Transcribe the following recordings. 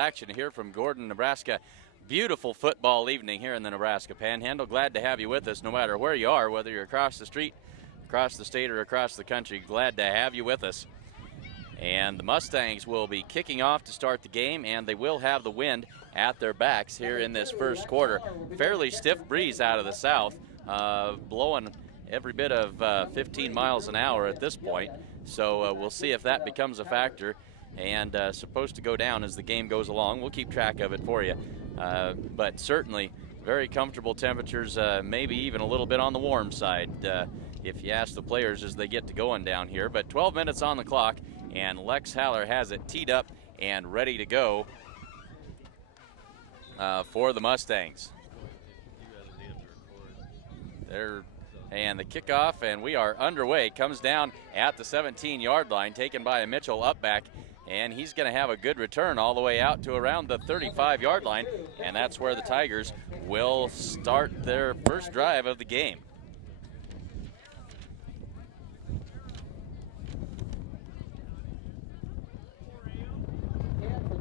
Action here from Gordon, Nebraska. Beautiful football evening here in the Nebraska Panhandle. Glad to have you with us no matter where you are, whether you're across the street, across the state, or across the country. Glad to have you with us. And the Mustangs will be kicking off to start the game, and they will have the wind at their backs here in this first quarter. Fairly stiff breeze out of the south, blowing every bit of 15 miles an hour at this point. So we'll see if that becomes a factor, and supposed to go down as the game goes along. We'll keep track of it for you. But certainly very comfortable temperatures, maybe even a little bit on the warm side if you ask the players as they get to going down here. But 12 minutes on the clock, and Lex Haller has it teed up and ready to go for the Mustangs. And the kickoff, and we are underway, comes down at the 17-yard line, taken by a Mitchell up back, and he's going to have a good return all the way out to around the 35-yard line, and that's where the Tigers will start their first drive of the game.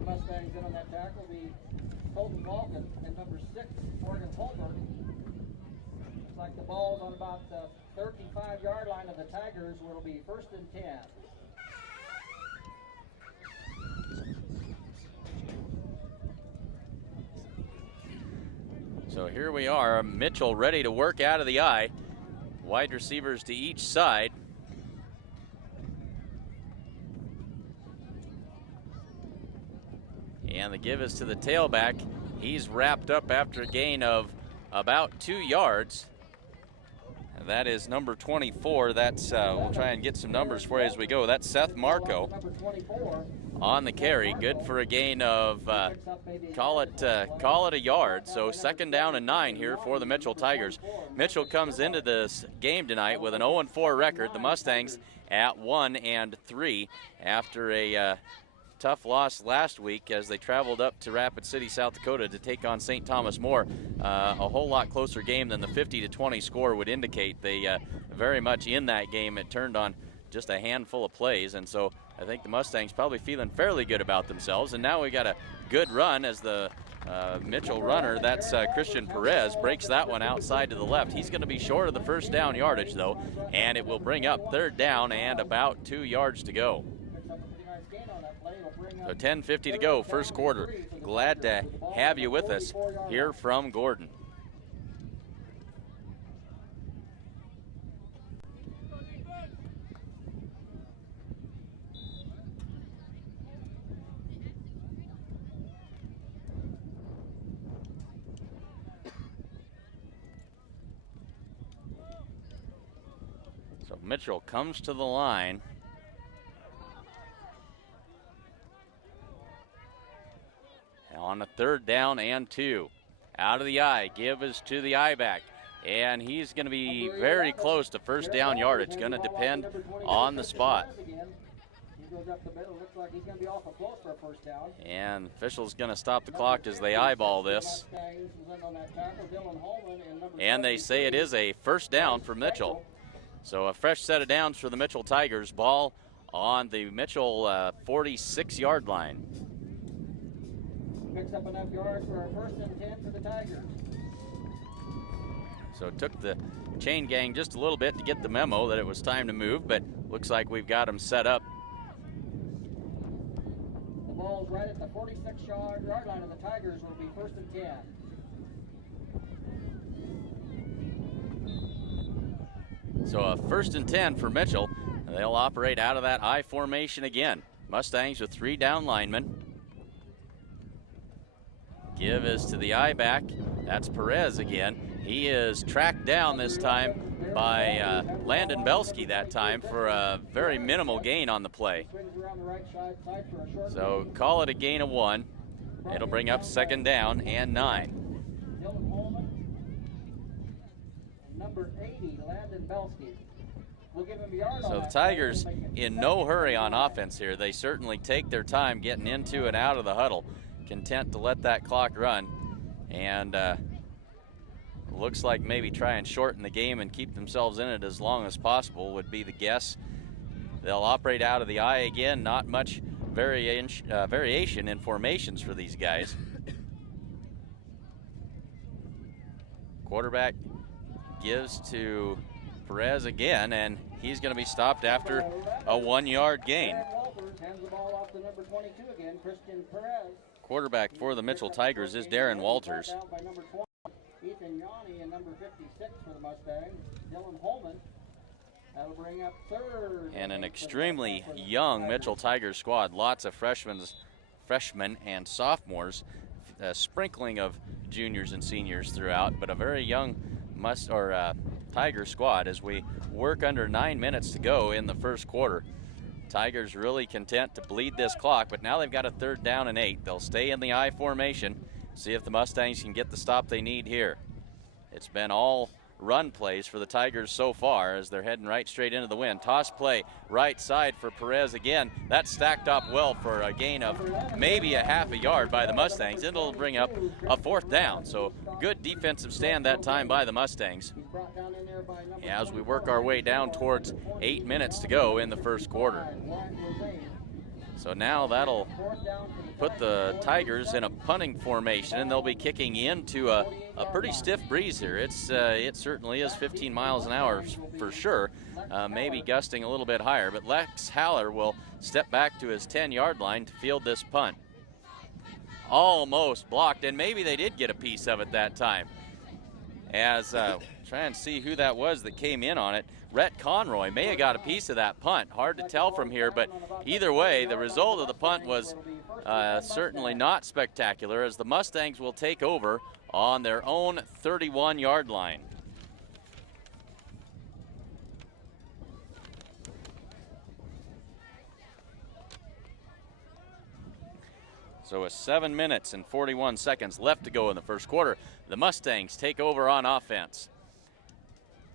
Mustangs in on that tackle will be Colton Vulcan and number 6, Morgan Holberg. Looks like the ball's on about the 35-yard line of the Tigers, where it'll be 1st and 10. So here we are, Mitchell ready to work out of the eye. Wide receivers to each side. And the give is to the tailback. He's wrapped up after a gain of about 2 yards. And that is number 24. That's we'll try and get some numbers for you as we go. That's Seth Marco on the carry. Good for a gain of call it a yard. So 2nd down and 9 here for the Mitchell Tigers. Mitchell comes into this game tonight with an 0-4 record. The Mustangs at 1-3 after a tough loss last week as they traveled up to Rapid City, South Dakota to take on St. Thomas More. A whole lot closer game than the 50-20 score would indicate. They very much in that game, it turned on just a handful of plays, and so I think the Mustangs probably feeling fairly good about themselves. And now we got a good run as the Mitchell runner, that's Christian Perez, breaks that one outside to the left. He's going to be short of the 1st down yardage though, and it will bring up 3rd down and about 2 yards to go. So 10:50 to go, first quarter. Glad to have you with us here from Gordon. So Mitchell comes to the line. On a 3rd down and 2. Out of the eye, give is to the eye back. And he's going to be very close to 1st down yardage. Going to depend on the spot. And officials going to stop the clock as they eyeball this. And they say it is a 1st down for Mitchell. So a fresh set of downs for the Mitchell Tigers. Ball on the Mitchell 46-yard line. Picks up enough yards for a 1st and 10 for the Tigers. So it took the chain gang just a little bit to get the memo that it was time to move, but looks like we've got them set up. The ball's right at the 46-yard line of the Tigers. Will be 1st and 10. So a 1st and 10 for Mitchell. They'll operate out of that I formation again. Mustangs with 3 down linemen. Give is to the eye back. That's Perez again. He is tracked down this time by Landon Belsky that time for a very minimal gain on the play. So call it a gain of 1. It'll bring up 2nd down and 9. Number 80, Landon Belsky. We'll give him a yard. So the Tigers in no hurry on offense here. They certainly take their time getting into and out of the huddle. Content to let that clock run, and looks like maybe try and shorten the game and keep themselves in it as long as possible would be the guess. They'll operate out of the eye again. Not much variation in formations for these guys. Quarterback gives to Perez again, and he's going to be stopped after a 1-yard gain. Quarterback for the Mitchell Tigers is Darren Walters. Ethan Yanni and number 56 for the Mustangs, Dylan Holman. That'll bring up third. And an extremely young Mitchell Tigers squad. Lots of freshmen and sophomores, a sprinkling of juniors and seniors throughout, but a very young Tiger squad as we work under 9 minutes to go in the first quarter. Tigers really content to bleed this clock, but now they've got a 3rd down and 8. They'll stay in the I formation, see if the Mustangs can get the stop they need here. It's been all run plays for the Tigers so far as they're heading right straight into the wind. Toss play right side for Perez again. That's stacked up well for a gain of maybe a half a yard by the Mustangs. It'll bring up a 4th down. So good defensive stand that time by the Mustangs. As we work our way down towards 8 minutes to go in the first quarter. So now that'll put the Tigers in a punting formation, and they'll be kicking into a pretty stiff breeze here. It certainly is 15 miles an hour for sure, maybe gusting a little bit higher, but Lex Haller will step back to his 10-yard line to field this punt. Almost blocked, and maybe they did get a piece of it that time. As try and see who that was that came in on it. Rhett Conroy may have got a piece of that punt. Hard to tell from here, but either way, the result of the punt was certainly not spectacular, as the Mustangs will take over on their own 31-yard line. So with 7 minutes and 41 seconds left to go in the first quarter, the Mustangs take over on offense.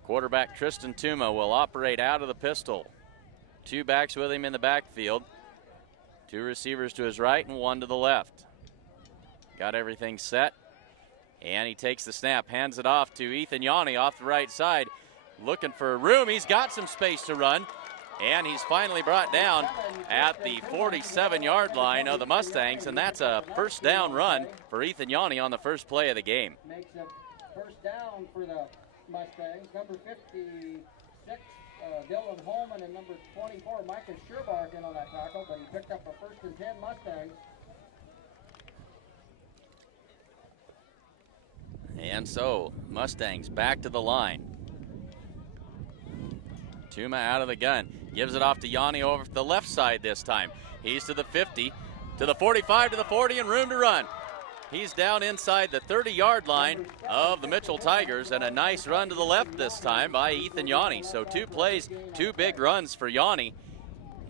Quarterback Tristan Tuma will operate out of the pistol. 2 backs with him in the backfield. 2 receivers to his right and 1 to the left. Got everything set. And he takes the snap, hands it off to Ethan Yanni off the right side. Looking for room. He's got some space to run. And he's finally brought down at the 47-yard line of the Mustangs, and that's a 1st down run for Ethan Yanni on the first play of the game. Makes a 1st down for the Mustangs. Number 56, Dylan Holman, and number 24, Micah Sherbark in on that tackle, but he picked up a 1st and 10 Mustangs. And so, Mustangs back to the line. Tuma out of the gun, gives it off to Yanni over to the left side this time. He's to the 50, to the 45, to the 40, and room to run. He's down inside the 30-yard line of the Mitchell Tigers, and a nice run to the left this time by Ethan Yanni. So 2 plays, 2 big runs for Yanni,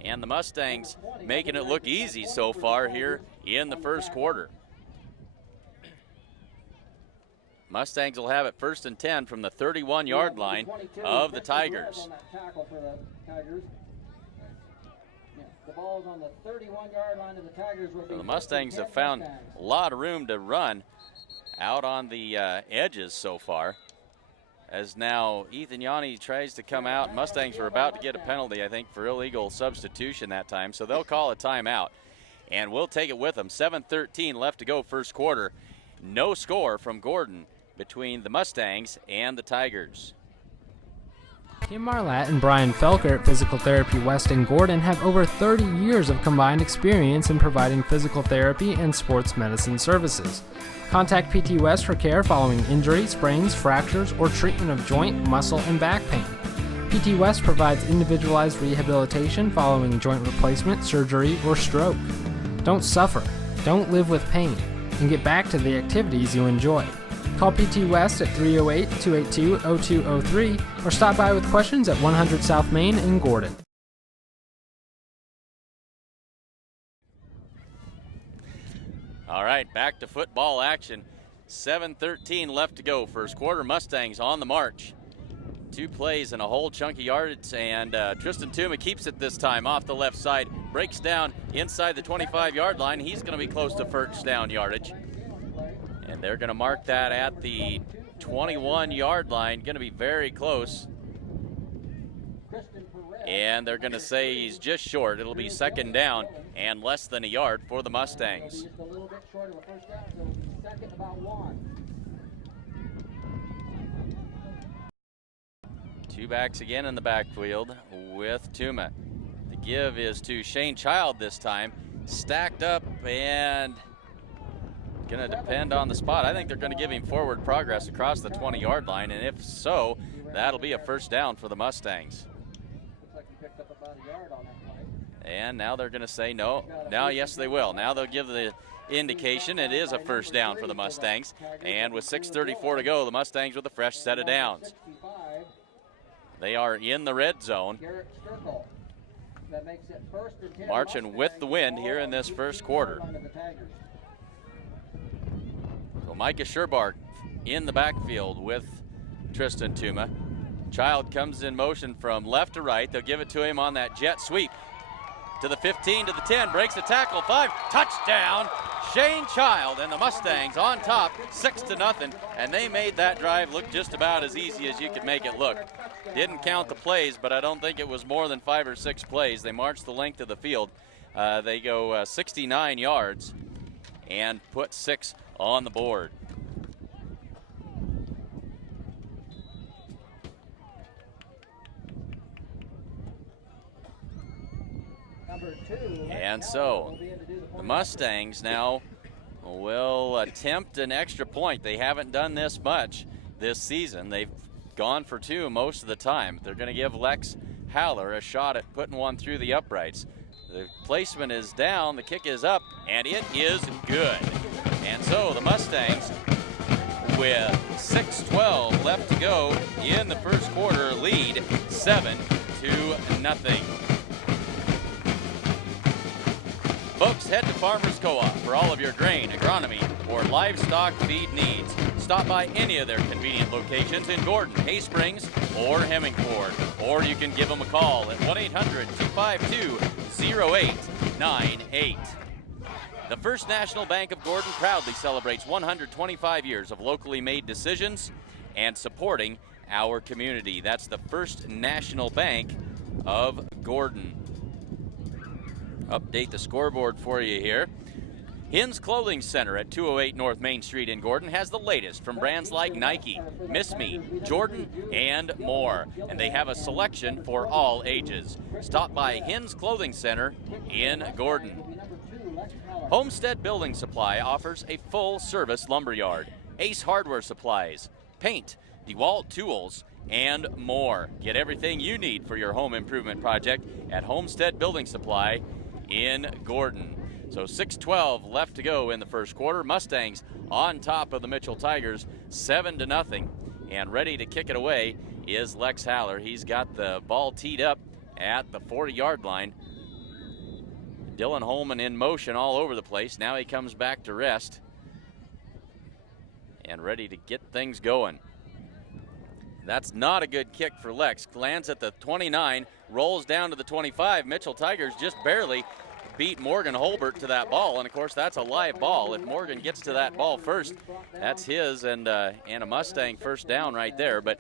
and the Mustangs making it look easy so far here in the first quarter. Mustangs will have it 1st and 10 from the 31-yard line of the Tigers. The ball's on the 31-yard line of the Tigers. So the Mustangs have found a lot of room to run out on the edges so far. As now Ethan Yanni tries to come out. Mustangs were about to get a penalty, I think, for illegal substitution that time. So they'll call a timeout, and we'll take it with them. 7:13 left to go first quarter. No score from Gordon between the Mustangs and the Tigers. Kim Marlatt and Brian Felker at Physical Therapy West in Gordon have over 30 years of combined experience in providing physical therapy and sports medicine services. Contact PT West for care following injury, sprains, fractures, or treatment of joint, muscle, and back pain. PT West provides individualized rehabilitation following joint replacement, surgery, or stroke. Don't suffer, don't live with pain, and get back to the activities you enjoy. Call PT West at 308-282-0203 or stop by with questions at 100 South Main in Gordon. All right, back to football action. 7:13 left to go first quarter. Mustangs on the march. 2 plays and a whole chunk of yardage, and Tristan Tuma keeps it this time off the left side. Breaks down inside the 25-yard line. He's going to be close to 1st down yardage. And they're going to mark that at the 21-yard line. Going to be very close. and they're going to say he's just short. It'll be second down and less than a yard for the Mustangs. Just a little bit short of a first down, so it'll be second about 1. Two backs again in the backfield with Tuma. The give is to Shane Child this time. Stacked up and going to depend on the spot. I think they're going to give him forward progress across the 20-yard line, and if so, that'll be a first down for the Mustangs. Looks like he picked up about a yard on that play. And now they're going to say no. Now, yes, they will. Now they'll give the indication it is a first down for the Mustangs. And with 6:34 to go, the Mustangs with a fresh set of downs. They are in the red zone, marching with the wind here in this first quarter. So Micah Sherbark in the backfield with Tristan Tuma. Child comes in motion from left to right. They'll give it to him on that jet sweep. To the 15, to the 10, breaks the tackle, 5, touchdown, Shane Child, and the Mustangs on top, 6-0, and they made that drive look just about as easy as you could make it look. Didn't count the plays, but I don't think it was more than 5 or 6 plays. They marched the length of the field. They go 69 yards and put 6 on the board. And so the Mustangs now will attempt an extra point. They haven't done this much this season. They've gone for 2 most of the time. They're going to give Lex Haller a shot at putting one through the uprights. The placement is down, the kick is up, and it is good. And so the Mustangs, with 6:12 left to go in the first quarter, lead 7-0. Folks, head to Farmers Co-op for all of your grain, agronomy, or livestock feed needs. Stop by any of their convenient locations in Gordon, Hay Springs, or Hemingford. Or you can give them a call at 1-800-252-0898. The First National Bank of Gordon proudly celebrates 125 years of locally made decisions and supporting our community. That's the First National Bank of Gordon. Update the scoreboard for you here. Hins Clothing Center at 208 North Main Street in Gordon has the latest from brands like Nike, Miss Me, Jordan, and more. And they have a selection for all ages. Stop by Hins Clothing Center in Gordon. Homestead Building Supply offers a full-service lumberyard, Ace Hardware Supplies, paint, DeWalt tools, and more. Get everything you need for your home improvement project at Homestead Building Supply in Gordon. So 6:12 left to go in the first quarter. Mustangs on top of the Mitchell Tigers, 7-0, and ready to kick it away is Lex Haller. He's got the ball teed up at the 40-yard line. Dylan Holman in motion all over the place. Now he comes back to rest and ready to get things going. That's not a good kick for Lex. Lands at the 29, rolls down to the 25. Mitchell Tigers just barely beat Morgan Holbert to that ball, and of course that's a live ball. If Morgan gets to that ball first, that's his and a Mustang first down right there. But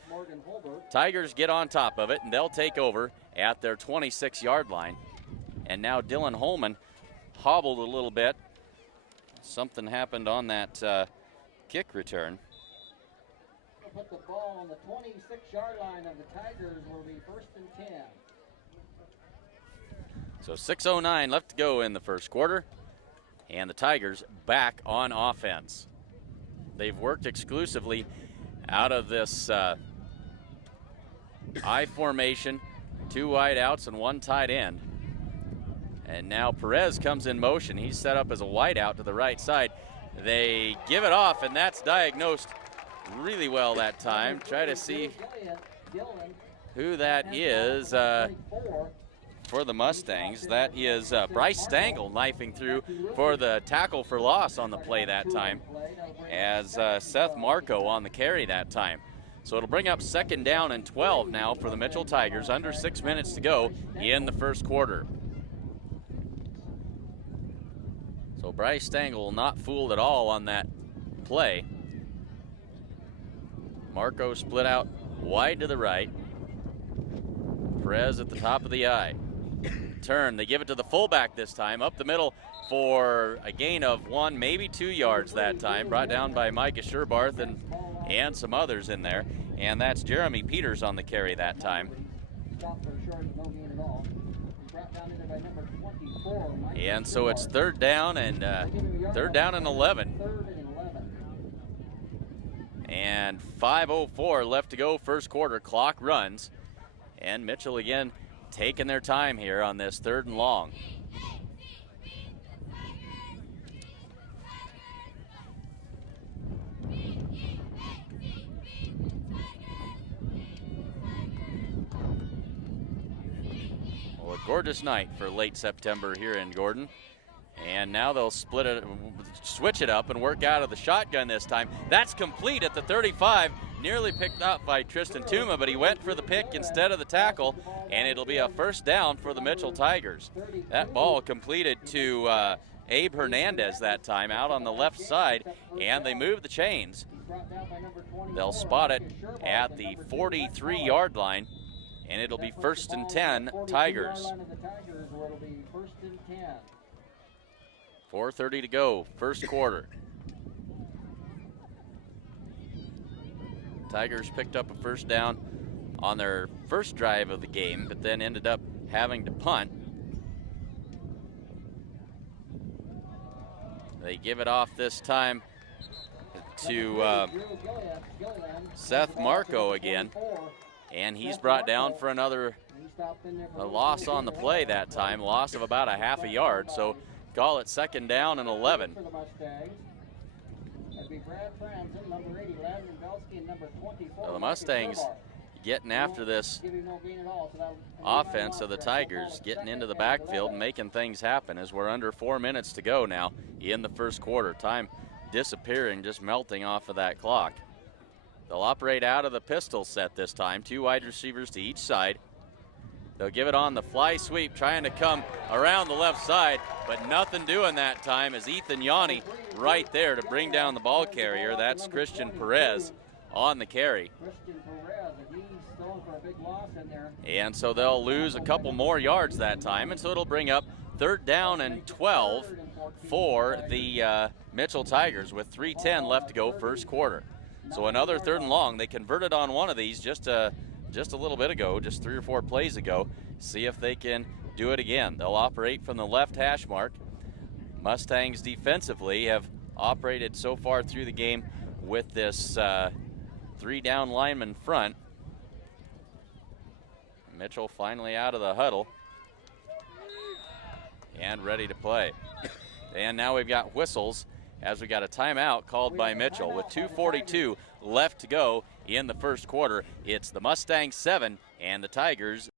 Tigers get on top of it, and they'll take over at their 26-yard line. And now Dylan Holman hobbled a little bit. Something happened on that kick return. Put the ball on the 26-yard line of the Tigers will be 1st and 10. So 6:09 left to go in the first quarter, and the Tigers back on offense. They've worked exclusively out of this I formation, 2 wide outs and 1 tight end. And now Perez comes in motion. He's set up as a wide out to the right side. They give it off, and that's diagnosed really well that time. Try to see who that is for the Mustangs. That is Bryce Stangl knifing through for the tackle for loss on the play that time, as Seth Marco on the carry that time. So it'll bring up 2nd down and 12 now for the Mitchell Tigers, under 6 minutes to go in the first quarter. So Bryce Stangl not fooled at all on that play. Marco split out wide to the right. Perez at the top of the eye. Turn, they give it to the fullback this time, up the middle for a gain of 1, maybe 2 yards that time, brought down by Micah Sherbarth and some others in there. And that's Jeremy Peters on the carry that time. And so it's third down and 11. And 5:04 left to go, first quarter, clock runs. And Mitchell again taking their time here on this 3rd and long. Well, a gorgeous night for late September here in Gordon. And now they'll switch it up and work out of the shotgun this time. That's complete at the 35, nearly picked up by Tristan Tuma, but he went for the pick instead of the tackle, and it'll be a first down for the Mitchell Tigers. That ball completed to Abe Hernandez that time, out on the left side, and they move the chains. They'll spot it at the 43-yard line, and it'll be 1st and 10 Tigers. 4:30 to go, first quarter. Tigers picked up a first down on their first drive of the game, but then ended up having to punt. They give it off this time to Seth Marco again, and he's brought down for another loss on the play that time, loss of about a half a yard, so call it 2nd down and 11. So the Mustangs getting after this offense of the Tigers, getting into the backfield and making things happen as we're under 4 minutes to go now in the first quarter. Time disappearing, just melting off of that clock. They'll operate out of the pistol set this time, 2 wide receivers to each side. They'll give it on the fly sweep, trying to come around the left side, but nothing doing that time as Ethan Yanni right there to bring down the ball carrier. That's Christian Perez on the carry. And so they'll lose a couple more yards that time, and so it'll bring up 3rd down and 12 for the Mitchell Tigers with 3:10 left to go, first quarter. So another 3rd and long. They converted on one of these just a little bit ago, just 3 or 4 plays ago. See if they can do it again. They'll operate from the left hash mark. Mustangs defensively have operated so far through the game with this 3-down lineman front. Mitchell finally out of the huddle and ready to play. And now we've got whistles as we got a timeout called by Mitchell with 2:42 left to go in the first quarter. It's the Mustangs 7 and the Tigers.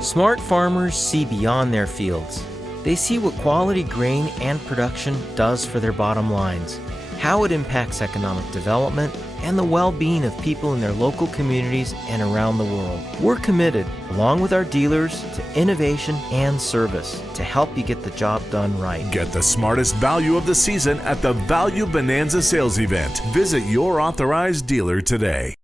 Smart farmers see beyond their fields. They see what quality grain and production does for their bottom lines, how it impacts economic development, and the well-being of people in their local communities and around the world. We're committed, along with our dealers, to innovation and service to help you get the job done right. Get the smartest value of the season at the Value Bonanza sales event. Visit your authorized dealer today.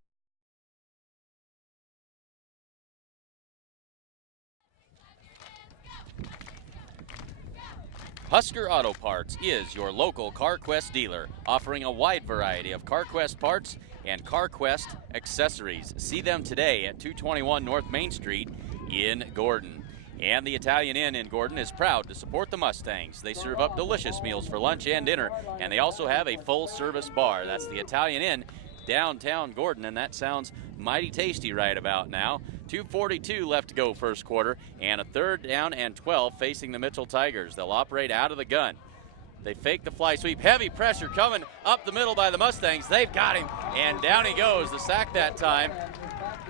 Husker Auto Parts is your local CarQuest dealer, offering a wide variety of CarQuest parts and CarQuest accessories. See them today at 221 North Main Street in Gordon. And the Italian Inn in Gordon is proud to support the Mustangs. They serve up delicious meals for lunch and dinner, and they also have a full-service bar. That's the Italian Inn, downtown Gordon, and that sounds mighty tasty right about now. 2:42 left to go first quarter, and a 3rd down and 12 facing the Mitchell Tigers. They'll operate out of the gun. They fake the fly sweep. Heavy pressure coming up the middle by the Mustangs. They've got him, and down he goes. The sack that time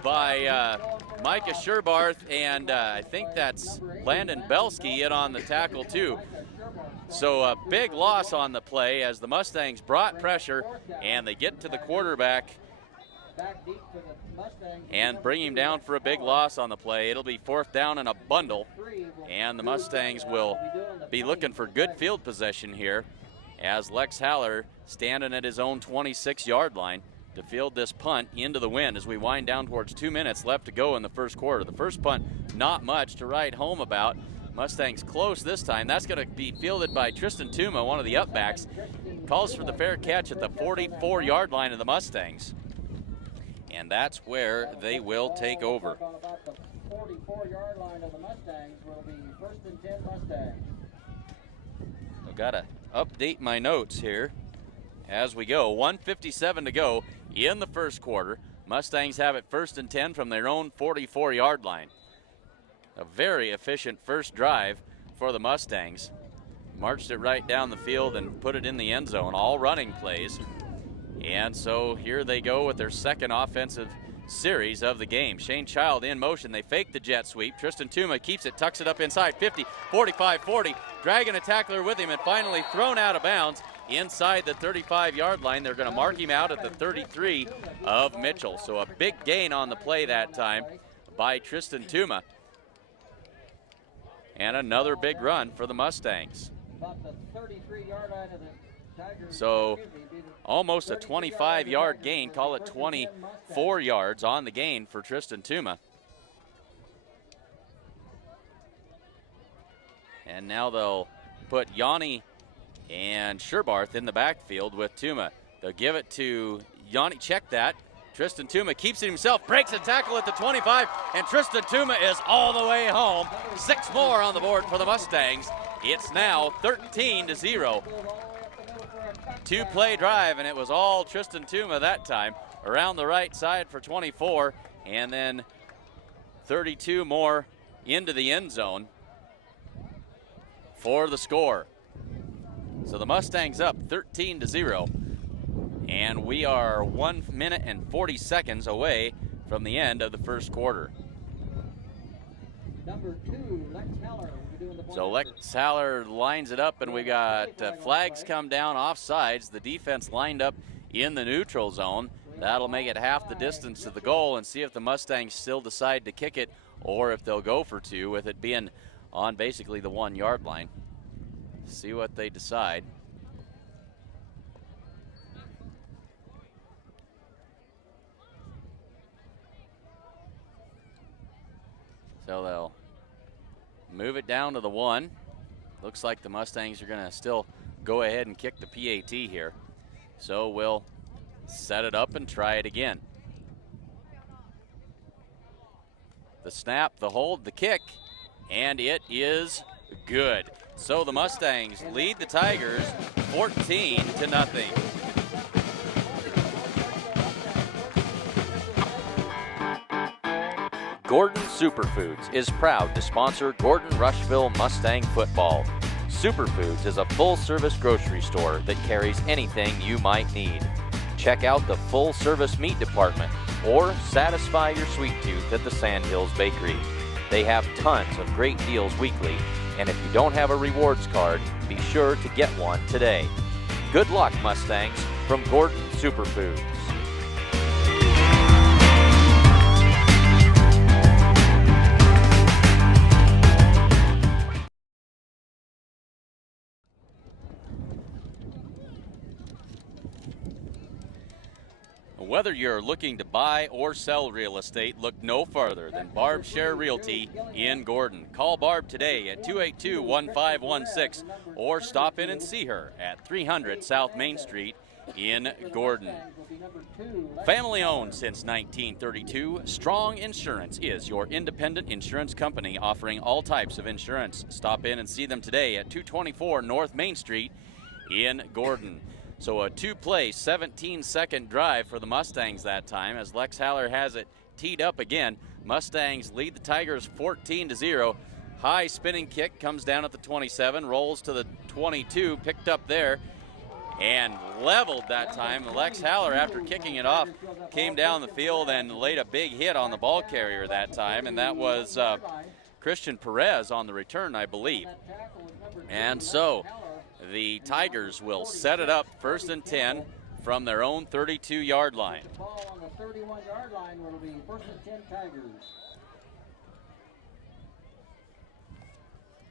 by Micah Sherbarth, and I think that's Landon Belsky in on the tackle too. So a big loss on the play as the Mustangs brought pressure, and they get to the quarterback and bring him down for a big loss on the play. It'll be 4th down and a bundle, and the Mustangs will be looking for good field possession here as Lex Haller standing at his own 26-yard line to field this punt into the wind as we wind down towards 2 minutes left to go in the first quarter. The first punt, not much to write home about. Mustangs close this time. That's going to be fielded by Tristan Tuma, one of the upbacks. Calls for the fair catch at the 44-yard line of the Mustangs. And that's where they will take over. 44-yard line of the Mustangs will be 1st and 10 Mustangs. I've got to update my notes here as we go. 1:57 to go in the first quarter. Mustangs have it 1st and 10 from their own 44-yard line. A very efficient first drive for the Mustangs. Marched it right down the field and put it in the end zone, all running plays. And so here they go with their second offensive series of the game. Shane Child in motion. They fake the jet sweep. Tristan Tuma keeps it, tucks it up inside 50, 45, 40, dragging a tackler with him and finally thrown out of bounds inside the 35-yard line. They're going to mark him out at the 33 of Mitchell. So a big gain on the play that time by Tristan Tuma. And another big run for the Mustangs. So almost a 25-yard gain, call it 24 yards on the gain for Tristan Tuma. And now they'll put Yanni and Sherbarth in the backfield with Tuma. They'll give it to Yanni, check that. Tristan Tuma keeps it himself, breaks a tackle at the 25, and Tristan Tuma is all the way home. 6 more on the board for the Mustangs. It's now 13-0. 2-play drive, and it was all Tristan Tuma that time. Around the right side for 24, and then 32 more into the end zone for the score. So the Mustangs up 13-0. And we are 1 minute and 40 seconds away from the end of the first quarter. Number 2, Lex Haller. So Lex Haller lines it up, and we got flags come down offsides. The defense lined up in the neutral zone. That'll make it half the distance to the goal, and see if the Mustangs still decide to kick it or if they'll go for 2, with it being on basically the 1-yard line. See what they decide. So they'll move it down to the 1. Looks like the Mustangs are going to still go ahead and kick the PAT here. So we'll set it up and try it again. The snap, the hold, the kick, and it is good. So the Mustangs lead the Tigers 14-0. Gordon Superfoods is proud to sponsor Gordon Rushville Mustang football. Superfoods is a full-service grocery store that carries anything you might need. Check out the full-service meat department or satisfy your sweet tooth at the Sandhills Bakery. They have tons of great deals weekly, and if you don't have a rewards card, be sure to get one today. Good luck, Mustangs, from Gordon Superfoods. Whether you're looking to buy or sell real estate, look no farther than Barb Share Realty in Gordon. Call Barb today at 282-1516 or stop in and see her at 300 South Main Street in Gordon. Family owned since 1932, Strong Insurance is your independent insurance company offering all types of insurance. Stop in and see them today at 224 North Main Street in Gordon. So a 2-play, 17-second drive for the Mustangs that time as Lex Haller has it teed up again. Mustangs lead the Tigers 14-0. High spinning kick comes down at the 27, rolls to the 22, picked up there and leveled that time. Lex Haller, after kicking it off, came down the field and laid a big hit on the ball carrier that time, and that was Christian Perez on the return, I believe. And so the Tigers will set it up 1st and 10 from their own 32-yard line. The ball on the 31-yard line will be 1st and 10 Tigers.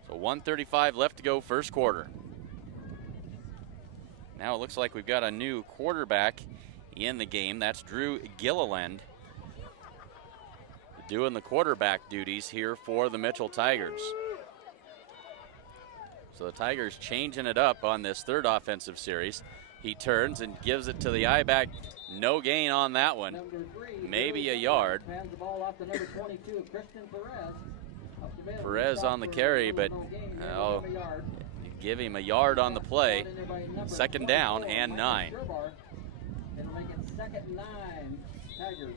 So 1:35 left to go, first quarter. Now it looks like we've got a new quarterback in the game. That's Drew Gilliland doing the quarterback duties here for the Mitchell Tigers. So the Tigers changing it up on this third offensive series. He turns and gives it to the I-back. No gain on that one. Maybe a yard. Perez on the carry, but give him a yard on the play. Second down and 9. It'll make it second and 9, Tigers.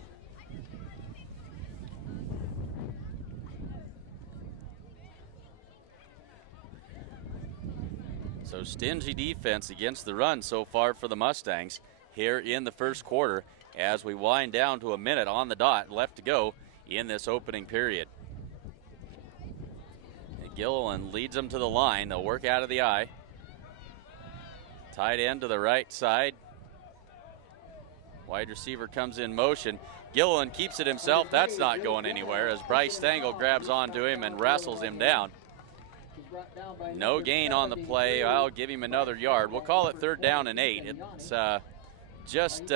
So stingy defense against the run so far for the Mustangs here in the first quarter as we wind down to a minute on the dot left to go in this opening period. And Gilliland leads them to the line. They'll work out of the eye. Tight end to the right side. Wide receiver comes in motion. Gilliland keeps it himself. That's not going anywhere as Bryce Stengel grabs onto him and wrestles him down. No gain on the play. I'll give him another yard. We'll call it third down and 8. It's just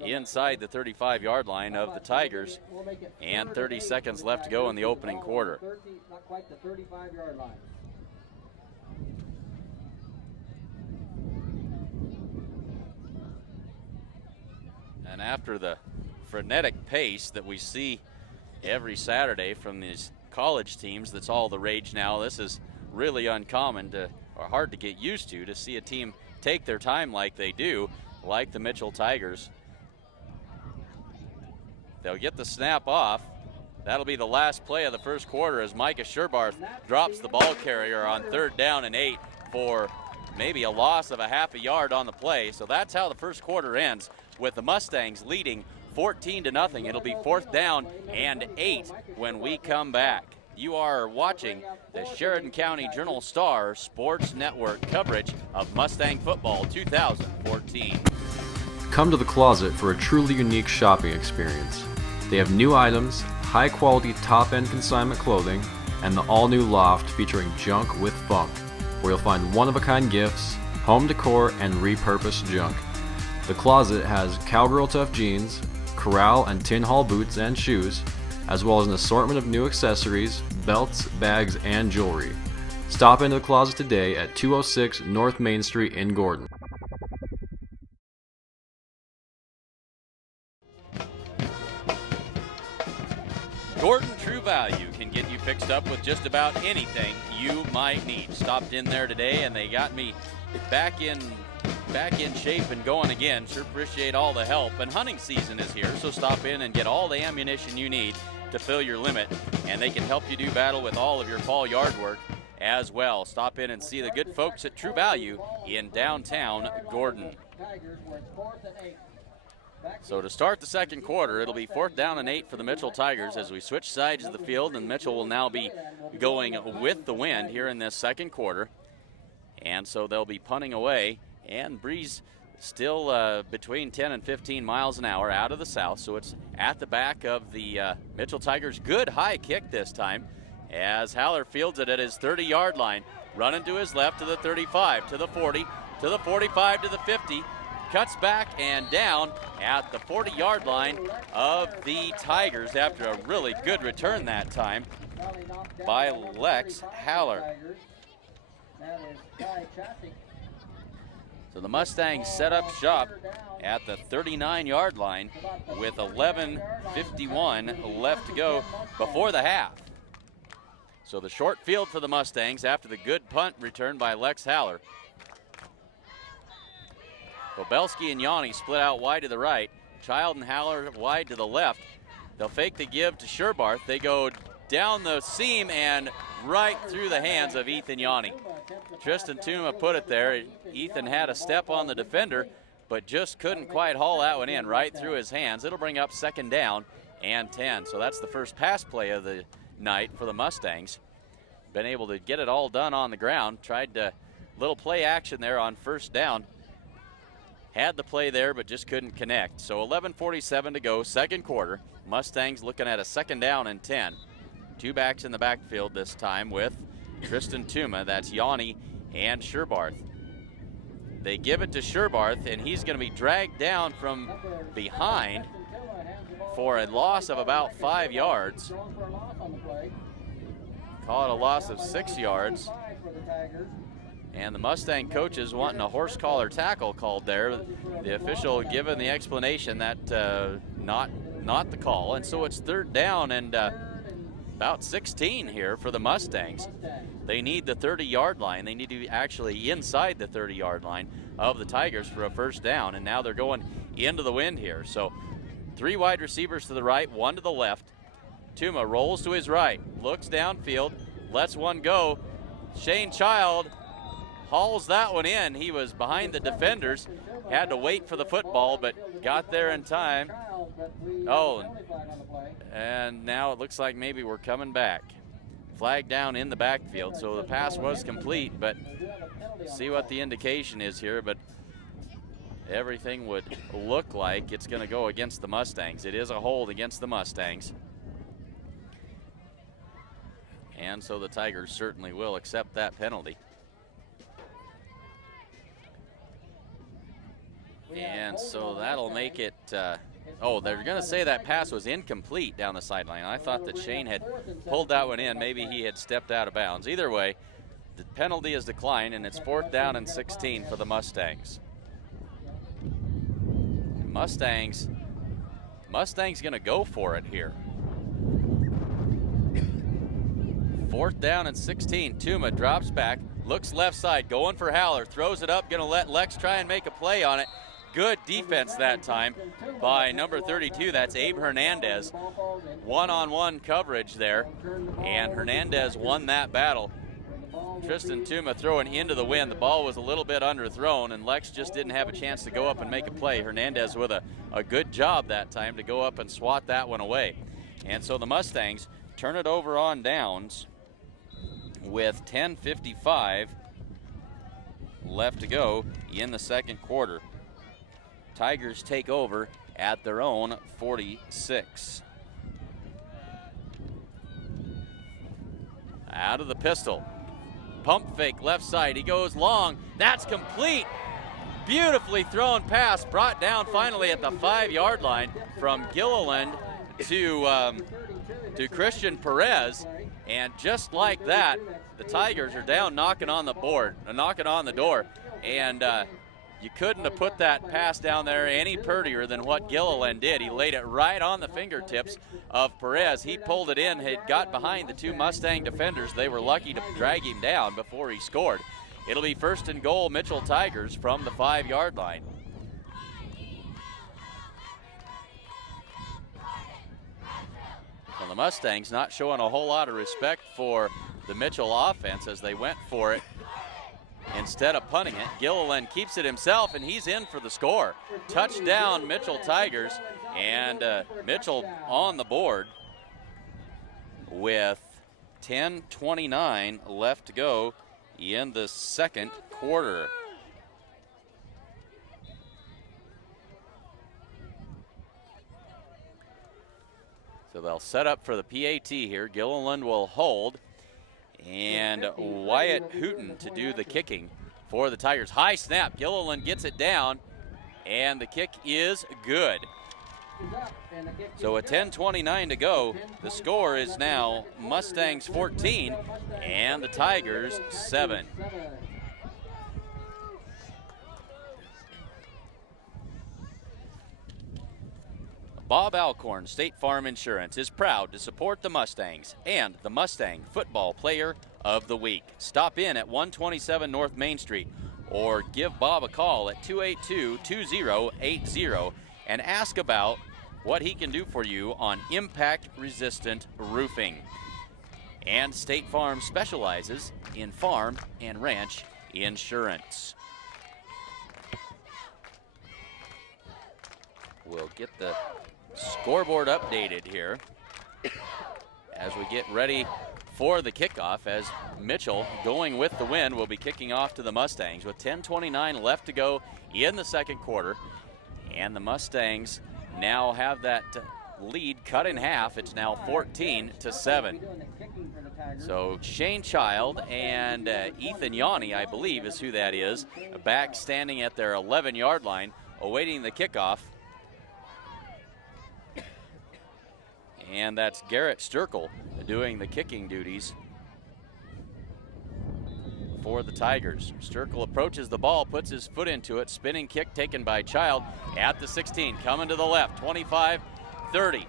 inside the 35-yard line of the Tigers, and 30 seconds left to go in the opening quarter. Not quite the 35-yard line. And after the frenetic pace that we see every Saturday from these college teams, that's all the rage now. This is really uncommon or hard to get used to see a team take their time like they do, like the Mitchell Tigers. They'll get the snap off. That'll be the last play of the first quarter as Micah Sherbarth drops the ball carrier on third down and 8 for maybe a loss of a half a yard on the play. So that's how the first quarter ends, with the Mustangs leading 14-0. It'll be fourth down and 8 when we come back. You are watching the Sheridan County Journal-Star Sports Network coverage of Mustang football 2014. Come to the Closet for a truly unique shopping experience. They have new items, high-quality top-end consignment clothing, and the all-new loft featuring junk with funk, where you'll find one-of-a-kind gifts, home decor, and repurposed junk. The Closet has Cowgirl Tough jeans, Corral and Tin Hall boots and shoes, as well as an assortment of new accessories, belts, bags, and jewelry. Stop into the Closet today at 206 North Main Street in Gordon. Gordon True Value can get you fixed up with just about anything you might need. Stopped in there today and they got me back in shape and going again. Sure appreciate all the help. And hunting season is here, so stop in and get all the ammunition you need to fill your limit, and they can help you do battle with all of your fall yard work as well. Stop in and see the good folks at True Value in downtown Gordon. So to start the second quarter, it'll be fourth down and 8 for the Mitchell Tigers as we switch sides of the field, and Mitchell will now be going with the wind here in this second quarter. And so they'll be punting away, and breeze still between 10 and 15 miles an hour out of the south, so it's at the back of the Mitchell Tigers. Good high kick this time as Haller fields it at his 30-yard line, running to his left to the 35, to the 40, to the 45, to the 50, cuts back and down at the 40-yard line of the Tigers after a really good return that time by Lex Haller. So the Mustangs set up shop at the 39-yard line with 11:51 left to go before the half. So the short field for the Mustangs after the good punt return by Lex Haller. Bobelski and Yanni split out wide to the right. Child and Haller wide to the left. They'll fake the give to Sherbarth. They go down the seam and right through the hands of Ethan Yanni. Tristan Tuma put it there. Ethan had a step on the defender, but just couldn't quite haul that one in right through his hands. It'll bring up second down and 10. So that's the first pass play of the night for the Mustangs. Been able to get it all done on the ground. Tried to little play action there on first down. Had the play there, but just couldn't connect. So 11:47 to go, second quarter. Mustangs looking at a second down and 10. Two backs in the backfield this time with Tristan Tuma. That's Yanni and Sherbarth. They give it to Sherbarth, and he's going to be dragged down from behind for a loss of about 5 yards. Call it a loss of 6 yards. And the Mustang coaches wanting a horse collar tackle called there. The official giving the explanation that not the call. And so it's 3rd down and about 16 here for the Mustangs. They need the 30-yard line. They need to be actually inside the 30-yard line of the Tigers for a 1st down. And now they're going into the wind here. So 3 wide receivers to the right, 1 to the left. Tuma rolls to his right, looks downfield, lets one go. Shane Child hauls that one in. He was behind the defenders, had to wait for the football, but got there in time. Oh, and now it looks like maybe we're coming back. Flag down in the backfield, so the pass was complete, but see what the indication is here, but everything would look like it's going to go against the Mustangs. It is a hold against the Mustangs. And so the Tigers certainly will accept that penalty. And so that'll make it, oh, they're going to say that pass was incomplete down the sideline. I thought that Shane had pulled that one in. Maybe he had stepped out of bounds. Either way, the penalty is declined, and it's 4th down and 16 for the Mustangs. Mustangs going to go for it here. 4th down and 16. Tuma drops back, looks left side, going for Haller, throws it up, going to let Lex try and make a play on it. Good defense that time by number 32. That's Abe Hernandez. One-on-one coverage there, and Hernandez won that battle. Tristan Tuma throwing into the wind. The ball was a little bit underthrown, and Lex just didn't have a chance to go up and make a play. Hernandez with a good job that time to go up and swat that one away. And so the Mustangs turn it over on downs with 10:55 left to go in the 2nd quarter. Tigers take over at their own 46. Out of the pistol. Pump fake left side. He goes long. That's complete. Beautifully thrown pass brought down finally at the 5-yard line from Gilliland to Christian Perez. And just like that, the Tigers are down knocking on the door. And you couldn't have put that pass down there any prettier than what Gilliland did. He laid it right on the fingertips of Perez. He pulled it in, had got behind the 2 Mustang defenders. They were lucky to drag him down before he scored. It'll be 1st and goal, Mitchell Tigers from the 5-yard line. Well, the Mustangs not showing a whole lot of respect for the Mitchell offense as they went for it. Instead of punting it, Gilliland keeps it himself, and he's in for the score. Touchdown, Mitchell Tigers, and Mitchell on the board with 10:29 left to go in the 2nd quarter. So they'll set up for the PAT here. Gilliland will hold. And Wyatt Hooten to do the kicking for the Tigers. High snap. Gilliland gets it down, and the kick is good. So at 10:29 to go, the score is now Mustangs 14 and the Tigers 7. Bob Alcorn State Farm Insurance is proud to support the Mustangs and the Mustang Football Player of the Week. Stop in at 127 North Main Street or give Bob a call at 282-2080 and ask about what he can do for you on impact-resistant roofing. And State Farm specializes in farm and ranch insurance. We'll get the scoreboard updated here as we get ready for the kickoff, as Mitchell, going with the win, will be kicking off to the Mustangs with 10:29 left to go in the 2nd quarter. And the Mustangs now have that lead cut in half. It's now 14-7. So Shane Child and Ethan Yanni, I believe, is who that is, back standing at their 11-yard line, awaiting the kickoff. And that's Garrett Sturkle doing the kicking duties for the Tigers. Sturkle approaches the ball, puts his foot into it, spinning kick taken by Child at the 16, coming to the left, 25, 30.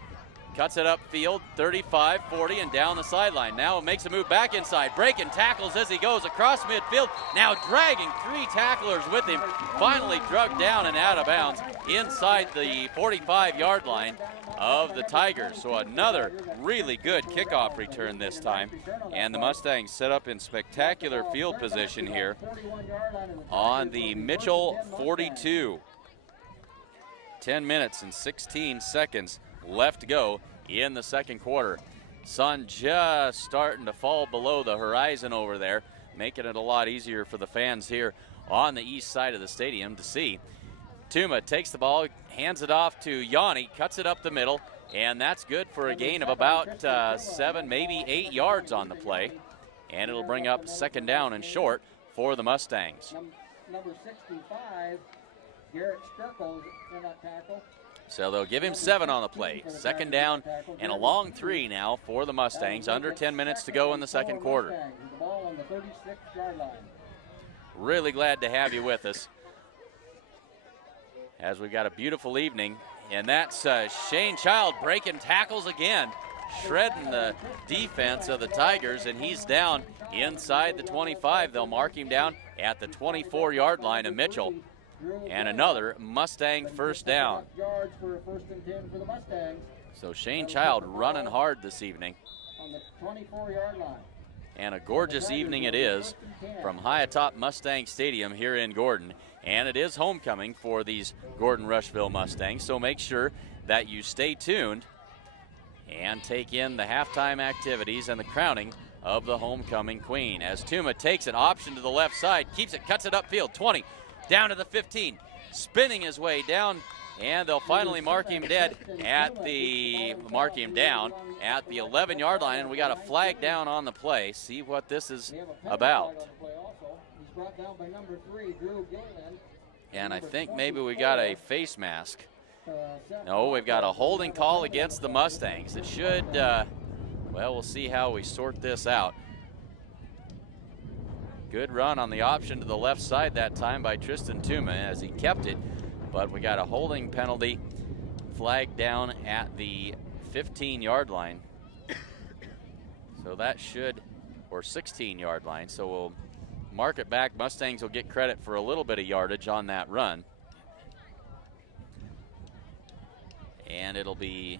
Cuts it upfield, 35, 40, and down the sideline. Now makes a move back inside, breaking tackles as he goes across midfield, now dragging 3 tacklers with him, finally dragged down and out of bounds inside the 45-yard line of the Tigers. So another really good kickoff return this time, and the Mustangs set up in spectacular field position here on the Mitchell 42. 10 minutes and 16 seconds left to go in the second quarter. Sun just starting to fall below the horizon over there, making it a lot easier for the fans here on the east side of the stadium to see. Tuma takes the ball, hands it off to Yanni, cuts it up the middle, and that's good for a gain of about 7, maybe 8 yards on the play. And it'll bring up second down and short for the Mustangs. Number 65, Garrett Sturkle in that tackle. So they'll give him 7 on the play. Second down and a long 3 now for the Mustangs. Under 10 minutes to go in the second quarter. The ball on the 36-yard line. Really glad to have you with us as we've got a beautiful evening. And that's Shane Child breaking tackles again, shredding the defense of the Tigers, and he's down inside the 25. They'll mark him down at the 24-yard line of Mitchell. And another Mustang first down. Yards for a 1st and 10 for the Mustangs. So Shane Child running hard this evening. On the 24-yard line. And a gorgeous evening it is from high atop Mustang Stadium here in Gordon. And it is homecoming for these Gordon Rushville Mustangs, so make sure that you stay tuned and take in the halftime activities and the crowning of the homecoming queen. As Tuma takes an option to the left side, keeps it, cuts it upfield, 20, down to the 15, spinning his way down, and they'll finally mark him down at the 11-yard line, and we got a flag down on the play. See what this is about. Brought down by number 3, Drew Gilliland. And I think maybe we got a face mask. No, we've got a holding call against the Mustangs. It should, well, we'll see how we sort this out. Good run on the option to the left side that time by Tristan Tuma as he kept it, but we got a holding penalty flag down at the 15-yard line. So that should, or 16-yard line, so we'll mark it back. Mustangs will get credit for a little bit of yardage on that run. And it'll be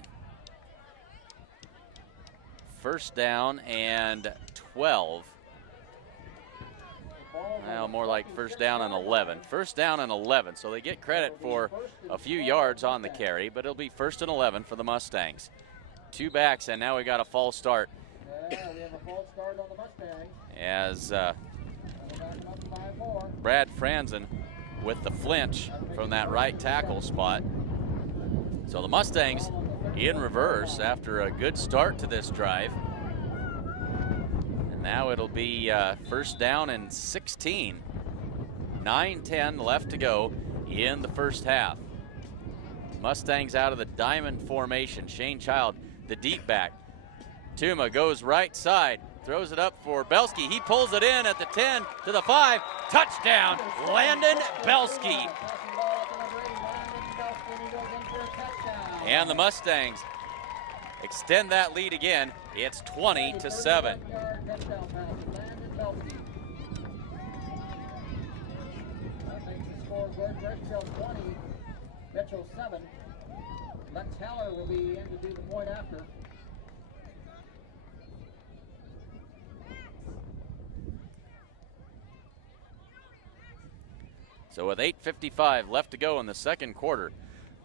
first down and 12. Well, more like first down and 11. First down and 11. So they get credit for a few yards on the carry, but it'll be first and 11 for the Mustangs. 2 backs, and now we got a false start. Yeah, we have a false start on the Mustangs. As Brad Franzen with the flinch from that right tackle spot. So the Mustangs in reverse after a good start to this drive. And now it'll be first down and 16. 9-10 left to go in the first half. Mustangs out of the diamond formation. Shane Child, the deep back. Tuma goes right side. Throws it up for Belsky. He pulls it in at the 10 to the 5. Touchdown, Landon Belsky. And the Mustangs extend that lead again. It's 20-7. That makes the score Gordon Rushville 20, Mitchell 7. Lex Heller will be in to do the point after. So with 8:55 left to go in the second quarter,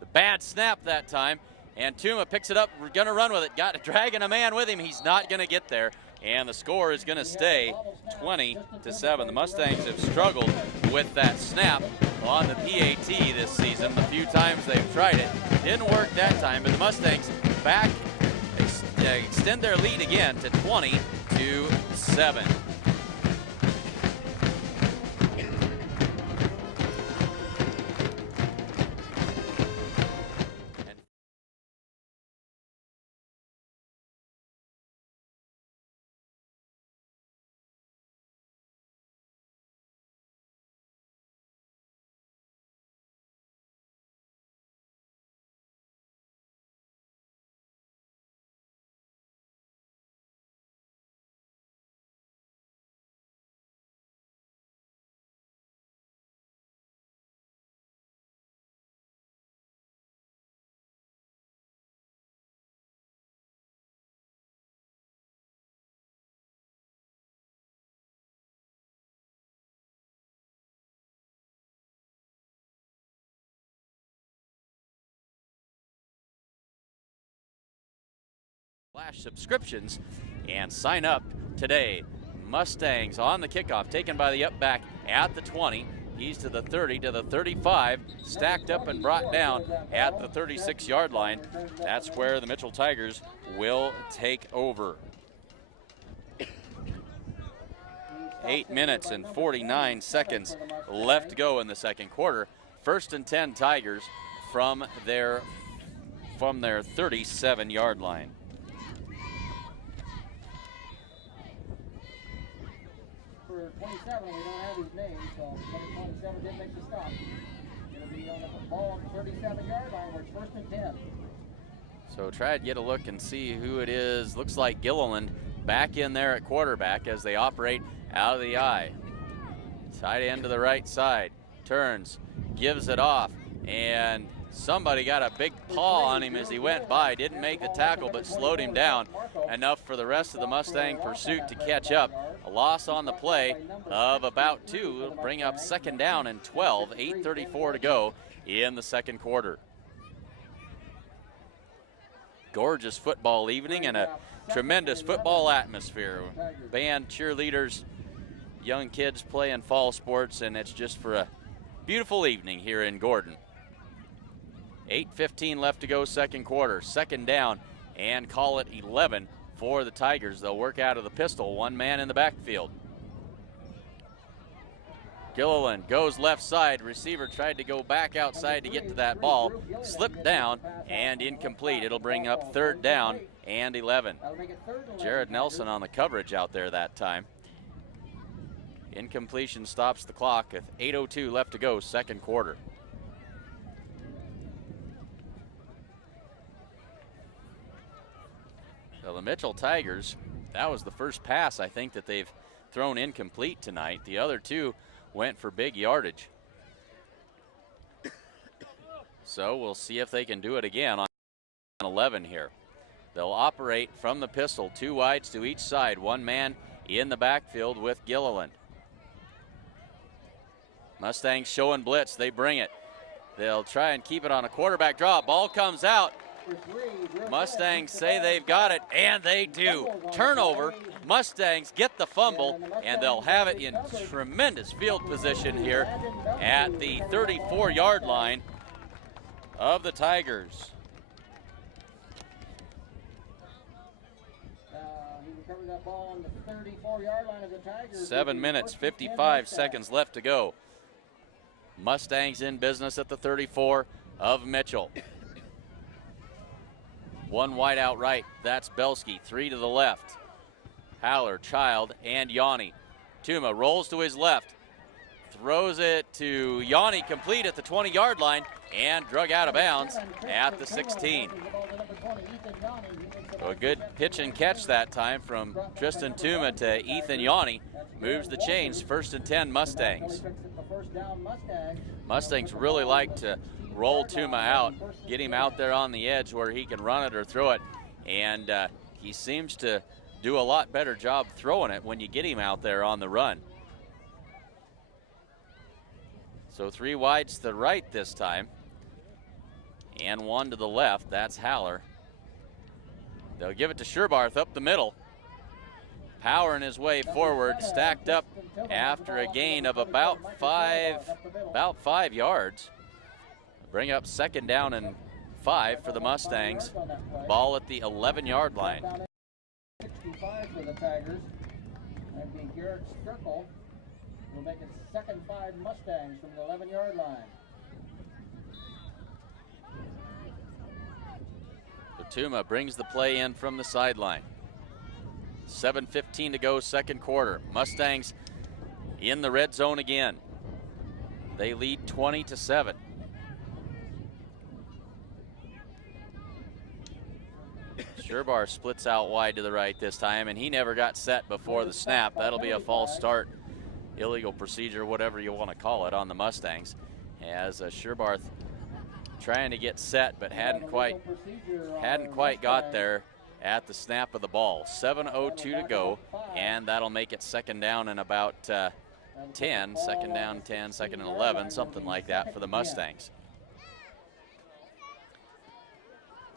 the bad snap that time, and Tuma picks it up, gonna run with it, dragging a man with him, he's not gonna get there, and the score is gonna stay 20-7. The Mustangs have struggled with that snap on the PAT this season. The few times they've tried it, didn't work that time, but the Mustangs back extend their lead again to 20-7. to 7. Flash subscriptions and sign up today. Mustangs on the kickoff, taken by the up back at the 20. He's to the 30, to the 35, stacked up and brought down at the 36-yard line. That's where the Mitchell Tigers will take over. 8 minutes and 49 seconds left to go in the second quarter. 1st and 10 Tigers from their 37-yard line. For 27, we don't have his name, so number 27 did make the stop. It'll be on the ball on the 37-yard line where it's 1st and 10. So try to get a look and see who it is. Looks like Gilliland back in there at quarterback as they operate out of the eye. Tight end to the right side, turns, gives it off, and somebody got a big paw on him as he went by. Didn't make the tackle, but slowed him down enough for the rest of the Mustang pursuit to catch up. A loss on the play of about 2 will bring up 2nd down and 12, 8:34 to go in the second quarter. Gorgeous football evening and a tremendous football atmosphere. Band, cheerleaders, young kids playing fall sports, and it's just for a beautiful evening here in Gordon. 8:15 left to go second quarter. 2nd down and call it 11 for the Tigers. They'll work out of the pistol. 1 man in the backfield. Gilliland goes left side. Receiver tried to go back outside to get to that ball. Slipped down and incomplete. It'll bring up 3rd down and 11. Jared Nelson on the coverage out there that time. Incompletion stops the clock with 8:02 left to go second quarter. So the Mitchell Tigers, that was the first pass I think that they've thrown incomplete tonight. The other 2 went for big yardage. So we'll see if they can do it again on 11 here. They'll operate from the pistol, 2 wides to each side, 1 man in the backfield with Gilliland. Mustangs showing blitz, they bring it. They'll try and keep it on a quarterback draw. Ball comes out. Mustangs say they've got it, and they do. Turnover. Mustangs get the fumble, and they'll have it in tremendous field position here at the 34-yard line of the Tigers. He recovered that ball on the 34-yard line of the Tigers. 7 minutes, 55 seconds left to go. Mustangs in business at the 34 of Mitchell. 1 wide out right, that's Belsky. 3 to the left. Haller, Child, and Yanni. Tuma rolls to his left, throws it to Yanni, complete at the 20-yard line, and drug out of bounds at the 16. So a good pitch and catch that time from Tristan Tuma to Ethan Yanni. Moves the chains, 1st and 10 Mustangs. Mustangs really like to roll Tuma out, get him out there on the edge where he can run it or throw it, and he seems to do a lot better job throwing it when you get him out there on the run. So 3 wides to the right this time, and 1 to the left. That's Haller. They'll give it to Sherbarth up the middle. Powering his way forward, stacked up after a gain of about 5 yards. Bring up 2nd down and 5 for the Mustangs. Ball at the 11-yard line. 65 for the Tigers. will be Garrett Sturkle. Will make it second 5 Mustangs from the 11-yard line. Tuma brings the play in from the sideline. 7:15 to go, second quarter. Mustangs in the red zone again. They lead 20-7. Sherbar splits out wide to the right this time, and he never got set before the snap. That'll be a false start, illegal procedure, whatever you want to call it, on the Mustangs. As Sherbar trying to get set, but hadn't quite got there at the snap of the ball. 7:02 to go, and that'll make it second down and about 10, second down 10, second and 11, something like that for the Mustangs.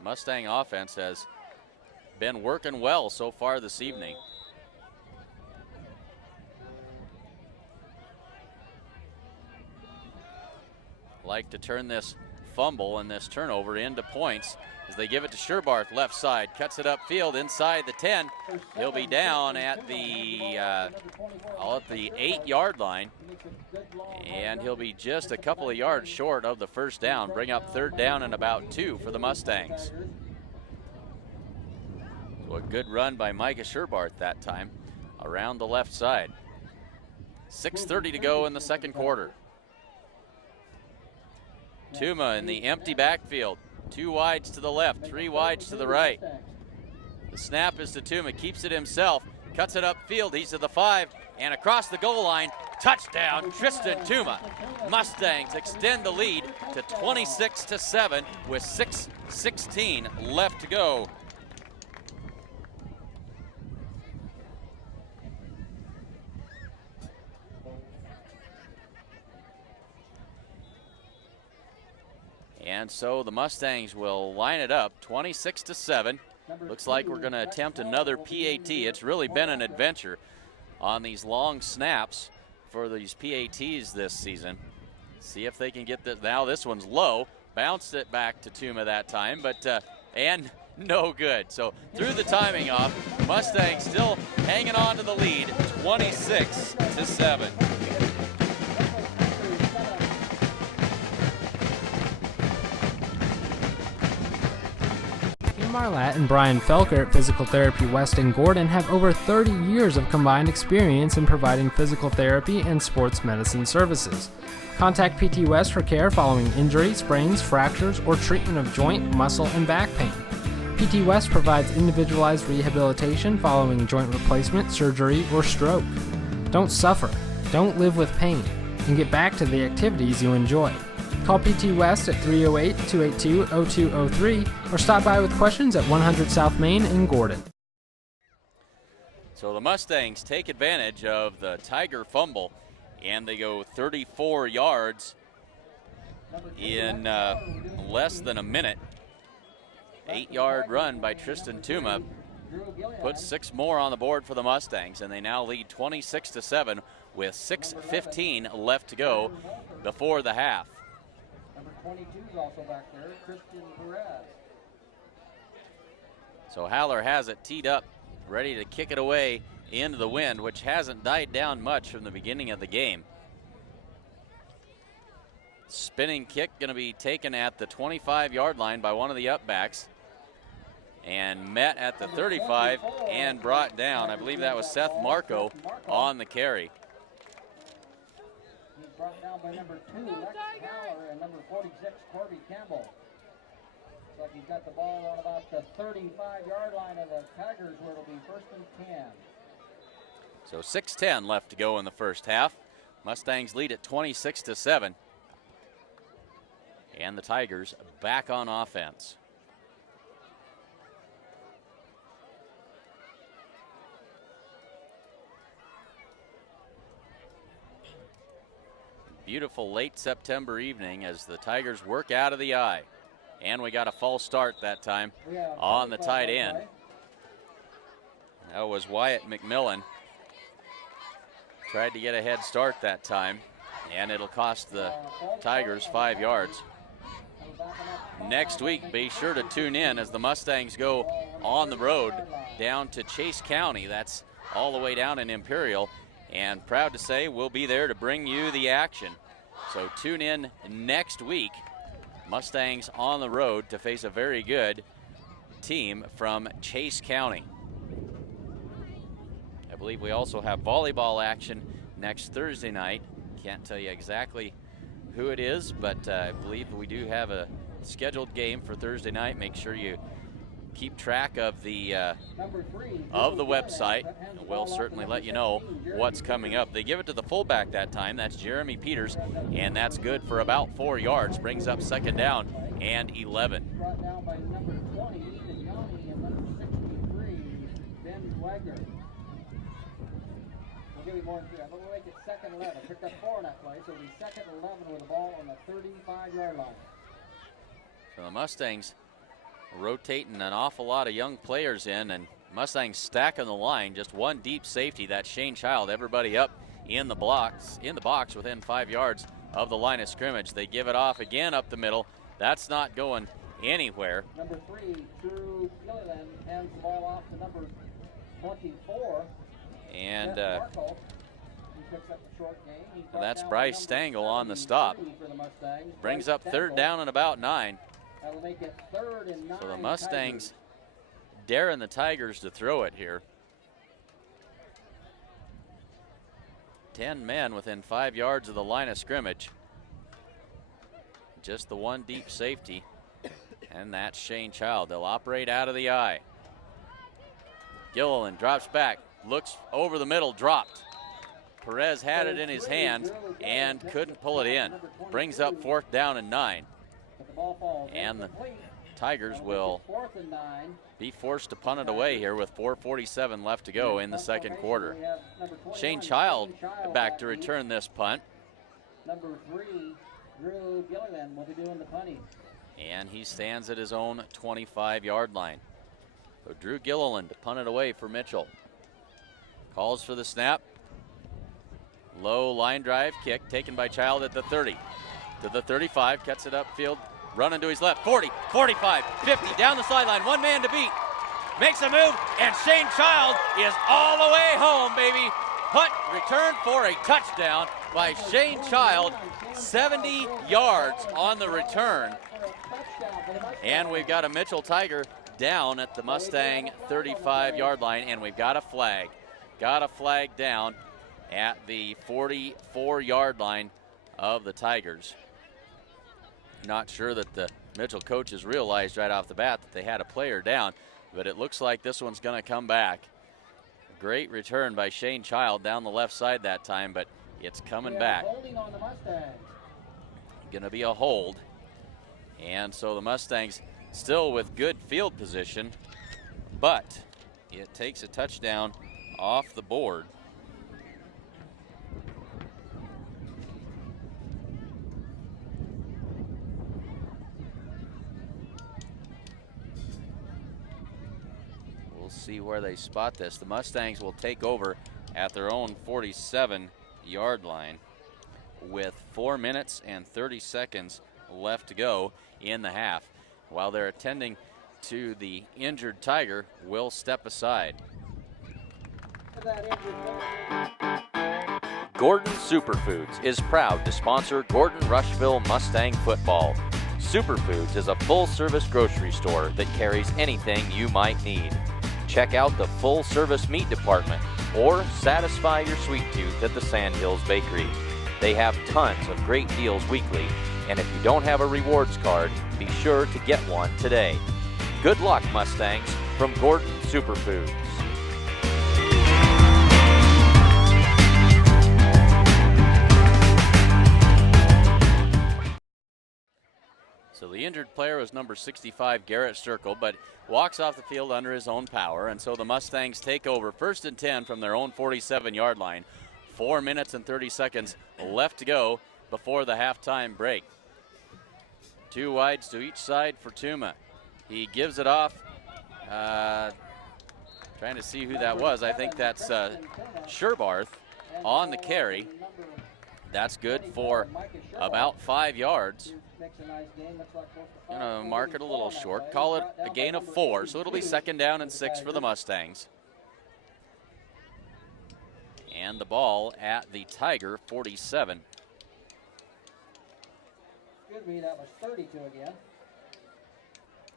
Mustang offense has been working well so far this evening. Like to turn this fumble and this turnover into points as they give it to Sherbarth, left side, cuts it upfield inside the 10. He'll be down at the 8-yard line, and he'll be just a couple of yards short of the first down. Bring up third down and about 2 for the Mustangs. So a good run by Micah Sherbarth that time around the left side. 6:30 to go in the second quarter. Tuma in the empty backfield. 2 wides to the left, 3 wides to the right. The snap is to Tuma, keeps it himself, cuts it upfield. He's to the 5 and across the goal line. Touchdown, Tristan Tuma. Mustangs extend the lead to 26-7 with 6:16 left to go. And so the Mustangs will line it up 26-7. Looks like we're going to attempt another PAT. It's really been an adventure on these long snaps for these PATs this season. See if they can get this. Now this one's low. Bounced it back to Tuma that time, but and no good. So threw the timing off. Mustangs still hanging on to the lead, 26-7. Marlatt and Brian Felker at Physical Therapy West in Gordon have over 30 years of combined experience in providing physical therapy and sports medicine services. Contact PT West for care following injury, sprains, fractures, or treatment of joint, muscle, and back pain. PT West provides individualized rehabilitation following joint replacement, surgery, or stroke. Don't suffer, don't live with pain, and get back to the activities you enjoy. Call PT West at 308-282-0203 or stop by with questions at 100 South Main in Gordon. So the Mustangs take advantage of the Tiger fumble, and they go 34 yards in less than a minute. 8-yard run by Tristan Tuma puts 6 more on the board for the Mustangs, and they now lead 26-7 with 6:15 left to go before the half. Number 22 is also back there, Christian Perez. So Haller has it teed up, ready to kick it away into the wind, which hasn't died down much from the beginning of the game. Spinning kick going to be taken at the 25-yard line by one of the upbacks and met at the 35 and brought down. I believe that was Seth Marco on the carry. He's brought down by number 2, Lex Haller, and number 46, Corby Campbell. Looks like he's got the ball on about the 35-yard line of the Tigers, where it'll be 1st and 10. So 6:10 left to go in the first half. Mustangs lead at 26-7. And the Tigers back on offense. Beautiful late September evening as the Tigers work out of the eye. And we got a false start that time on the tight end. That was Wyatt McMillan. Tried to get a head start that time, and it'll cost the Tigers 5 yards. Next week, be sure to tune in as the Mustangs go on the road down to Chase County. That's all the way down in Imperial. And proud to say we'll be there to bring you the action. So tune in next week. Mustangs on the road to face a very good team from Chase County. I believe we also have volleyball action next Thursday night. Can't tell you exactly who it is, but I believe we do have a scheduled game for Thursday night. Make sure you keep track of the website. We'll certainly let you know what's coming up. They give it to the fullback that time. That's Jeremy Peters, and that's good for about 4 yards. Brings up second down and 11. Brought down by number 20, Ethan Yanni, and number 63, Ben Wagner. We'll give you more than 3. We'll make it second 11. Picked up 4 on that play, so it'll be second 11 with the ball on the 35-yard line. So the Mustangs rotating an awful lot of young players in, and Mustangs stacking the line. Just one deep safety, that's Shane Child. Everybody up in the box within 5 yards of the line of scrimmage. They give it off again up the middle. That's not going anywhere. Number 3, Drew Gilliland, hands the ball off to number 24. And Markle. He picks up the short gain. that's Bryce Stangl on the stop. Brings up third down and about 9. That'll make it 3rd and 9. So the Mustangs daring the Tigers to throw it here. 10 men within 5 yards of the line of scrimmage. Just the one deep safety, and that's Shane Child. They'll operate out of the eye. Gilliland drops back, looks over the middle, dropped. Perez had it in his hand and couldn't pull it in. Brings up 4th down and 9. And the Tigers will be forced to punt it away here with 4:47 left to go in the second quarter. Shane Child back to return this punt. Number 3, Drew Gilliland, will be doing the punting. And he stands at his own 25-yard line. So Drew Gilliland to punt it away for Mitchell. Calls for the snap. Low line drive kick taken by Child at the 30. To the 35, cuts it upfield. Running to his left, 40, 45, 50, down the sideline, one man to beat. Makes a move, and Shane Child is all the way home, baby. Punt return for a touchdown by Shane Child, 70 yards on the return. And we've got a Mitchell Tiger down at the Mustang 35-yard line, and we've got a flag. Got a flag down at the 44-yard line of the Tigers. Not sure that the Mitchell coaches realized right off the bat that they had a player down, but it looks like this one's going to come back. Great return by Shane Child down the left side that time, but it's coming back. Holding on the Mustangs. Going to be a hold. And so the Mustangs still with good field position, but it takes a touchdown off the board. See where they spot this. The Mustangs will take over at their own 47-yard line with 4 minutes and 30 seconds left to go in the half. While they're attending to the injured Tiger, will step aside. Gordon Superfoods is proud to sponsor Gordon Rushville Mustang football. Superfoods is a full-service grocery store that carries anything you might need. Check out the full-service meat department or satisfy your sweet tooth at the Sandhills Bakery. They have tons of great deals weekly, and if you don't have a rewards card, be sure to get one today. Good luck, Mustangs, from Gordon Superfoods. So the injured player was number 65, Garrett Circle, but walks off the field under his own power, and so the Mustangs take over 1st and 10 from their own 47-yard line. 4 minutes and 30 seconds left to go before the halftime break. 2 wides to each side for Tuma. He gives it off. Trying to see who that was. I think that's Sherbarth on the carry. That's good for about 5 yards. Gonna mark it a little short. Call it a gain of 4, so it'll be 2nd down and 6 for the Mustangs. And the ball at the Tiger 47. Excuse me, that was 32 again.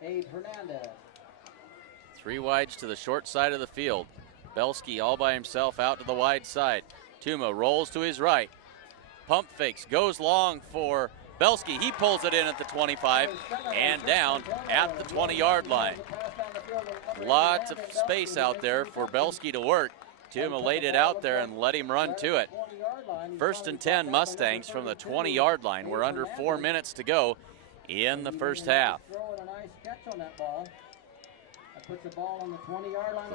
Abe Hernandez. 3 wides to the short side of the field. Belsky all by himself out to the wide side. Tuma rolls to his right. Pump fakes, goes long for Belsky. He pulls it in at the 25 and down at the 20-yard line. Lots of space out there for Belsky to work. Tuma laid it out there and let him run to it. 1st and 10 Mustangs from the 20-yard line. We're under 4 minutes to go in the first half. So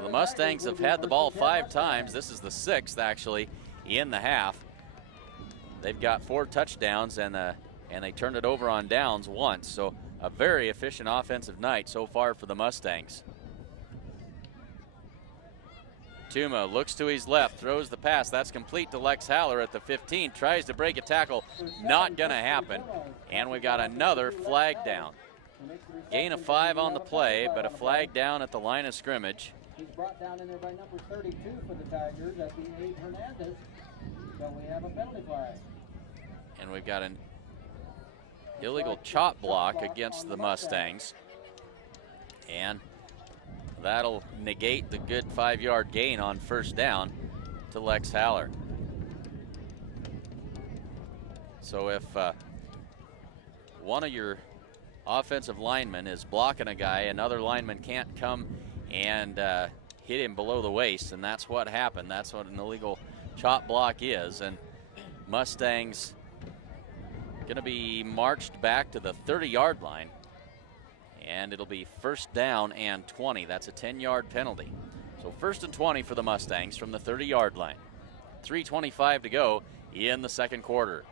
the Mustangs have had the ball 5 times. This is the 6th actually in the half. They've got 4 touchdowns and they turned it over on downs once. So a very efficient offensive night so far for the Mustangs. Tuma looks to his left, throws the pass. That's complete to Lex Haller at the 15. Tries to break a tackle. Not going to happen. And we got another flag down. Gain of 5 on the play, but a flag down at the line of scrimmage. He's brought down in there by number 32 for the Tigers. That'd be Abe Hernandez. So we have a penalty flag. And we've got an illegal chop block against the Mustangs. And that'll negate the good 5-yard gain on 1st down to Lex Haller. So if one of your offensive linemen is blocking a guy, another lineman can't come and hit him below the waist, and that's what happened. That's what an illegal chop block is. And Mustangs going to be marched back to the 30-yard line. And it'll be 1st down and 20. That's a 10-yard penalty. So 1st and 20 for the Mustangs from the 30-yard line. 3:25 to go in the 2nd quarter.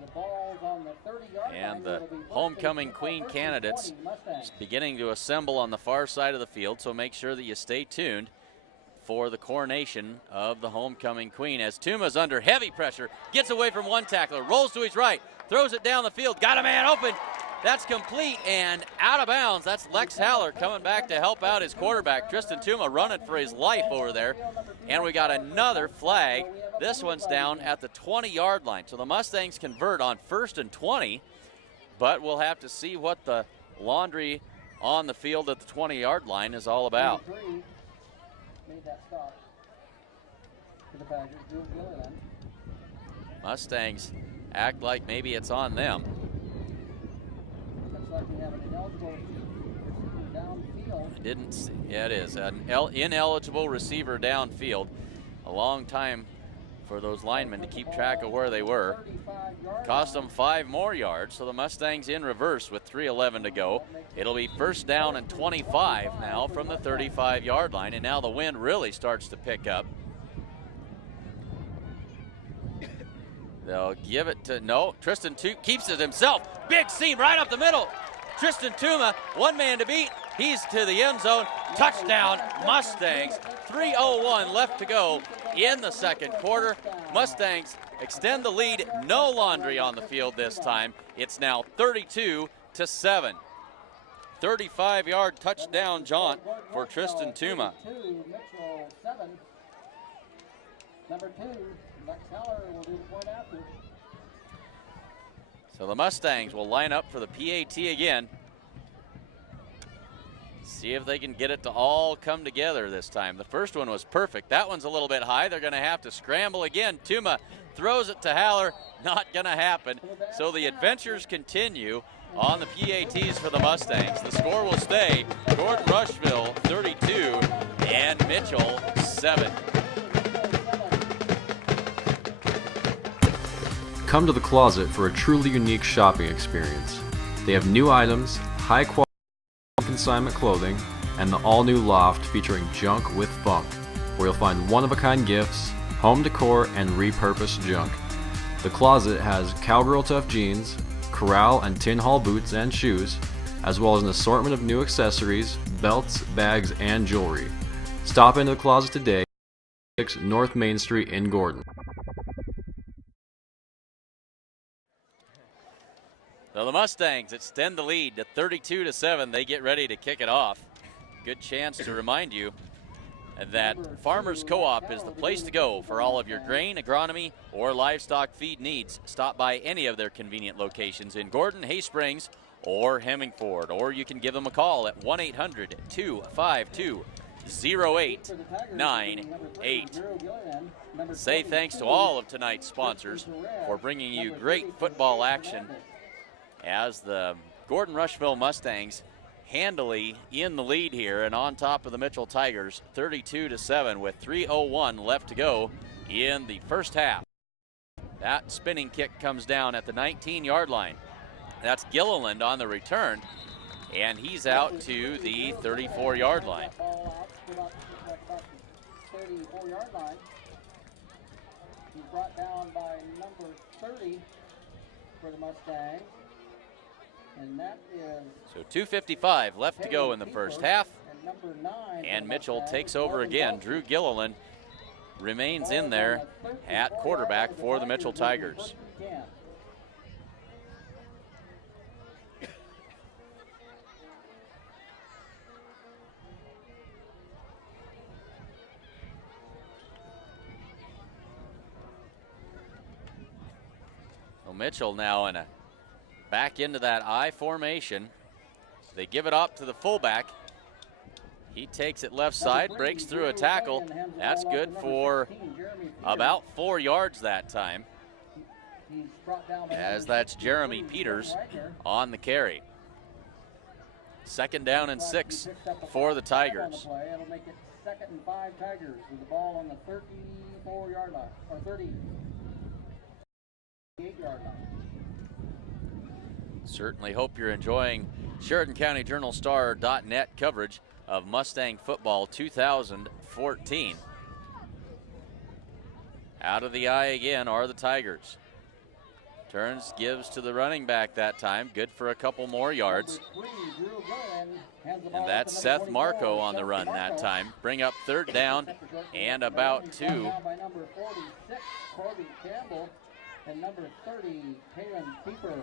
The ball's on the 30-yard line. And the homecoming queen candidates beginning to assemble on the far side of the field. So make sure that you stay tuned for the coronation of the homecoming queen as Tuma's under heavy pressure, gets away from one tackler, rolls to his right, throws it down the field, got a man open. That's complete and out of bounds. That's Lex Haller coming back to help out his quarterback. Tristan Tuma running for his life over there. And we got another flag. This one's down at the 20-yard line. So the Mustangs convert on 1st and 20, but we'll have to see what the laundry on the field at the 20-yard line is all about. Made that stop for the Tigers. Mustangs act like maybe it's on them. Looks like we have an ineligible receiver downfield. I didn't see. Yeah, it is an ineligible receiver downfield. A long time for those linemen to keep track of where they were. Cost them 5 more yards, so the Mustangs in reverse with 3:11 to go. It'll be 1st down and 25 now from the 35-yard line, and now the wind really starts to pick up. They'll give it to, no, Tristan keeps it himself. Big seam right up the middle. Tristan Tuma, one man to beat. He's to the end zone. Touchdown, Mustangs. 3:01 left to go in the 2nd quarter. Mustangs extend the lead. No laundry on the field this time. It's now 32-7. 35-yard touchdown jaunt for Tristan Tuma. Number 2, Lex Haller will do the point after. So the Mustangs will line up for the PAT again. See if they can get it to all come together this time. The first one was perfect. That one's a little bit high. They're going to have to scramble again. Tuma throws it to Haller. Not going to happen. So the adventures continue on the PATs for the Mustangs. The score will stay Gordon Rushville 32 and Mitchell 7. Come to the Closet for a truly unique shopping experience. They have new items, high quality consignment clothing, and the all-new loft featuring junk with funk, where you'll find one-of-a-kind gifts, home decor, and repurposed junk. The Closet has Cowgirl Tough jeans, Corral and Tin Hall boots and shoes, as well as an assortment of new accessories, belts, bags, and jewelry. Stop into the Closet today, 6 North Main Street in Gordon. So the Mustangs extend the lead to 32-7. They get ready to kick it off. Good chance to remind you that Farmers Co-op is the place to go for all of your grain, agronomy, or livestock feed needs. Stop by any of their convenient locations in Gordon, Hay Springs, or Hemingford, or you can give them a call at 1-800-252-0898. Say thanks to all of tonight's sponsors for bringing you great football action as the Gordon Rushville Mustangs handily in the lead here and on top of the Mitchell Tigers 32-7 with 3:01 left to go in the first half. That spinning kick comes down at the 19-yard line. That's Gilliland on the return, and he's out to the 34-yard line. 34-yard line. He's brought down by number 30 for the Mustangs. And that is so 2:55 left to go in the first half. And Mitchell takes over again. Drew Gilliland remains in there at quarterback for the Mitchell Tigers. So Mitchell now back into that I formation. They give it up to the fullback. He takes it left side, breaks through a tackle. That's good for about 4 yards that time, as that's Jeremy Peters on the carry. 2nd down and 6 for the Tigers. It'll make it 2nd and 5 Tigers with the ball on the 34-yard line, or 38-yard line. Certainly hope you're enjoying SheridanCountyJournalStar.net coverage of Mustang football 2014. Out of the eye again are the Tigers. Turns, gives to the running back that time. Good for a couple more yards. And that's Seth Marco on the run that time. Bring up 3rd down and about 2. By number 46, Corby Campbell, and number 30, Kaylin Pieper.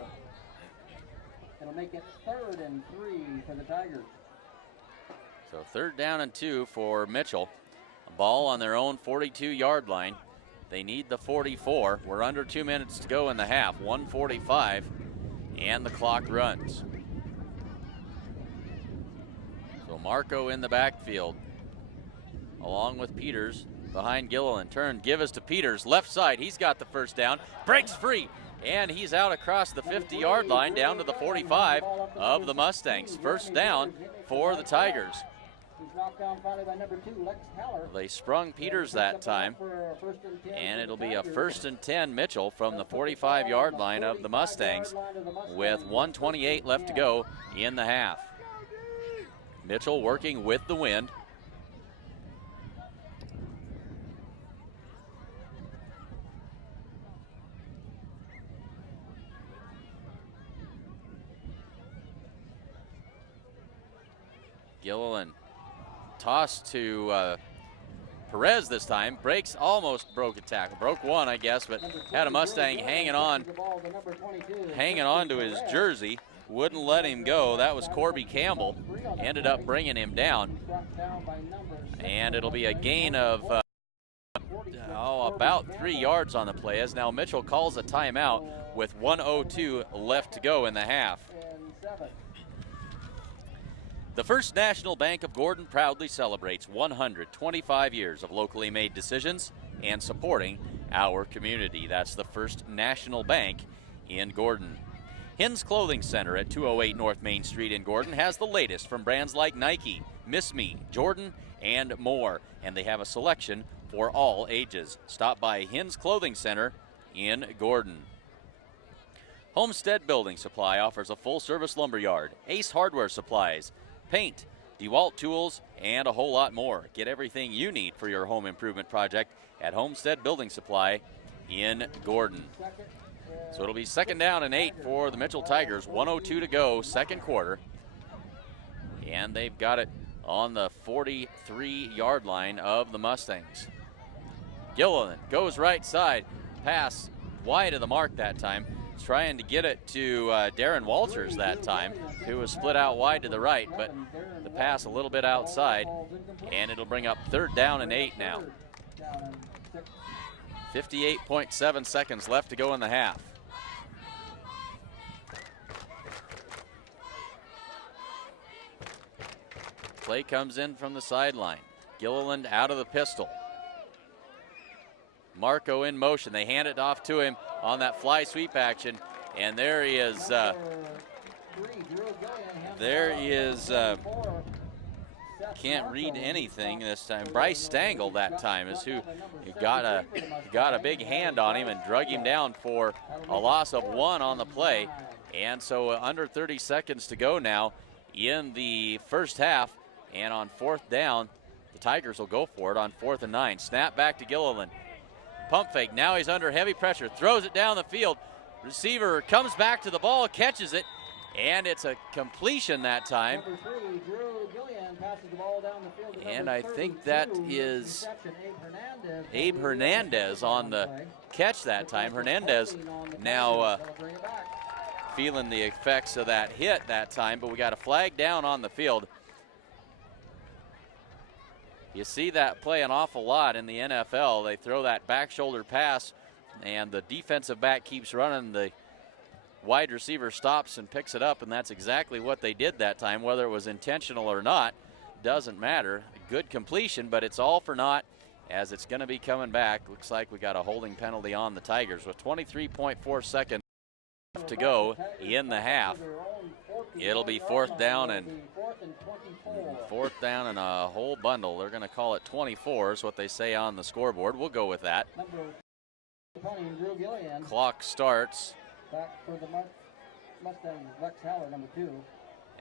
It'll make it 3rd and 3 for the Tigers. So 3rd down and 2 for Mitchell. A ball on their own 42-yard line. They need the 44. We're under 2 minutes to go in the half. 1:45, and the clock runs. So Marco in the backfield, along with Peters behind Gilliland. Turn, give us to Peters, left side. He's got the 1st down, breaks free, and he's out across the 50-yard line down to the 45 of the Mustangs. 1st down for the Tigers. He's knocked down finally by number 2, Lex Haller. They sprung Peters that time, and it'll be a 1st and 10 Mitchell from the 45-yard line of the Mustangs with 1:28 left to go in the half. Mitchell working with the wind. Gilliland toss to Perez this time. Breaks, almost broke a tackle. Broke one, I guess, but had a Mustang hanging on to his jersey. Wouldn't let him go. That was Corby Campbell. Ended up bringing him down. And it'll be a gain of about 3 yards on the play, as now Mitchell calls a timeout with 1:02 left to go in the half. The First National Bank of Gordon proudly celebrates 125 years of locally made decisions and supporting our community. That's the First National Bank in Gordon. Hins Clothing Center at 208 North Main Street in Gordon has the latest from brands like Nike, Miss Me, Jordan, and more. And they have a selection for all ages. Stop by Hins Clothing Center in Gordon. Homestead Building Supply offers a full-service lumberyard, Ace Hardware Supplies, paint, DeWalt tools, and a whole lot more. Get everything you need for your home improvement project at Homestead Building Supply in Gordon. So it'll be 2nd down and 8 for the Mitchell Tigers. 1:02 to go, 2nd quarter. And they've got it on the 43-yard line of the Mustangs. Gilliland goes right side. Pass wide of the mark that time. Trying to get it to Darren Walters that time, who was split out wide to the right, but the pass a little bit outside, and it'll bring up 3rd down and 8 now. 58.7 seconds left to go in the half. Play comes in from the sideline. Gilliland out of the pistol. Marco in motion. They hand it off to him on that fly sweep action, and there he is. Can't read anything this time. Bryce Stangl that time is who got a big hand on him and drug him down for a loss of 1 on the play. And so under 30 seconds to go now in the first half, and on 4th down, the Tigers will go for it on 4th and 9. Snap back to Gilliland. Pump fake. Now he's under heavy pressure. Throws it down the field. Receiver comes back to the ball, catches it, and it's a completion that time. And I think that is Abe Hernandez on the catch that time. Hernandez now feeling the effects of that hit that time, but we got a flag down on the field. You see that play an awful lot in the NFL. They throw that back shoulder pass, and the defensive back keeps running. The wide receiver stops and picks it up, and that's exactly what they did that time. Whether it was intentional or not, doesn't matter. Good completion, but it's all for naught as it's going to be coming back. Looks like we got a holding penalty on the Tigers with 23.4 seconds to go in the half. It'll be 4th down and a whole bundle. They're going to call it 24 is what they say on the scoreboard. We'll go with that. Clock starts. Back for the Mustangs, Lex Haller, number 2.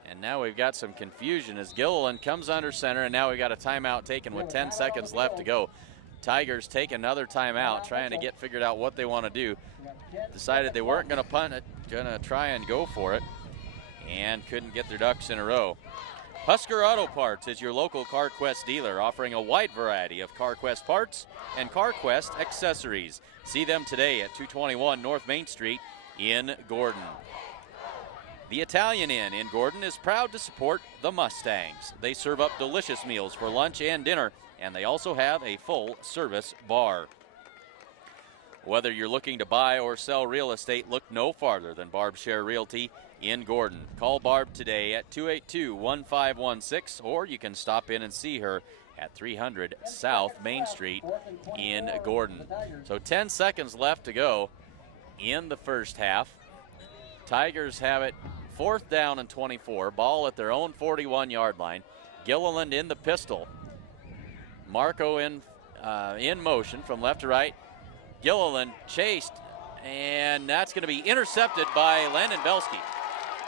And now we've got some confusion as Gilliland comes under center, and now we've got a timeout taken with 10 seconds left to go. Tigers take another timeout, trying to get figured out what they want to do. Decided they weren't going to punt it, going to try and go for it, and couldn't get their ducks in a row. Husker Auto Parts is your local CarQuest dealer, offering a wide variety of CarQuest parts and CarQuest accessories. See them today at 221 North Main Street in Gordon. The Italian Inn in Gordon is proud to support the Mustangs. They serve up delicious meals for lunch and dinner, and they also have a full service bar. Whether you're looking to buy or sell real estate, look no farther than Barb Share Realty in Gordon. Call Barb today at 282-1516, or you can stop in and see her at 300 South Main Street in Gordon. So 10 seconds left to go in the first half. Tigers have it 4th down and 24. Ball at their own 41-yard line. Gilliland in the pistol. Marco in motion from left to right. Gilliland chased, and that's going to be intercepted by Landon Belsky.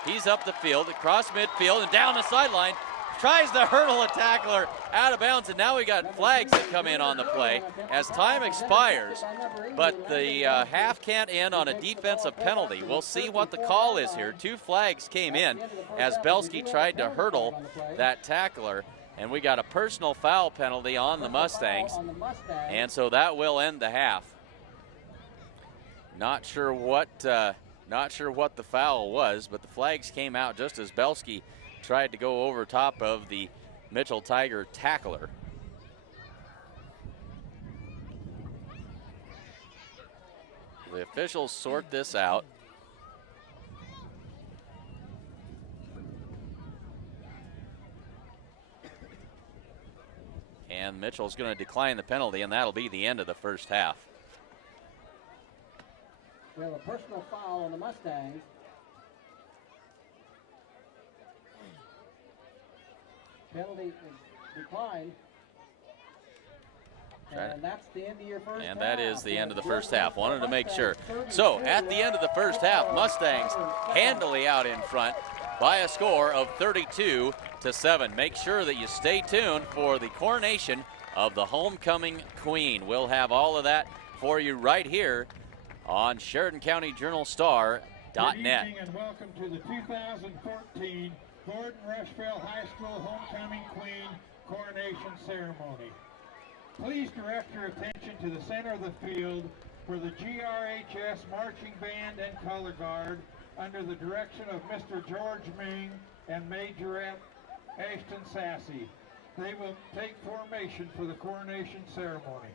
He's up the field, across midfield, and down the sideline. Tries to hurdle a tackler out of bounds, and now we got flags that come in on the play as time expires. But the half can't end on a defensive penalty. We'll see what the call is here. 2 flags came in as Belsky tried to hurdle that tackler, and we got a personal foul penalty on the Mustangs, and so that will end the half. Not sure what the foul was, but the flags came out just as Belsky tried to go over top of the Mitchell Tiger tackler. The officials sort this out. And Mitchell's going to decline the penalty, and that'll be the end of the first half. We have a personal foul on the Mustangs. Penalty is declined. And that's the end of your first half. And that is the end of the first half. Wanted to make sure. So at the end of the first half, Mustangs handily out in front by a score of 32-7. Make sure that you stay tuned for the coronation of the homecoming queen. We'll have all of that for you right here on SheridanCountyJournalStar.net. Good evening and welcome to the 2014 Gordon Rushville High School Homecoming Queen Coronation Ceremony. Please direct your attention to the center of the field for the GRHS Marching Band and Color Guard under the direction of Mr. George Ming and Majorette Ashton Sassy. They will take formation for the coronation ceremony.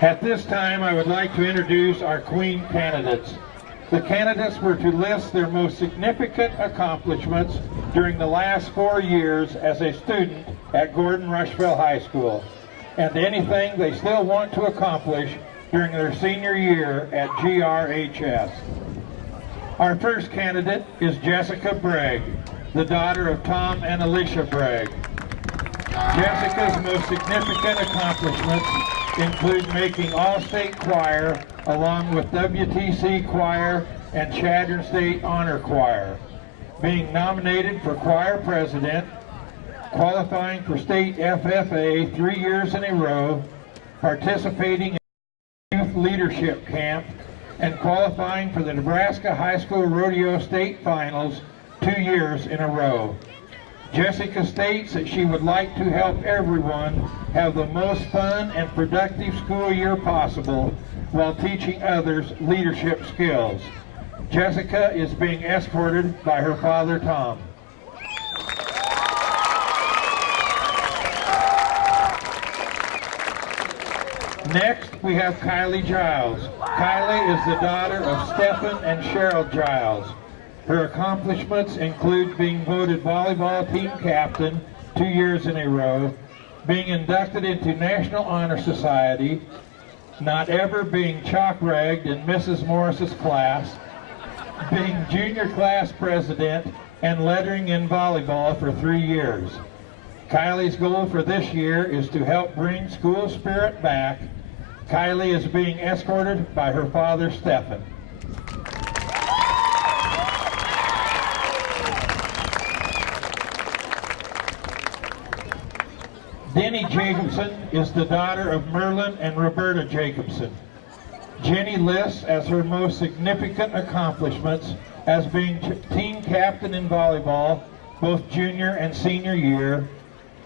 At this time, I would like to introduce our Queen candidates. The candidates were to list their most significant accomplishments during the last 4 years as a student at Gordon Rushville High School, and anything they still want to accomplish during their senior year at GRHS. Our first candidate is Jessica Bragg, the daughter of Tom and Alicia Bragg. Jessica's most significant accomplishments include making All-State Choir along with WTC Choir and Chadron State Honor Choir, being nominated for Choir President, qualifying for State FFA 3 years in a row, participating in Youth Leadership Camp, and qualifying for the Nebraska High School Rodeo State Finals 2 years in a row. Jessica states that she would like to help everyone have the most fun and productive school year possible while teaching others leadership skills. Jessica is being escorted by her father, Tom. Next, we have Kylie Giles. Kylie is the daughter of Stephen and Cheryl Giles. Her accomplishments include being voted volleyball team captain 2 years in a row, being inducted into National Honor Society, not ever being chalk-ragged in Mrs. Morris's class, being junior class president, and lettering in volleyball for 3 years. Kylie's goal for this year is to help bring school spirit back. Kylie is being escorted by her father, Stephen. Denny Jacobson is the daughter of Merlin and Roberta Jacobson. Jenny lists as her most significant accomplishments as being team captain in volleyball, both junior and senior year,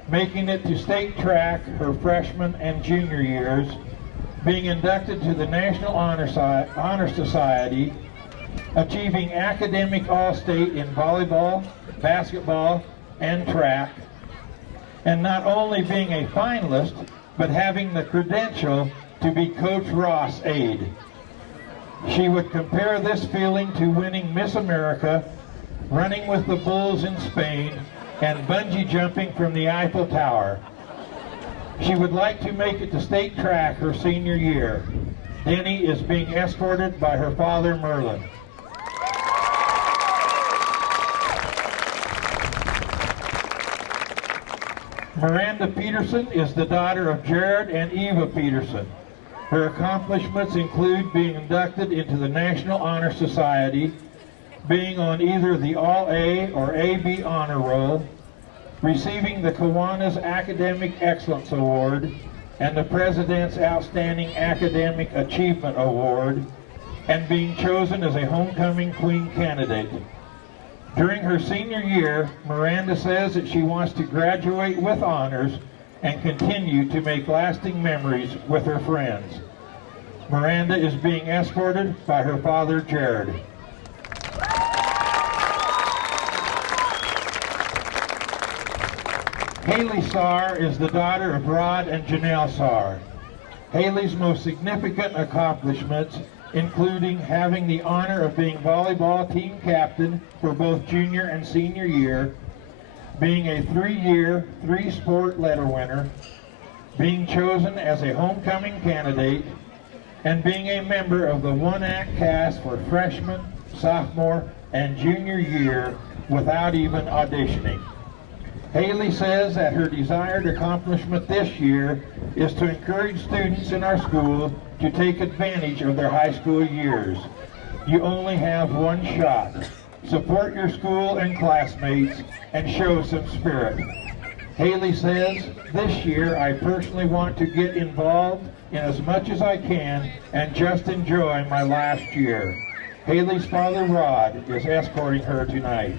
making it to state track her freshman and junior years, being inducted to the National Honor Society, achieving academic all-state in volleyball, basketball, and track, and not only being a finalist, but having the credential to be Coach Ross' aide. She would compare this feeling to winning Miss America, running with the Bulls in Spain, and bungee jumping from the Eiffel Tower. She would like to make it to state track her senior year. Denny is being escorted by her father, Merlin. Miranda Peterson is the daughter of Jared and Eva Peterson. Her accomplishments include being inducted into the National Honor Society, being on either the All-A or A-B honor roll, receiving the Kiwanis Academic Excellence Award and the President's Outstanding Academic Achievement Award, and being chosen as a homecoming queen candidate. During her senior year, Miranda says that she wants to graduate with honors and continue to make lasting memories with her friends. Miranda is being escorted by her father, Jared. Haley Sarr is the daughter of Rod and Janelle Sarr. Haley's most significant accomplishments including having the honor of being volleyball team captain for both junior and senior year, being a 3-year, 3-sport letter winner, being chosen as a homecoming candidate, and being a member of the one-act cast for freshman, sophomore, and junior year without even auditioning. Haley says that her desired accomplishment this year is to encourage students in our school to take advantage of their high school years. You only have one shot. Support your school and classmates and show some spirit. Haley says, this year I personally want to get involved in as much as I can and just enjoy my last year. Haley's father, Rod, is escorting her tonight.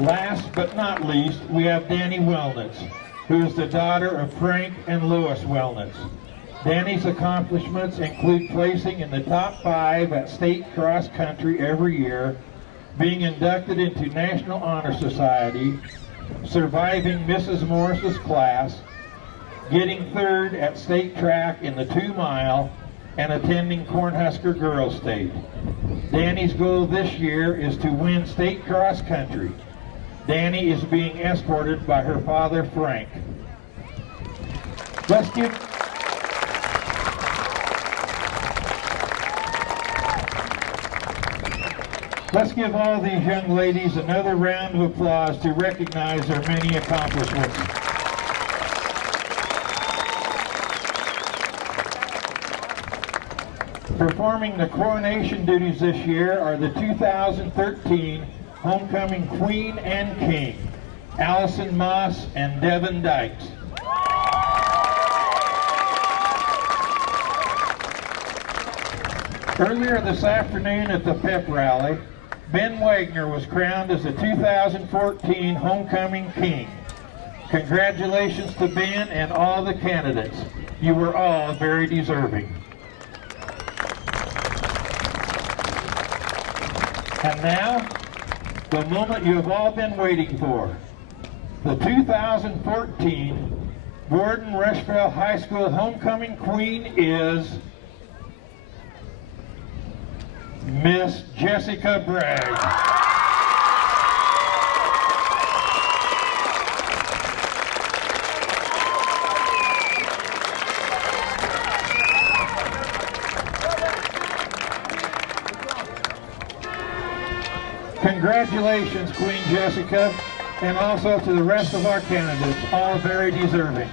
Last but not least, we have Danny Wellnitz, who is the daughter of Frank and Lois Wellnitz. Danny's accomplishments include placing in the top 5 at state cross country every year, being inducted into National Honor Society, surviving Mrs. Morris's class, getting 3rd at state track in the 2-mile, and attending Cornhusker Girls State. Danny's goal this year is to win state cross country. Danny is being escorted by her father, Frank. Let's give all these young ladies another round of applause to recognize their many accomplishments. Performing the coronation duties this year are the 2013 Homecoming Queen and King, Allison Moss and Devin Dykes. Earlier this afternoon at the pep rally, Ben Wagner was crowned as the 2014 Homecoming King. Congratulations to Ben and all the candidates. You were all very deserving. And now, the moment you have all been waiting for. The 2014 Gordon Rushville High School Homecoming Queen is Miss Jessica Bragg. Congratulations, Queen Jessica, and also to the rest of our candidates, all very deserving.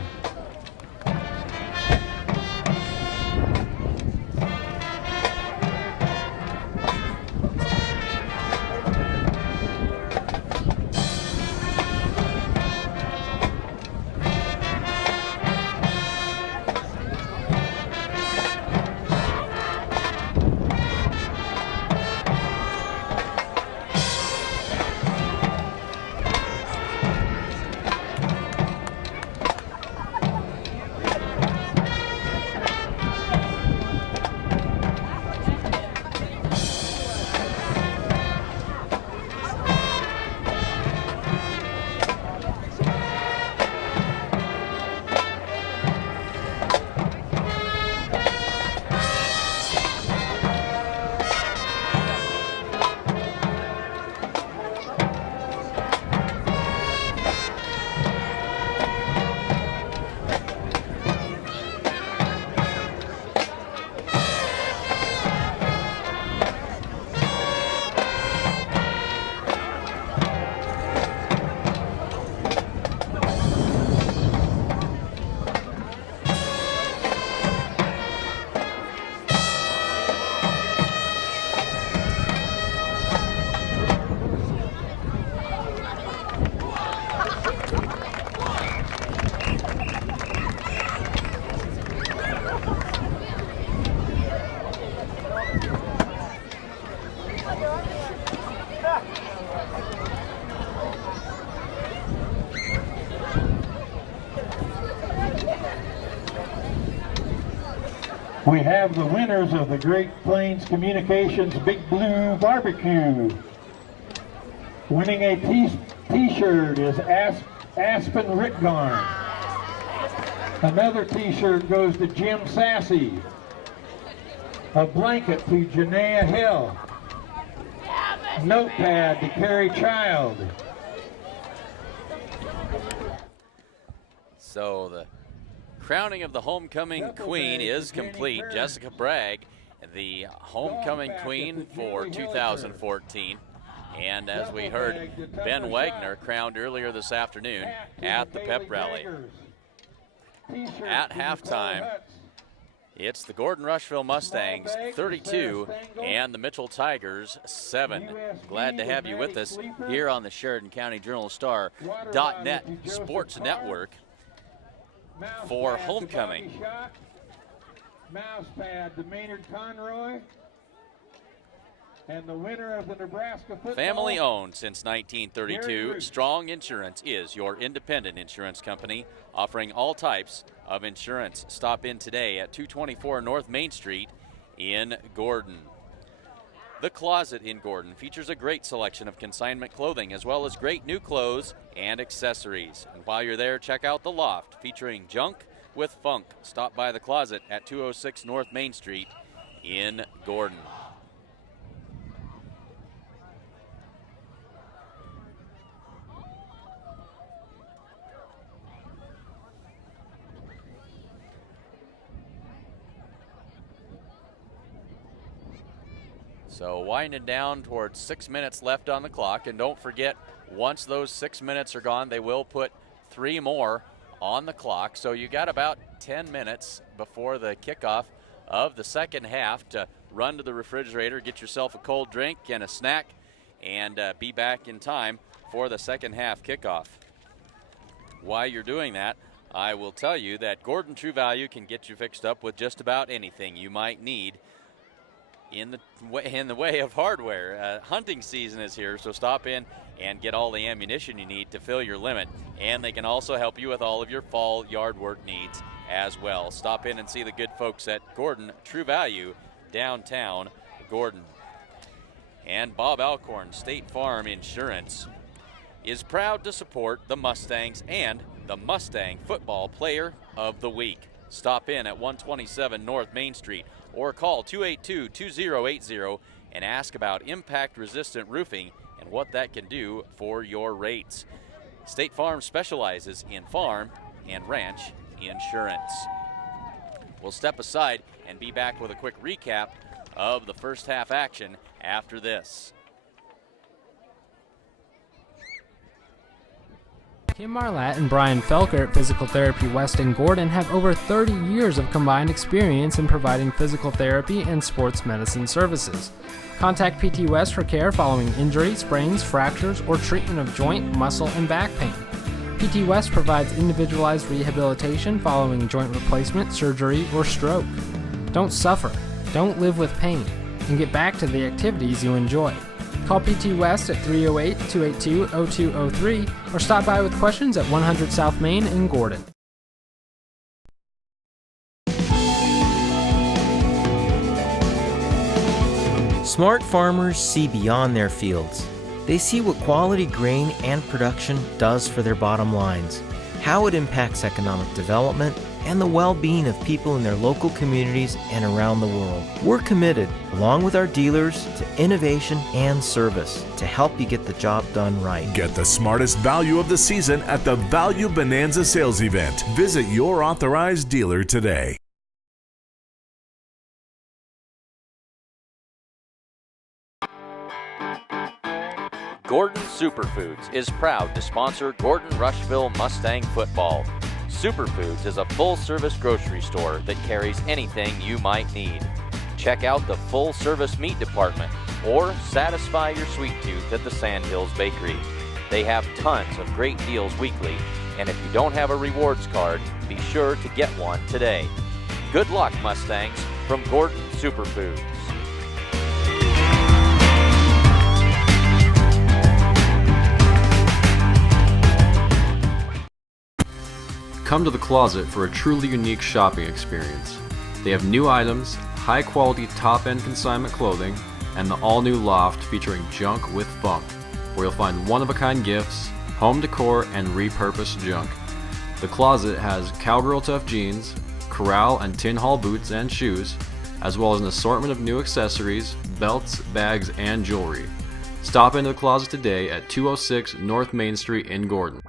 We have the winners of the Great Plains Communications Big Blue Barbecue. Winning a t-shirt is Aspen Ritgarn. Another t-shirt goes to Jim Sassy. A blanket to Janaea Hill. Notepad to Carrie Child. So the crowning of the homecoming queen is complete. Jessica Bragg, the homecoming queen for 2014. And as we heard, Ben Wagner crowned earlier this afternoon at the pep rally. At halftime, it's the Gordon Rushville Mustangs 32 and the Mitchell Tigers 7. Glad to have you with us here on the Sheridan County Journal-Star.net Sports Network for homecoming. Mouse pad to Maynard Conroy. And the winner of the Nebraska football. Family owned since 1932, Strong Insurance is your independent insurance company offering all types of insurance. Stop in today at 224 North Main Street in Gordon. The Closet in Gordon features a great selection of consignment clothing as well as great new clothes and accessories. And while you're there, check out The Loft featuring junk with funk. Stop by The Closet at 206 North Main Street in Gordon. So winding down towards 6 minutes left on the clock, and don't forget, once those 6 minutes are gone, they will put 3 more on the clock. So you got about 10 minutes before the kickoff of the second half to run to the refrigerator, get yourself a cold drink and a snack, and be back in time for the second half kickoff. While you're doing that, I will tell you that Gordon True Value can get you fixed up with just about anything you might need in the way of hardware. Hunting season is here, so stop in and get all the ammunition you need to fill your limit. And they can also help you with all of your fall yard work needs as well. Stop in and see the good folks at Gordon True Value, downtown Gordon. And Bob Alcorn, State Farm Insurance, is proud to support the Mustangs and the Mustang Football Player of the Week. Stop in at 127 North Main Street or call 282-2080 and ask about impact-resistant roofing and what that can do for your rates. State Farm specializes in farm and ranch insurance. We'll step aside and be back with a quick recap of the first half action after this. Kim Marlatt and Brian Felker at Physical Therapy West in Gordon have over 30 years of combined experience in providing physical therapy and sports medicine services. Contact PT West for care following injury, sprains, fractures, or treatment of joint, muscle, and back pain. PT West provides individualized rehabilitation following joint replacement, surgery, or stroke. Don't suffer, don't live with pain, and get back to the activities you enjoy. Call PT West at 308-282-0203 or stop by with questions at 100 South Main in Gordon. Smart farmers see beyond their fields. They see what quality grain and production does for their bottom lines, how it impacts economic development, and the well-being of people in their local communities and around the world. We're committed, along with our dealers, to innovation and service to help you get the job done right. Get the smartest value of the season at the Value Bonanza sales event. Visit your authorized dealer today. Gordon Superfoods is proud to sponsor Gordon Rushville Mustang football. Superfoods is a full-service grocery store that carries anything you might need. Check out the full-service meat department or satisfy your sweet tooth at the Sandhills Bakery. They have tons of great deals weekly, and if you don't have a rewards card, be sure to get one today. Good luck, Mustangs, from Gordon Superfoods. Come to the Closet for a truly unique shopping experience. They have new items, high-quality top-end consignment clothing, and the all-new loft featuring junk with funk, where you'll find one-of-a-kind gifts, home decor, and repurposed junk. The closet has cowgirl tough jeans, corral and tin hall boots and shoes, as well as an assortment of new accessories, belts, bags, and jewelry. Stop into the closet today at 206 North Main Street in Gordon.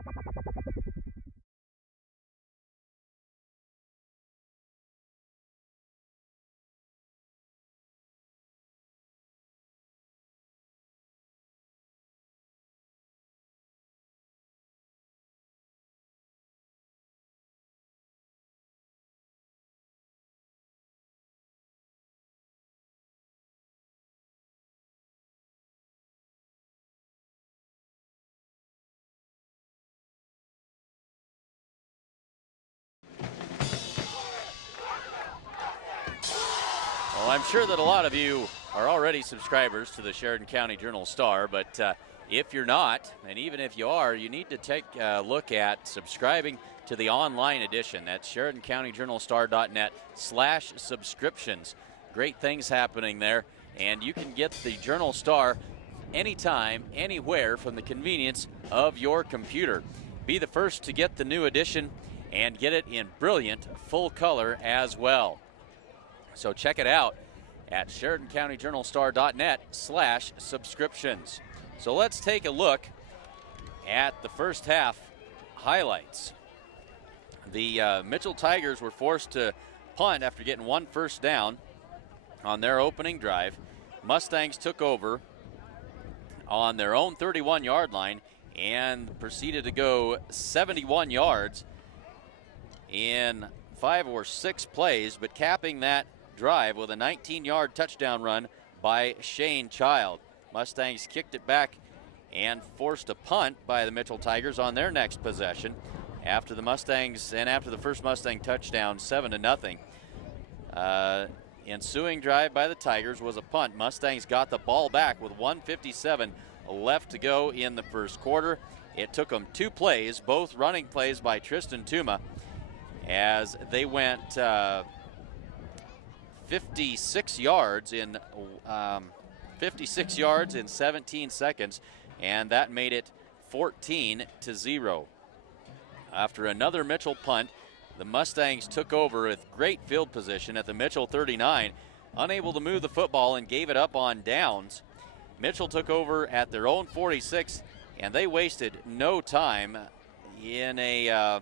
Well, I'm sure that a lot of you are already subscribers to the Sheridan County Journal-Star, but if you're not, and even if you are, you need to take a look at subscribing to the online edition. That's SheridanCountyJournalStar.net/subscriptions. Great things happening there, and you can get the Journal-Star anytime, anywhere from the convenience of your computer. Be the first to get the new edition and get it in brilliant full color as well. So check it out at SheridanCountyJournalStar.net/subscriptions. So let's take a look at the first half highlights. The Mitchell Tigers were forced to punt after getting one first down on their opening drive. Mustangs took over on their own 31-yard line and proceeded to go 71 yards in 5 or 6 plays, but capping that drive with a 19-yard touchdown run by Shane Child. Mustangs kicked it back and forced a punt by the Mitchell Tigers on their next possession after the first Mustang touchdown, 7-0. Ensuing drive by the Tigers was a punt. Mustangs got the ball back with 1:57 left to go in the first quarter. It took them 2 plays, both running plays by Tristan Tuma, as they went 56 yards in 17 seconds, and that made it 14-0. After another Mitchell punt, the Mustangs took over with great field position at the Mitchell 39, unable to move the football and gave it up on downs. Mitchell took over at their own 46, and they wasted no time in a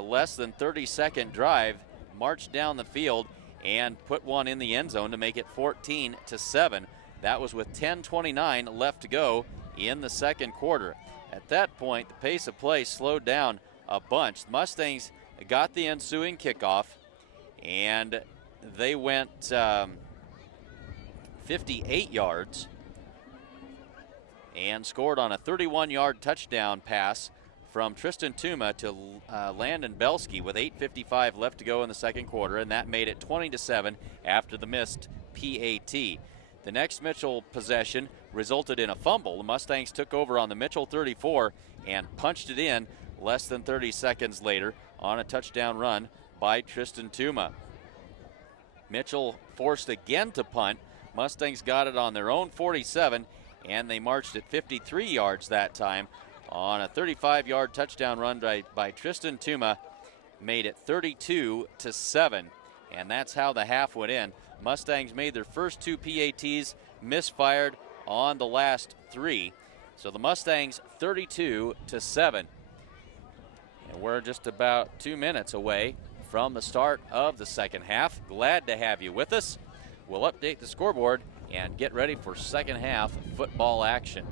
less than 30-second drive, marched down the field and put one in the end zone to make it 14-7. That was with 10:29 left to go in the second quarter. At that point, the pace of play slowed down a bunch. The Mustangs got the ensuing kickoff, and they went 58 yards and scored on a 31-yard touchdown pass from Tristan Tuma to Landon Belsky with 8:55 left to go in the second quarter, and that made it 20-7 after the missed PAT. The next Mitchell possession resulted in a fumble. The Mustangs took over on the Mitchell 34 and punched it in less than 30 seconds later on a touchdown run by Tristan Tuma. Mitchell forced again to punt. Mustangs got it on their own 47, and they marched at 53 yards that time on a 35-yard touchdown run by Tristan Tuma, made it 32-7, and that's how the half went in. Mustangs made their first 2 PATs, misfired on the last 3. So the Mustangs 32-7. And we're just about 2 minutes away from the start of the second half. Glad to have you with us. We'll update the scoreboard and get ready for second half football action.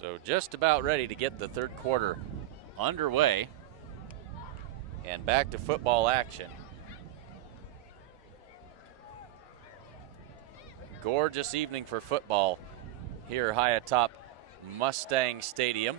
So just about ready to get the third quarter underway and back to football action. Gorgeous evening for football here high atop Mustang Stadium,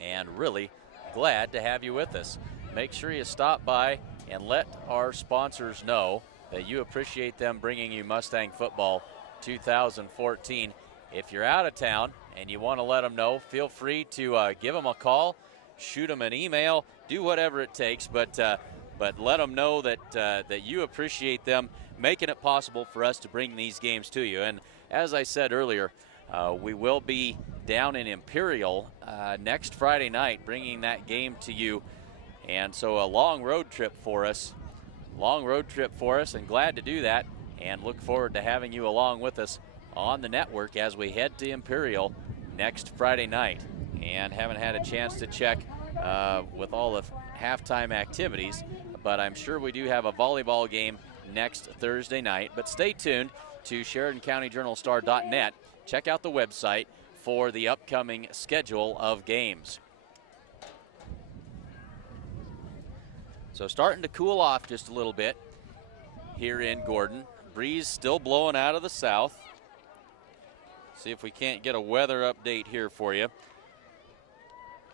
and really glad to have you with us. Make sure you stop by and let our sponsors know that you appreciate them bringing you Mustang football 2014. If you're out of town and you want to let them know, feel free to give them a call, shoot them an email, do whatever it takes, but let them know that you appreciate them making it possible for us to bring these games to you. And as I said earlier, we will be down in Imperial next Friday night bringing that game to you. And so a long road trip for us, and glad to do that, and look forward to having you along with us on the network as we head to Imperial next Friday night. And haven't had a chance to check with all the halftime activities, but I'm sure we do have a volleyball game next Thursday night. But stay tuned to SheridanCountyJournalStar.net. Check out the website for the upcoming schedule of games. So starting to cool off just a little bit here in Gordon. Breeze still blowing out of the south. See if we can't get a weather update here for you. It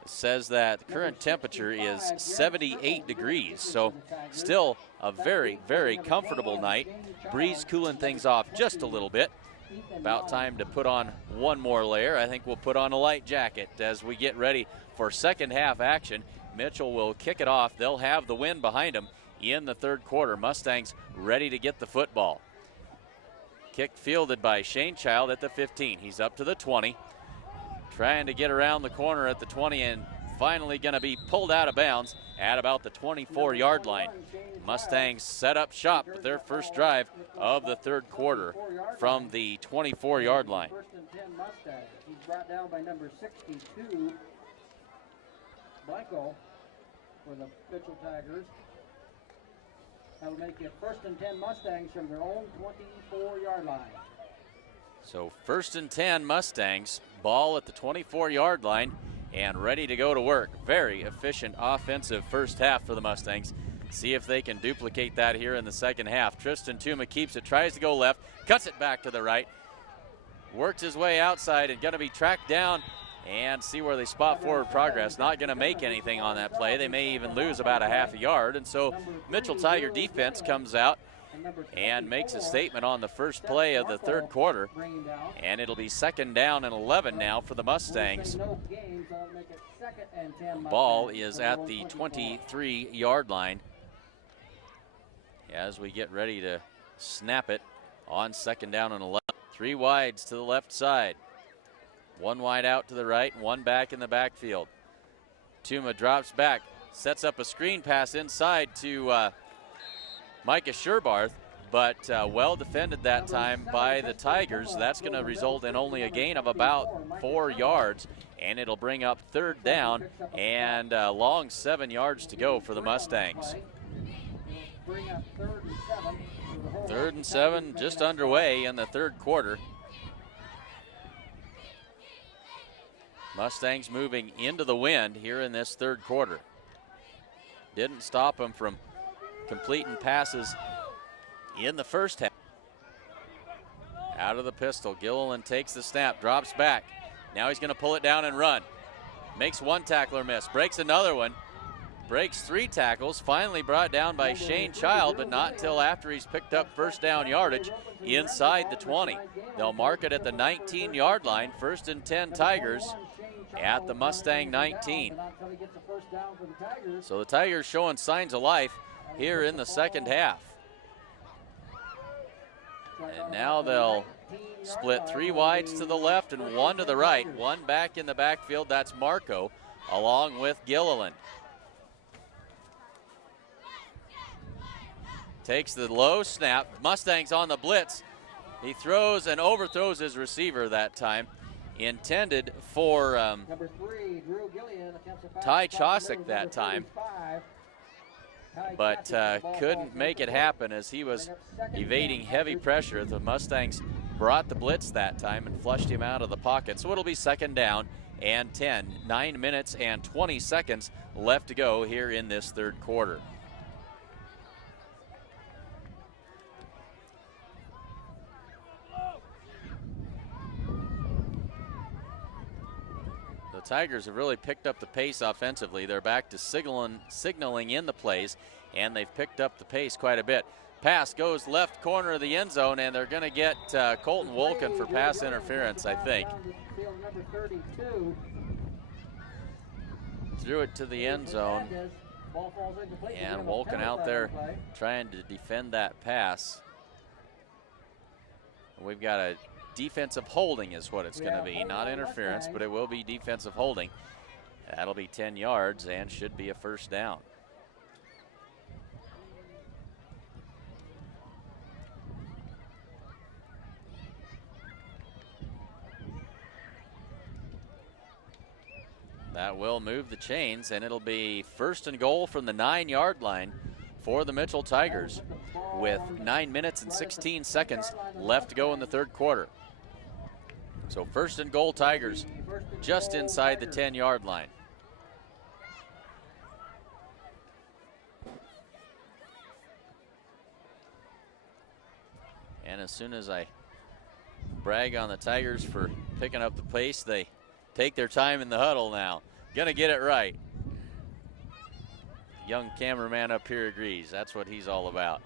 says that the current temperature is 78 degrees, so still a very, very comfortable night. Breeze cooling things off just a little bit. About time to put on one more layer. I think we'll put on a light jacket as we get ready for second half action. Mitchell will kick it off. They'll have the wind behind them in the third quarter. Mustangs ready to get the football. Kick fielded by Shane Child at the 15. He's up to the 20. Trying to get around the corner at the 20 and finally going to be pulled out of bounds at about the 24-yard line. Mustangs set up shop with their first drive of the third quarter from the 24-yard line. First and 10 Mustangs. He's brought down by number 62, Blanco, for the Mitchell Tigers. That'll make it first and 10 Mustangs from their own 24-yard line. So first and 10 Mustangs, ball at the 24-yard line and ready to go to work. Very efficient offensive first half for the Mustangs. See if they can duplicate that here in the second half. Tristan Tuma keeps it, tries to go left, cuts it back to the right, works his way outside and going to be tracked down, and see where they spot forward progress. Not going to make anything on that play. They may even lose about a half a yard. And so Mitchell Tiger defense comes out and makes a statement on the first play of the third quarter. And it'll be second down and 11 now for the Mustangs. Ball is at the 23-yard line as we get ready to snap it on second down and 11. Three wides to the left side. One wide out to the right, one back in the backfield. Tuma drops back, sets up a screen pass inside to Micah Sherbarth, but well defended that time by the Tigers. That's going to result in only a gain of about 4 yards, and it'll bring up third down and a long 7 yards to go for the Mustangs. Third and 7 just underway in the third quarter. Mustangs moving into the wind here in this third quarter. Didn't stop them from completing passes in the first half. Out of the pistol, Gilliland takes the snap, drops back. Now he's going to pull it down and run. Makes one tackler miss, breaks another one, breaks 3 tackles, finally brought down by Shane Child, but not until after he's picked up first down yardage inside the 20. They'll mark it at the 19-yard line, first and 10 Tigers at the Mustang 19. So the Tigers showing signs of life here in the second half. And now they'll split 3 wides to the left and 1 to the right. One back in the backfield, that's Marco, along with Gilliland. Takes the low snap, Mustangs on the blitz. He throws and overthrows his receiver that time. Intended for Ty Chosick that time, but couldn't make it happen as he was evading heavy pressure. The Mustangs brought the blitz that time and flushed him out of the pocket. So it'll be second down and 10. 9 minutes and 20 seconds left to go here in this third quarter. The Tigers have really picked up the pace offensively. They're back to signaling in the plays, and they've picked up the pace quite a bit. Pass goes left corner of the end zone, and they're going to get Colton Wolken for pass interference, I think. Threw it to the end zone, and Wolken out there trying to defend that pass. We've got a defensive holding is what it's going to be, not interference, but it will be defensive holding. That'll be 10 yards and should be a first down. That will move the chains, and it'll be first and goal from the 9-yard line for the Mitchell Tigers with 9 minutes and 16 seconds left to go in the third quarter. So first and goal Tigers just inside the 10-yard line. And as soon as I brag on the Tigers for picking up the pace, they take their time in the huddle now. Gonna get it right. Young cameraman up here agrees. That's what he's all about.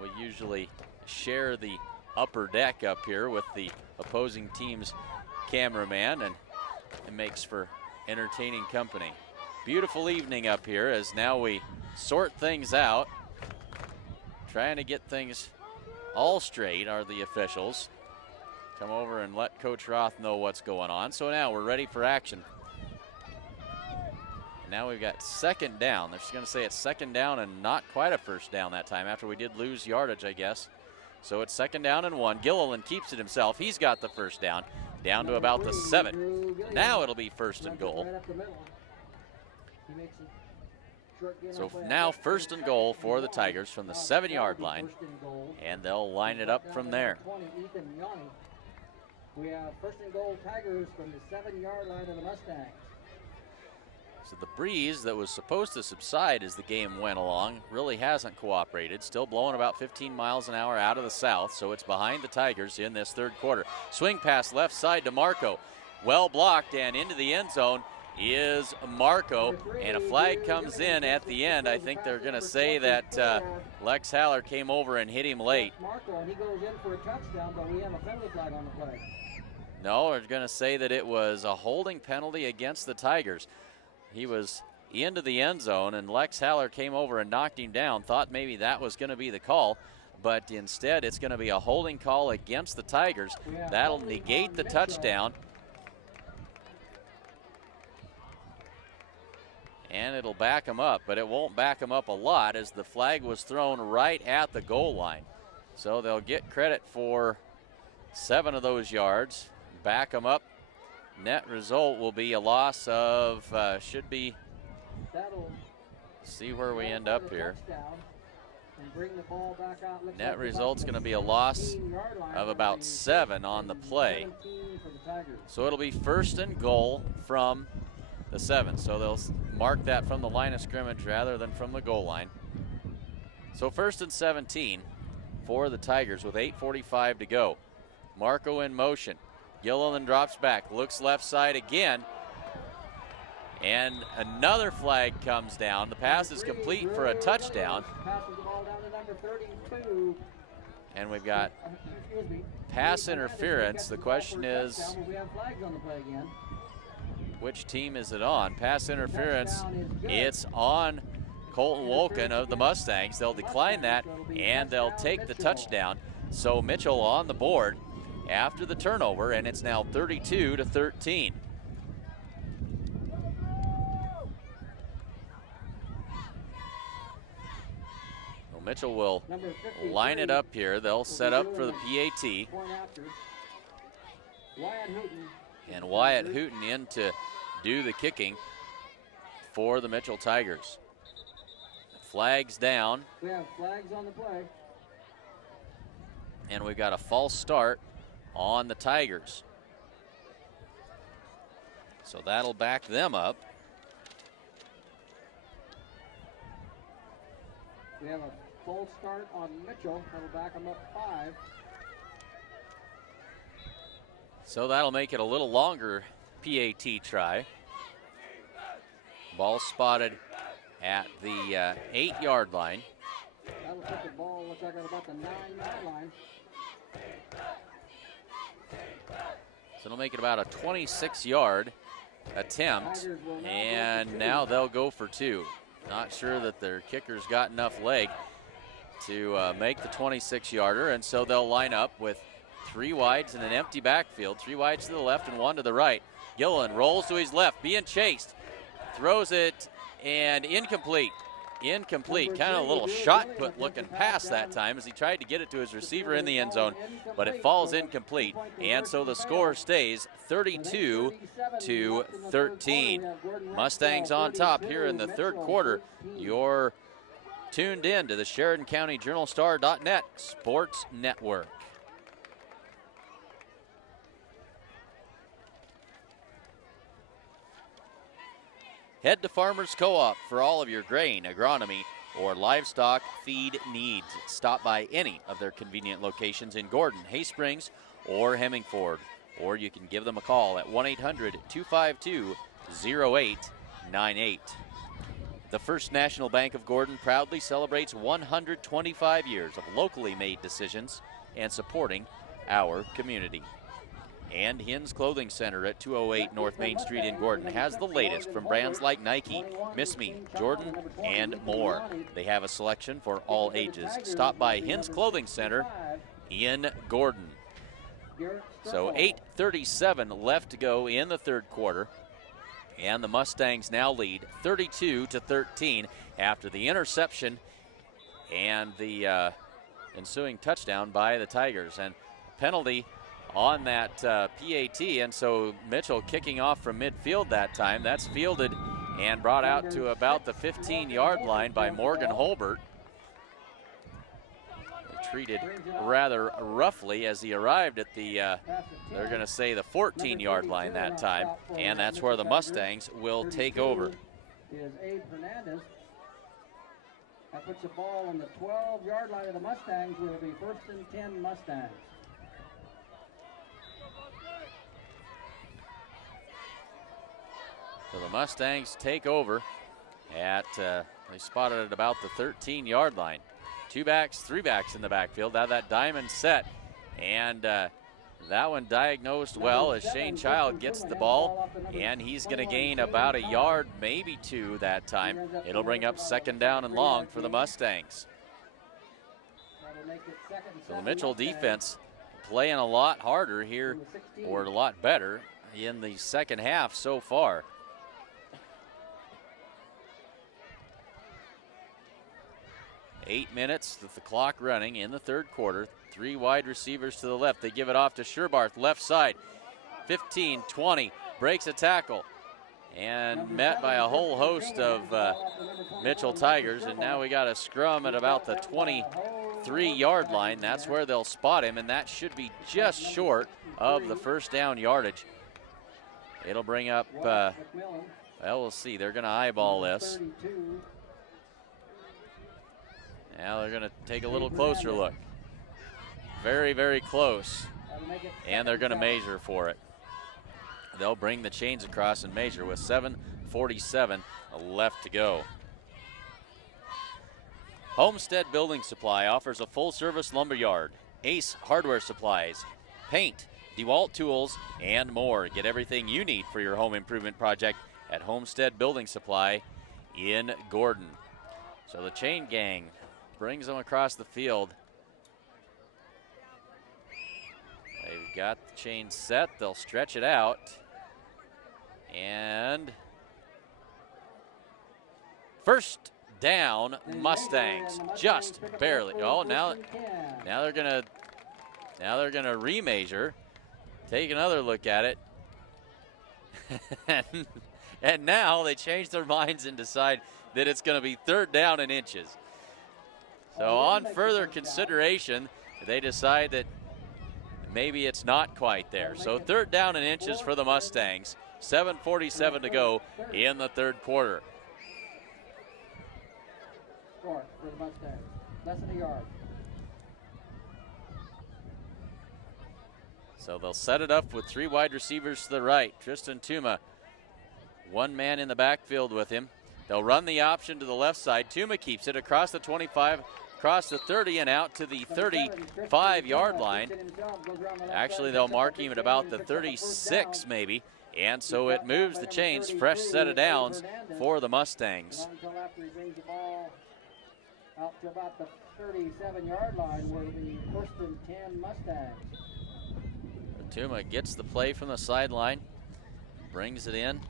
We usually share the upper deck up here with the opposing team's cameraman, and it makes for entertaining company. Beautiful evening up here as now we sort things out. Trying to get things all straight are the officials. Come over and let Coach Roth know what's going on. So now we're ready for action. And now we've got second down. They're just going to say it's second down and not quite a first down that time after we did lose yardage, I guess. So it's second down and 1. Gilliland keeps it himself. He's got the first down to about the 7. Now it'll be first and goal. So now first and goal for the Tigers from the 7-yard line, and they'll line it up from there. We have first and goal Tigers from the 7-yard line of the Mustangs. So the breeze that was supposed to subside as the game went along really hasn't cooperated. Still blowing about 15 miles an hour out of the south, so it's behind the Tigers in this third quarter. Swing pass left side to Marco. Well blocked, and into the end zone is Marco, and a flag comes in at the end. I think they're going to say that Lex Haller came over and hit him late. Marco, and he goes in for a touchdown, but we have a penalty flag on the play. No, they're going to say that it was a holding penalty against the Tigers. He was into the end zone, and Lex Haller came over and knocked him down. Thought maybe that was going to be the call, but instead it's going to be a holding call against the Tigers. That'll negate the touchdown. And it'll back them up, but it won't back them up a lot as the flag was thrown right at the goal line. So they'll get credit for 7 of those yards, back them up. Net result will be a loss of, should be, see where we end up here. Net result's going to be a loss of about 7 on the play. So it'll be first and goal from the 7. So they'll mark that from the line of scrimmage rather than from the goal line. So first and 17 for the Tigers with 8:45 to go. Marco in motion. Gilliland drops back, looks left side again, and another flag comes down. The pass is complete for a touchdown. And we've got pass interference. The question is, which team is it on? Pass interference, it's on Colton Wolken of the Mustangs. They'll decline that, and they'll take the touchdown. So Mitchell on the board after the turnover, and it's now 32-13. Well, Mitchell will line it up here. They'll set up for the PAT. And Wyatt Hooten in to do the kicking for the Mitchell Tigers. Flags down. We have flags on the play. And we've got a false start on the Tigers. So that'll back them up. We have a full start on Mitchell. That'll back him up 5. So that'll make it a little longer PAT try. Ball spotted at the 8-yard line. That'll put the ball, looks like at about the 9-yard line. So it'll make it about a 26-yard attempt. And now they'll go for 2. Not sure that their kicker's got enough leg to make the 26-yarder, and so they'll line up with 3 wides and an empty backfield. 3 wides to the left and 1 to the right. Gilliland rolls to his left, being chased. Throws it and incomplete. Incomplete. Kind of a little shot put looking pass that time as he tried to get it to his receiver in the end zone, but it falls incomplete. And so the score stays 32-13. Mustangs on top here in the third quarter. You're tuned in to the Sheridan County Journal-Star.net Sports Network. Head to Farmers Co-op for all of your grain, agronomy, or livestock feed needs. Stop by any of their convenient locations in Gordon, Hay Springs, or Hemingford. Or you can give them a call at 1-800-252-0898. The First National Bank of Gordon proudly celebrates 125 years of locally made decisions and supporting our community. And Hins Clothing Center at 208 North Main Street in Gordon has the latest from brands like Nike, Miss Me, Jordan, and more. They have a selection for all ages. Stop by Hins Clothing Center in Gordon. So 8:37 left to go in the third quarter. And the Mustangs now lead 32-13 after the interception and the ensuing touchdown by the Tigers. And penalty on that PAT, and so Mitchell kicking off from midfield that time. That's fielded and brought out to about the 15-yard line by Morgan Holbert. Treated rather roughly as he arrived at the, they're going to say the 14-yard line that time, and that's where the Mustangs will take over. Is Abe Hernandez. That puts the ball on the 12-yard line of the Mustangs. It will be 1st and 10 Mustangs. So the Mustangs take over at, they spotted at about the 13-yard line. 2 backs, 3 backs in the backfield. Now that diamond set, and that one diagnosed well as Shane Child gets the ball, and he's going to gain about a yard, maybe 2 that time. It'll bring up 2nd down and long for the Mustangs. So the Mitchell defense playing a lot harder here, or a lot better in the second half so far. 8 minutes with the clock running in the third quarter. 3 wide receivers to the left. They give it off to Sherbarth, left side. 15, 20, breaks a tackle. And met by a whole host of Mitchell Tigers. And now we got a scrum at about the 23-yard line. That's where they'll spot him, and that should be just short of the first down yardage. It'll bring up, well, we'll see. They're going to eyeball this. Now they're going to take a little closer look. Very, very close. And they're going to measure for it. They'll bring the chains across and measure with 7:47 left to go. Homestead Building Supply offers a full-service lumber yard, Ace Hardware Supplies, paint, DeWalt tools, and more. Get everything you need for your home improvement project at Homestead Building Supply in Gordon. So the chain gang brings them across the field. They've got the chain set. They'll stretch it out. And first down, Mustangs, just barely. Oh, now they're gonna remeasure, take another look at it, and now they change their minds and decide that it's going to be 3rd down and inches. So on further consideration, they decide that maybe it's not quite there. So 3rd down and inches for the Mustangs. 7:47 to go in the 3rd quarter. For the Mustangs, less than a yard. So they'll set it up with 3 wide receivers to the right. Tristan Tuma, 1 man in the backfield with him. They'll run the option to the left side. Tuma keeps it across the 25, across the 30 and out to the 35-yard line. Actually, they'll mark him at about the 36 maybe. And so it moves the chains, fresh set of downs for the Mustangs. Until after he brings the ball out to about the 37-yard line, where it'll be 1st and 10 Mustangs. Tuma gets the play from the sideline, brings it in,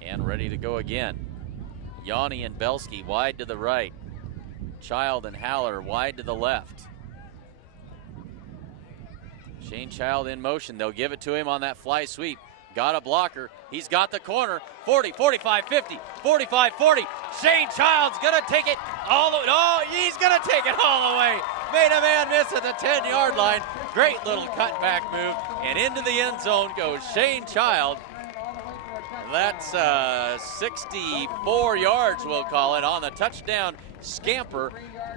and ready to go again. Yanni and Belsky wide to the right. Child and Haller wide to the left. Shane Child in motion. They'll give it to him on that fly sweep. Got a blocker. He's got the corner. 40, 45, 50, 45, 40. Shane Child's going to take it all the way. Oh, he's going to take it all the way. Made a man miss at the 10-yard line. Great little cutback move. And into the end zone goes Shane Child. That's 64 yards, we'll call it, on the touchdown scamper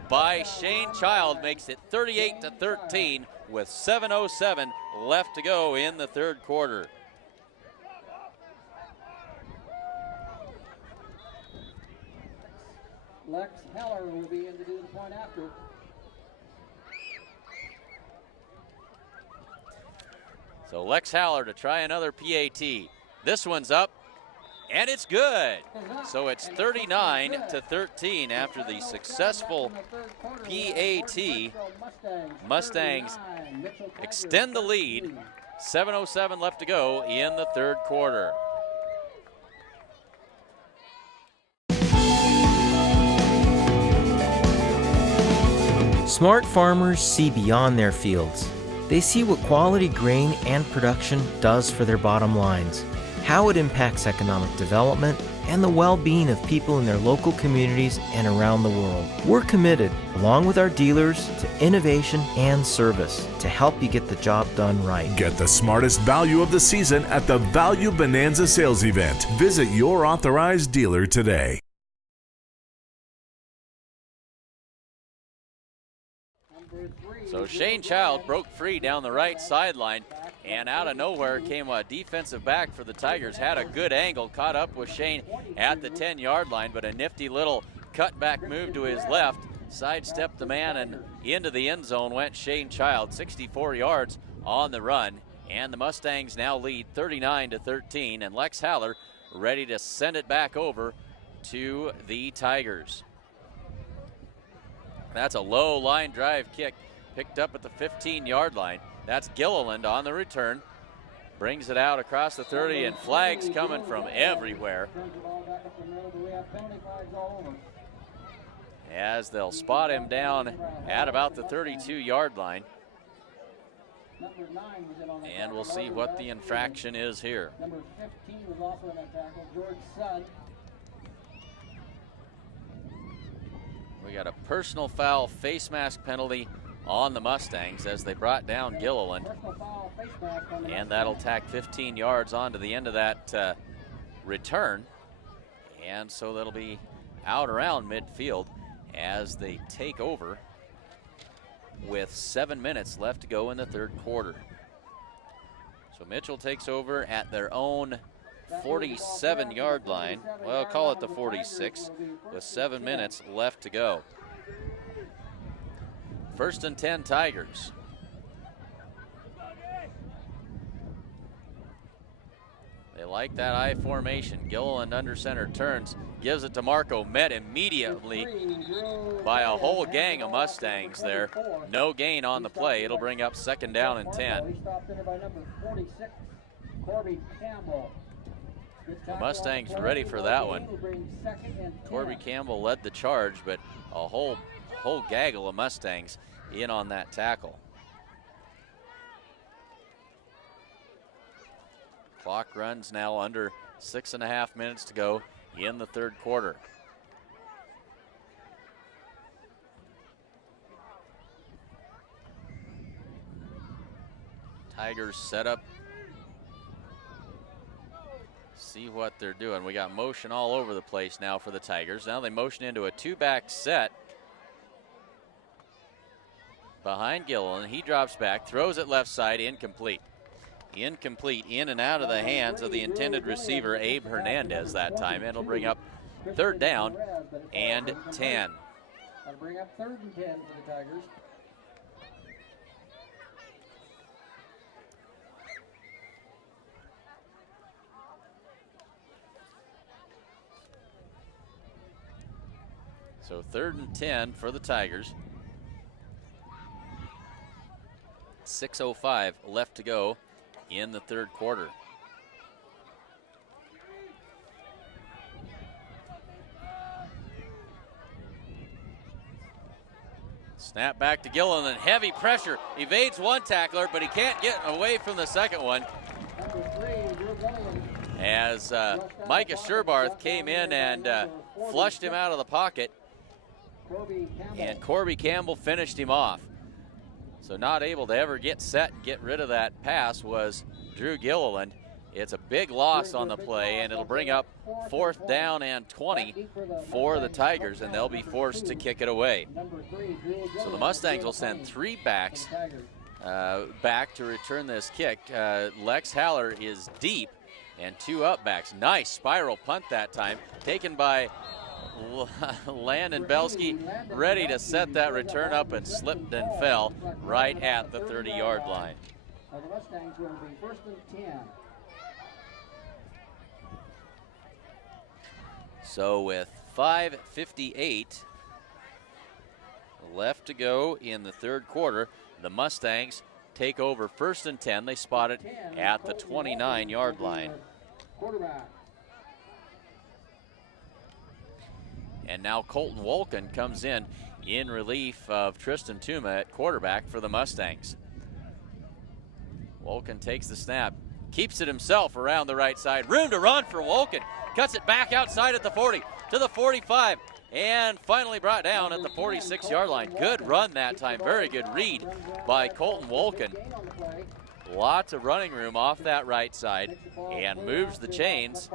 by Shane Child. Makes it 38-13 with 7:07 left to go in the 3rd quarter. Lex Heller will be in to do the point after. So Lex Haller to try another PAT. This one's up, and it's good. So it's 39-13 after the successful PAT. Mustangs extend the lead. 7:07 left to go in the 3rd quarter. Smart farmers see beyond their fields. They see what quality grain and production does for their bottom lines, how it impacts economic development, and the well-being of people in their local communities and around the world. We're committed, along with our dealers, to innovation and service to help you get the job done right. Get the smartest value of the season at the Value Bonanza sales event. Visit your authorized dealer today. So Shane Child broke free down the right sideline, and out of nowhere came a defensive back for the Tigers. Had a good angle, caught up with Shane at the 10-yard line, but a nifty little cutback move to his left, sidestepped the man, and into the end zone went Shane Child, 64 yards on the run. And the Mustangs now lead 39-13, and Lex Haller ready to send it back over to the Tigers. That's a low line drive kick, picked up at the 15-yard line. That's Gilliland on the return. Brings it out across the 30, and flags coming from everywhere, as they'll spot him down at about the 32-yard line. And we'll see what the infraction is here. Number 15 was also in that tackle, George Sund. We got a personal foul face mask penalty on the Mustangs as they brought down Gilliland. And that'll tack 15 yards onto the end of that return. And so that'll be out around midfield as they take over with 7 minutes left to go in the 3rd quarter. So Mitchell takes over at their own 47-yard line. Well, call it the 46, with 7 minutes left to go. 1st and 10 Tigers. They like that I formation. Gilliland under center turns, gives it to Marco, met immediately by a whole gang of Mustangs there. No gain on the play. It'll bring up 2nd down and 10. The Mustangs ready for that one. Corby Campbell led the charge, but a whole gaggle of Mustangs in on that tackle. Clock runs now under 6.5 minutes to go in the 3rd quarter. Tigers set up. See what they're doing. We got motion all over the place now for the Tigers. Now they motion into a two-back set behind Gilliland. He drops back, throws it left side, incomplete. Incomplete, in and out of the hands of the intended receiver, Abe Hernandez, that time. It'll bring up third down and 10. That'll bring up 3rd and 10 for the Tigers. So 3rd and 10 for the Tigers. 6:05 left to go in the 3rd quarter. Snap back to Gilliland, and heavy pressure. Evades one tackler, but he can't get away from the second one. As Micah Sherbarth came in and flushed him out of the pocket, and Corby Campbell finished him off. So not able to ever get set and get rid of that pass was Drew Gilliland. It's a big loss on the play, and it'll bring up 4th down and 20 for the Tigers, and they'll be forced to kick it away. So the Mustangs will send 3 backs back to return this kick. Lex Haller is deep, and 2 up backs. Nice spiral punt that time, taken by Landon Belsky, ready to set that return up, and slipped and fell right at the 30-yard line. The Mustangs will be 1st and 10. So with 5:58 left to go in the 3rd quarter, the Mustangs take over 1st and 10. They spot it at the 29-yard line. Quarterback. And now Colton Wolken comes in relief of Tristan Tuma at quarterback for the Mustangs. Wolken takes the snap, keeps it himself around the right side. Room to run for Wolken. Cuts it back outside at the 40 to the 45, and finally brought down at the 46-yard line. Good run that time. Very good read by Colton Wolken. Lots of running room off that right side, and moves the chains.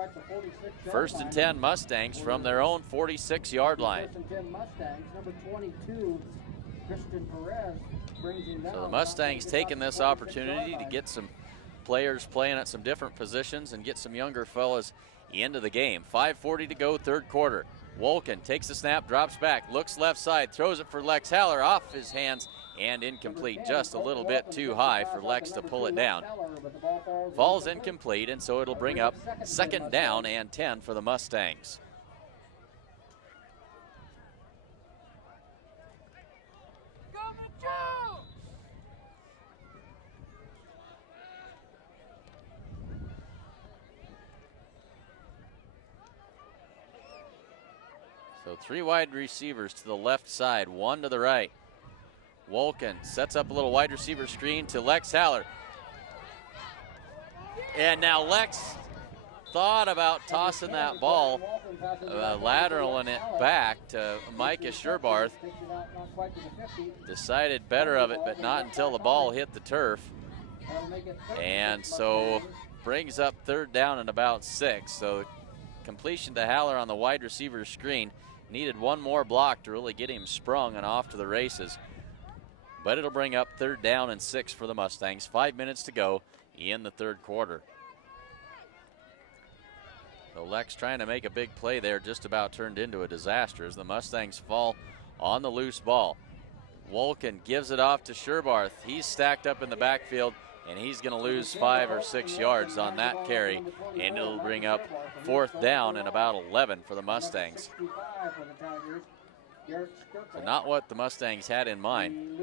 1st and 10 Mustangs from their own 46-yard line. So the Mustangs taking this opportunity to get some players playing at some different positions and get some younger fellas into the game. 5:40 to go, 3rd quarter. Wolken takes the snap, drops back, looks left side, throws it for Lex Haller, off his hands and incomplete. Just a little bit too high for Lex to pull it down. Falls incomplete, and so it'll bring up 2nd down and 10 for the Mustangs. So 3 wide receivers to the left side, 1 to the right. Wolken sets up a little wide receiver screen to Lex Haller. And now Lex thought about tossing that ball, lateraling it back to Micah Sherbarth. Decided better of it, but not until the ball hit the turf. And so brings up 3rd down and about 6. So completion to Haller on the wide receiver screen. Needed one more block to really get him sprung and off to the races. But it'll bring up 3rd down and 6 for the Mustangs. 5 minutes to go in the 3rd quarter. So Lex trying to make a big play there, just about turned into a disaster as the Mustangs fall on the loose ball. Wolken gives it off to Sherbarth. He's stacked up in the backfield, and he's going to lose 5 or 6 yards on that carry, and it'll bring up 4th down and about 11 for the Mustangs. So not what the Mustangs had in mind.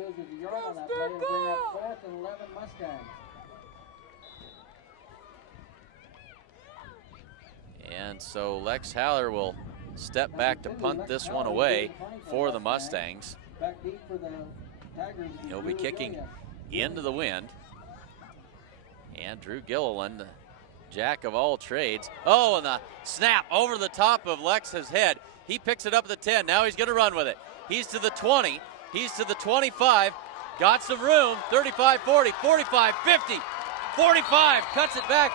And so Lex Haller will step back to punt this one away for the Mustangs. He'll be kicking into the wind. And Drew Gilliland, jack of all trades. Oh, and the snap over the top of Lex's head. He picks it up at the 10. Now he's going to run with it. He's to the 20. He's to the 25. got some room. 35-40, 45-50, 45, cuts it back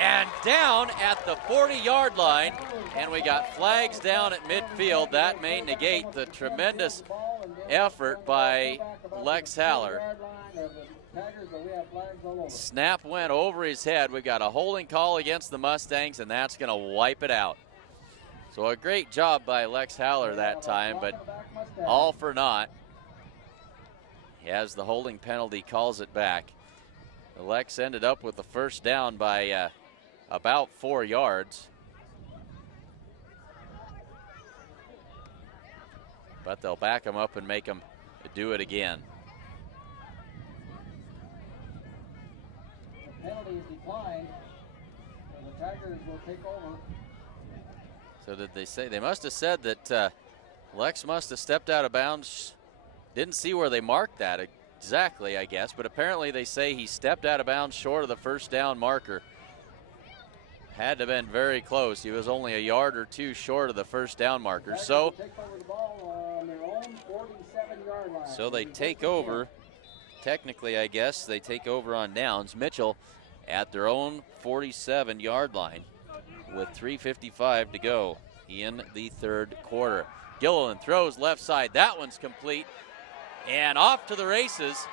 and down at the 40-yard line. And we got flags down at midfield. That may negate the tremendous effort by Lex Haller. Snap went over his head. We've got a holding call against the Mustangs, and that's going to wipe it out. So a great job by Lex Haller that time, but all for naught. He has the holding penalty, calls it back. Lex ended up with the first down by about 4 yards. But they'll back him up and make him do it again. Penalty is declined, and the Tigers will take over. So did they say? They must have said that Lex must have stepped out of bounds. Didn't see where they marked that exactly, I guess, but apparently they say he stepped out of bounds short of the first down marker. Had to have been very close. He was only a yard or two short of the first down marker. So they take over. Technically, I guess, they take over on downs. Mitchell at their own 47-yard line with 3:55 to go in the third quarter. Gilliland throws left side. That one's complete. And off to the races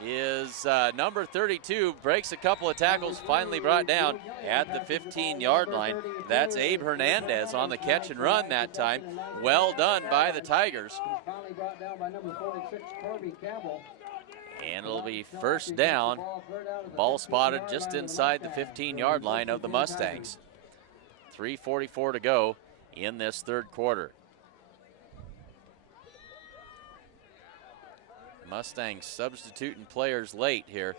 is number 32. Breaks a couple of tackles, finally brought down at the 15-yard line. That's Abe Hernandez on the catch and run that time. Well done by the Tigers. Finally brought down by number 46, Corby Campbell. And it'll be first down. Ball spotted just inside the 15-yard line of the Mustangs. 3:44 to go in this third quarter. Mustangs substituting players late here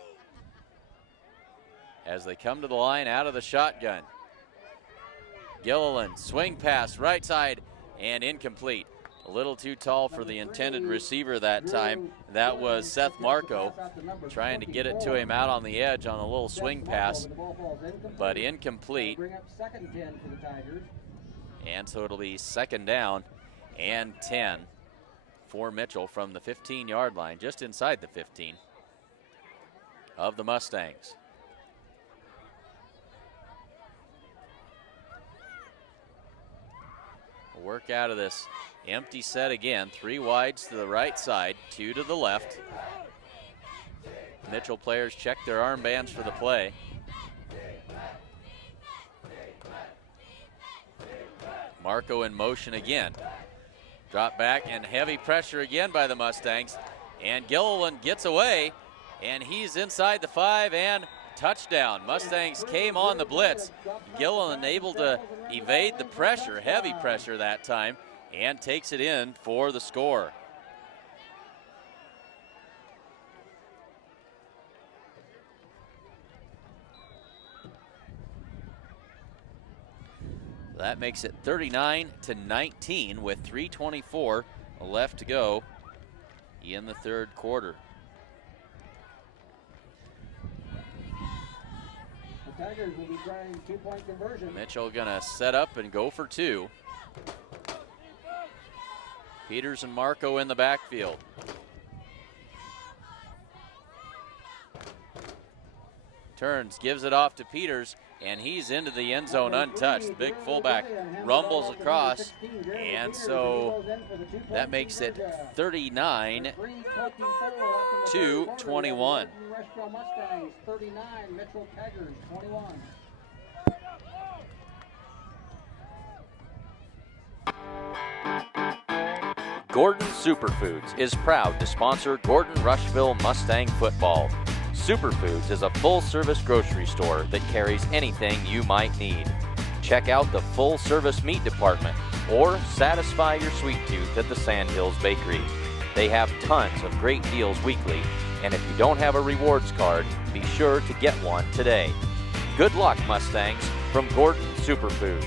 as they come to the line out of the shotgun. Gilliland, swing pass, right side, and incomplete. A little too tall for the intended receiver that time. That was Seth Marco trying to get it to him out on the edge on a little swing pass, but incomplete. And so it'll be second down and 10 for Mitchell from the 15-yard line, just inside the 15 of the Mustangs. Work out of this empty set again. 3 wides to the right side, 2 to the left. Mitchell players check their armbands for the play. Marco in motion again. Drop back and heavy pressure again by the Mustangs. And Gilliland gets away, and he's inside the 5 and touchdown. Mustangs came on the blitz. Gilliland able to evade the pressure, heavy pressure that time, and takes it in for the score. That makes it 39-19 with 3:24 left to go in the third quarter. The Tigers will be trying 2-point conversion. Mitchell gonna set up and go for 2. Peters and Marco in the backfield. Turns, gives it off to Peters, and he's into the end zone untouched. The big fullback rumbles across, and so that makes it 39-21. Rushville Mustangs 39, Mitchell Tigers 21. Gordon Superfoods is proud to sponsor Gordon Rushville Mustang football. Superfoods is a full-service grocery store that carries anything you might need. Check out the full-service meat department or satisfy your sweet tooth at the Sandhills Bakery. They have tons of great deals weekly, and if you don't have a rewards card, be sure to get one today. Good luck, Mustangs, from Gordon Superfoods.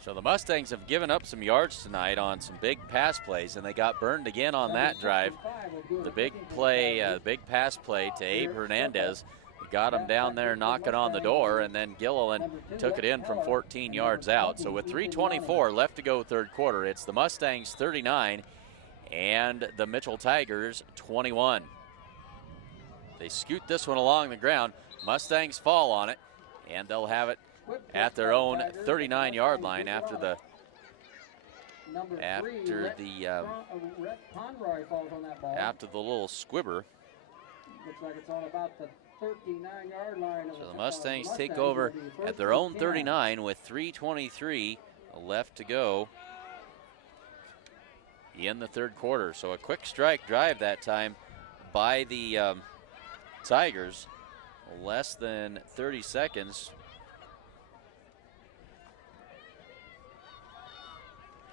So the Mustangs have given up some yards tonight on some big pass plays, and they got burned again on that drive. The big play, big pass play to Abe Hernandez got him down there knocking on the door, and then Gilliland took it in from 14 yards out. So with 3:24 left to go third quarter, it's the Mustangs 39 and the Mitchell Tigers 21. They scoot this one along the ground. Mustangs fall on it, and they'll have it at their own 39-yard line after the little squibber. Looks like it's on about the 39-yard line. So the Mustangs take over at their own 39 with 3:23 left to go in the third quarter. So a quick strike drive that time by the Tigers. Less than 30 seconds.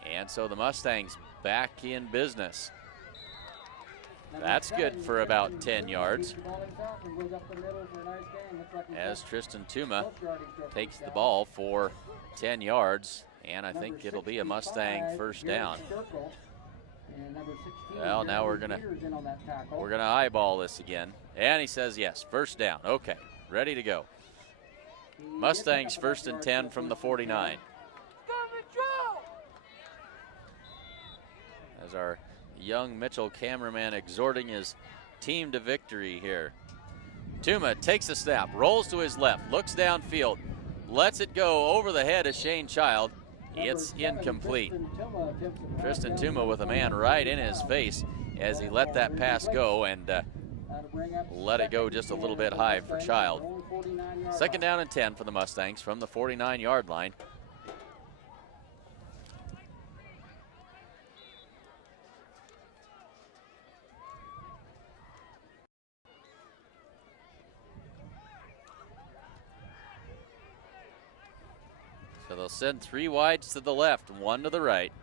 And so the Mustangs back in business. That's good for about 10 yards. As Tristan Tuma takes the ball for 10 yards, and I think it'll be a Mustang first down. Well, now we're gonna eyeball this again. And he says yes, first down. Okay, ready to go. Mustangs first and 10 from the 49. As our young Mitchell cameraman exhorting his team to victory here. Tuma takes a snap, rolls to his left, looks downfield, lets it go over the head of Shane Child. It's incomplete. Tristan Tuma with a man right in his face as he let that pass go and let it go just a little bit high for Child. Second down and 10 for the Mustangs from the 49-yard line. So they'll send 3 wides to the left, 1 to the right.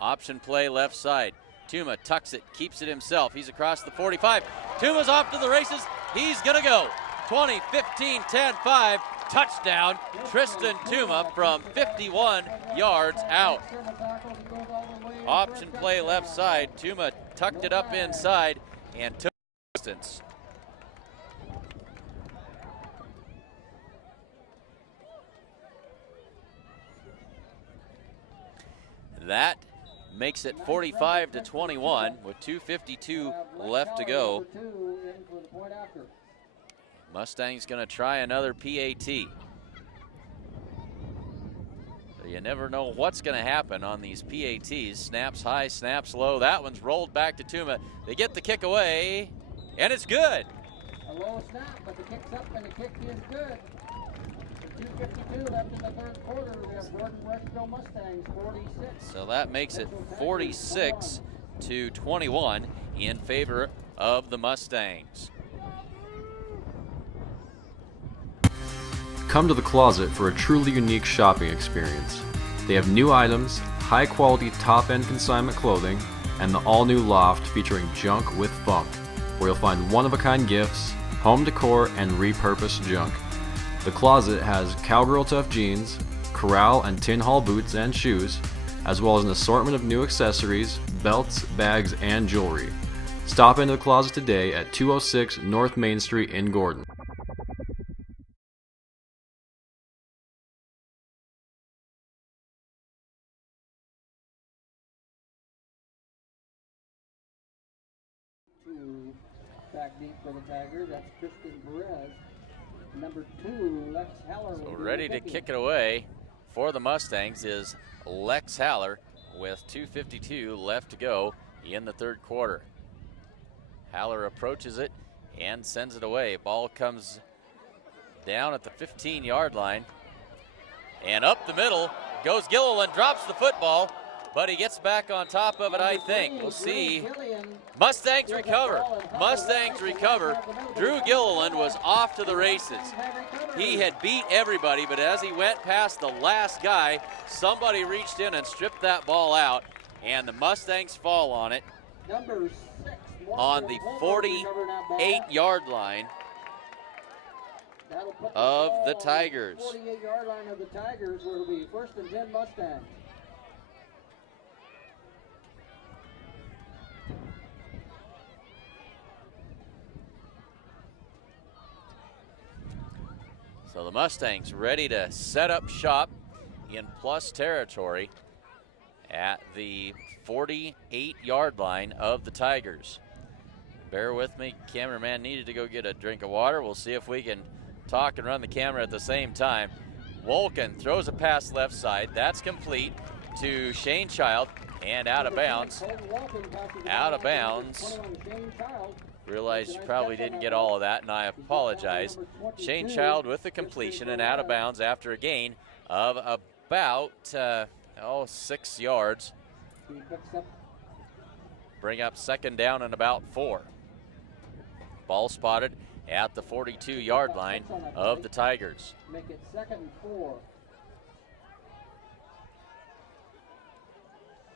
Option play left side. Tuma tucks it, keeps it himself. He's across the 45. Tuma's off to the races. He's going to go. 20, 15, 10, 5. Touchdown. Tristan Tuma from 51 yards out. Option play left side. Tuma tucked it up inside and took distance. That makes it 45-21 with 2:52 left to go. Mustang's going to try another PAT. So you never know what's going to happen on these PATs. Snaps high, snaps low. That one's rolled back to Tuma. They get the kick away, and it's good. A low snap, but the kick's up and the kick is good. 2:52 left in the third quarter. We have Gordon Rushville Mustangs 46. So that makes it 46-21 in favor of the Mustangs. Come to the Closet for a truly unique shopping experience. They have new items, high quality top end consignment clothing, and the all new loft featuring junk with funk, where you'll find one of a kind gifts, home decor, and repurposed junk. The Closet has Cowgirl Tough jeans, Corral and Tin Hall boots and shoes, as well as an assortment of new accessories, belts, bags, and jewelry. Stop into the Closet today at 206 North Main Street in Gordon. Back deep for the Tigers. That's Kristen Perez. Number 2, Lex Haller. So ready to kick it away for the Mustangs is Lex Haller with 2:52 left to go in the third quarter. Haller approaches it and sends it away. Ball comes down at the 15-yard line. And up the middle goes Gilliland, drops the football, but he gets back on top of it, I think. We'll see. Mustangs recover. Mustangs recover. Drew Gilliland was off to the races. He had beat everybody, but as he went past the last guy, somebody reached in and stripped that ball out, and the Mustangs fall on it on the 48-yard line of the Tigers. 48-yard line of the Tigers, where it'll be first and 10 Mustangs. So the Mustangs ready to set up shop in plus territory at the 48-yard line of the Tigers. Bear with me, cameraman needed to go get a drink of water. We'll see if we can talk and run the camera at the same time. Wolken throws a pass left side. That's complete to Shane Child and out of bounds. Out of bounds. Realize you probably didn't get all of that, and I apologize. Shane Child with the completion and out of bounds after a gain of about 6 yards. Bring up second down and about 4. Ball spotted at the 42-yard line of the Tigers. Make it 2nd and 4.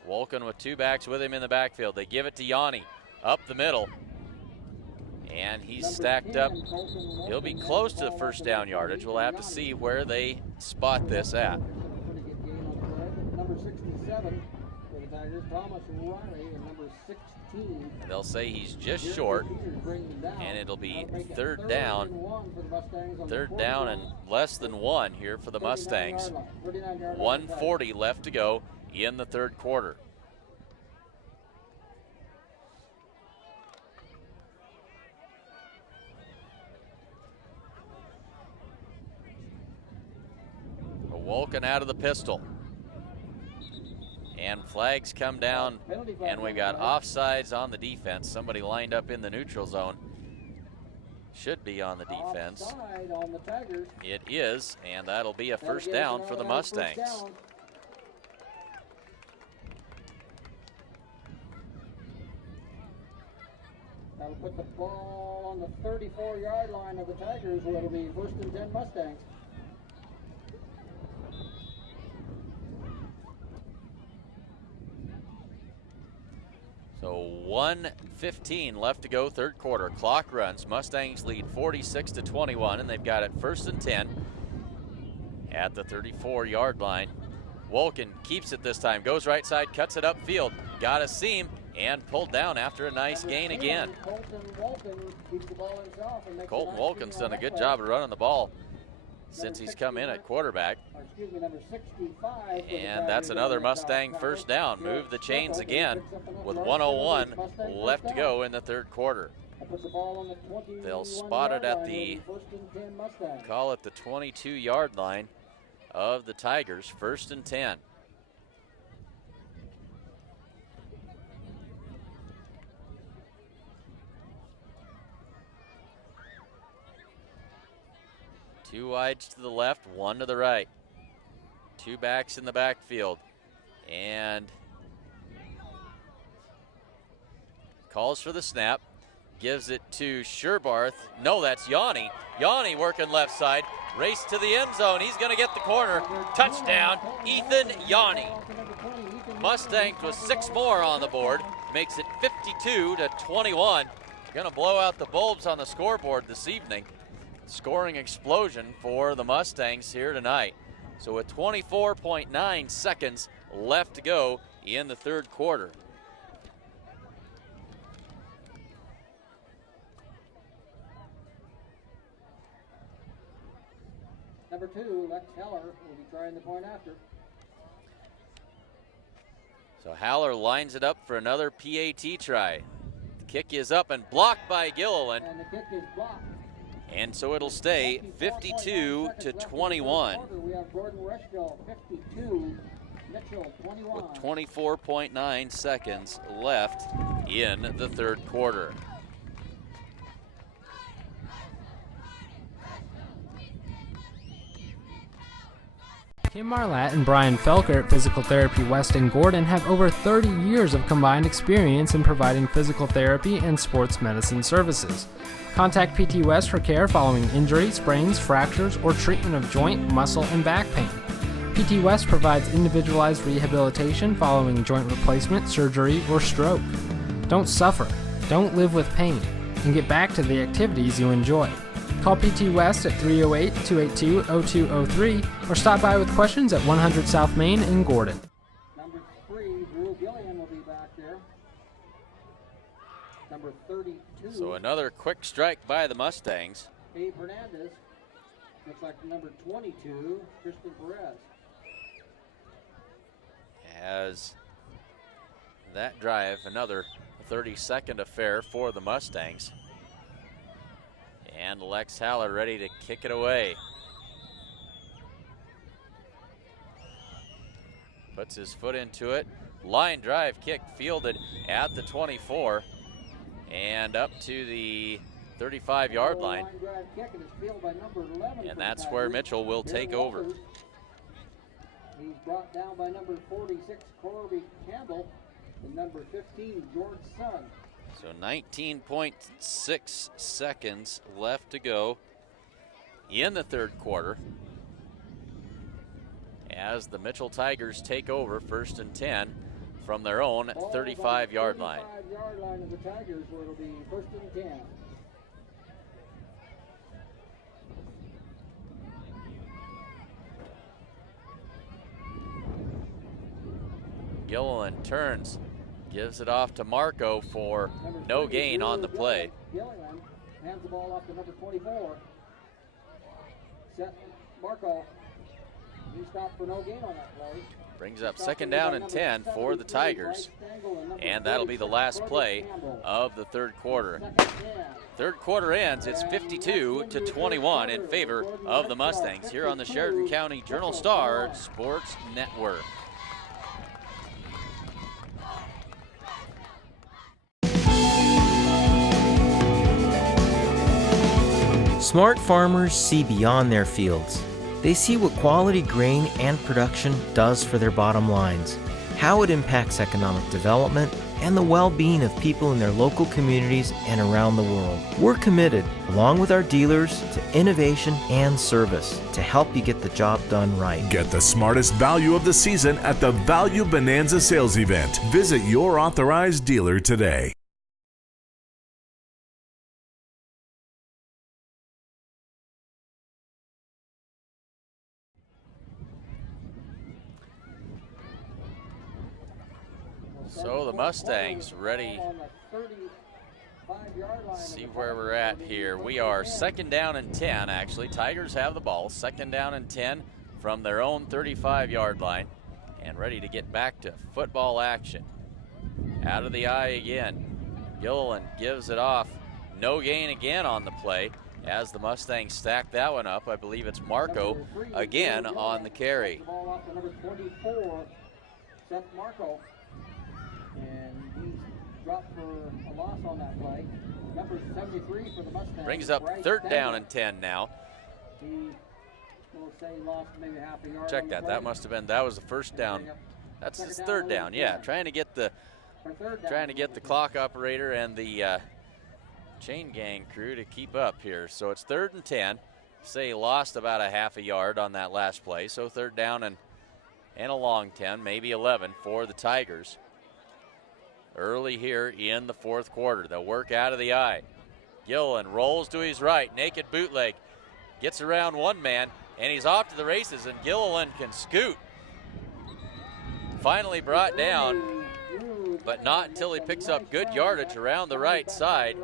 Wolken with 2 backs with him in the backfield. They give it to Yanni up the middle. And he's stacked up. He'll be close to the first down yardage. We'll have to see where they spot this at. Number 67 for the Tigers, Thomas Riley, and number 16. They'll say he's just short, and it'll be third down and less than 1 here for the Mustangs. 1:40 left to go in the third quarter. Wolken out of the pistol. And flags come down, and we've got offsides on the defense. Somebody lined up in the neutral zone. Should be on the defense. It is, and that'll be a first down for the Mustangs. That'll put the ball on the 34-yard line of the Tigers, where it'll be 1st and 10 Mustangs. So 1:15 left to go, third quarter. Clock runs. Mustangs lead 46-21, and they've got it 1st and 10 at the 34-yard line. Wolken keeps it this time, goes right side, cuts it upfield, got a seam, and pulled down after a nice gain again. Colton Wolken's done a good job of running the ball since he's come in at quarterback. And that's another Mustang first down. Move the chains again with 1:01 left to go in the third quarter. They'll spot it at the, call it the 22-yard line of the Tigers, 1st and 10. Two wides to the left, 1 to the right. 2 backs in the backfield. And calls for the snap. Gives it to Sherbarth. No, that's Yanni. Yanni working left side. Race to the end zone. He's going to get the corner. Touchdown, Ethan Yanni. Mustangs with 6 more on the board. Makes it 52-21. Going to blow out the bulbs on the scoreboard this evening. Scoring explosion for the Mustangs here tonight. So with 24.9 seconds left to go in the third quarter. Number 2, Lex Heller, will be trying the point after. So Haller lines it up for another PAT try. The kick is up and blocked by Gilliland. And the kick is blocked. And so it'll stay 52-21. We have Gordon Rushville 52, Mitchell 21. With 24.9 seconds left in the third quarter. Kim Marlatt and Brian Felker at Physical Therapy West in Gordon have over 30 years of combined experience in providing physical therapy and sports medicine services. Contact PT West for care following injury, sprains, fractures, or treatment of joint, muscle, and back pain. PT West provides individualized rehabilitation following joint replacement, surgery, or stroke. Don't suffer, don't live with pain, and get back to the activities you enjoy. Call PT West at 308-282-0203 or stop by with questions at 100 South Main in Gordon. Number 3, Drew Gillian will be back there. Number 32. So another quick strike by the Mustangs. Dave Hernandez. Looks like number 22, Kristen Perez. As that drive, another 30-second affair for the Mustangs. And Lex Haller ready to kick it away. Puts his foot into it. Line drive kick fielded at the 24 and up to the 35-yard line. And that's where Mitchell will take over. He's brought down by number 46, Corby Campbell, and number 15, George Sun. So 19.6 seconds left to go in the third quarter as the Mitchell Tigers take over 1st and 10 from their own 35-yard line. 35-yard line of the Tigers, where it'll be 1st and 10. Gilliland turns, gives it off to Marco for no gain on the play. Gilliland hands the ball off to number 24. Set Marco. He stopped for no gain on that play. Brings up 2nd down and 10 for the Tigers. And that'll be the last play of the third quarter. Third quarter ends, it's 52-21 in favor of the Mustangs here on the Sheridan County Journal-Star Sports Network. Smart farmers see beyond their fields. They see what quality grain and production does for their bottom lines, how it impacts economic development, and the well-being of people in their local communities and around the world. We're committed, along with our dealers, to innovation and service to help you get the job done right. Get the smartest value of the season at the Value Bonanza sales event. Visit your authorized dealer today. So the Mustangs ready. See where we're at here. We are 2nd down and 10, actually. Tigers have the ball. 2nd down and 10 from their own 35-yard line and ready to get back to football action. Out of the eye again. Gilliland gives it off. No gain again on the play as the Mustangs stack that one up. I believe it's Marco again on the carry. Ball off to number 24, Seth Marco. And he's dropped for a loss on that play. Number 73 for the Mustangs. Brings up 3rd down and 10 now. He will say he lost maybe half a yard. Check that. That must have been, that was the 1st down. That's his 3rd down. Yeah, trying to get the clock operator and the chain gang crew to keep up here. So it's 3rd and 10. Say he lost about a half a yard on that last play. So 3rd down and a long 10, maybe 11 for the Tigers. Early here in the fourth quarter. They'll work out of the eye. Gilliland rolls to his right. Naked bootleg. Gets around one man, and he's off to the races, and Gilliland can scoot. Finally brought down, but not until he picks up good yardage around the right side.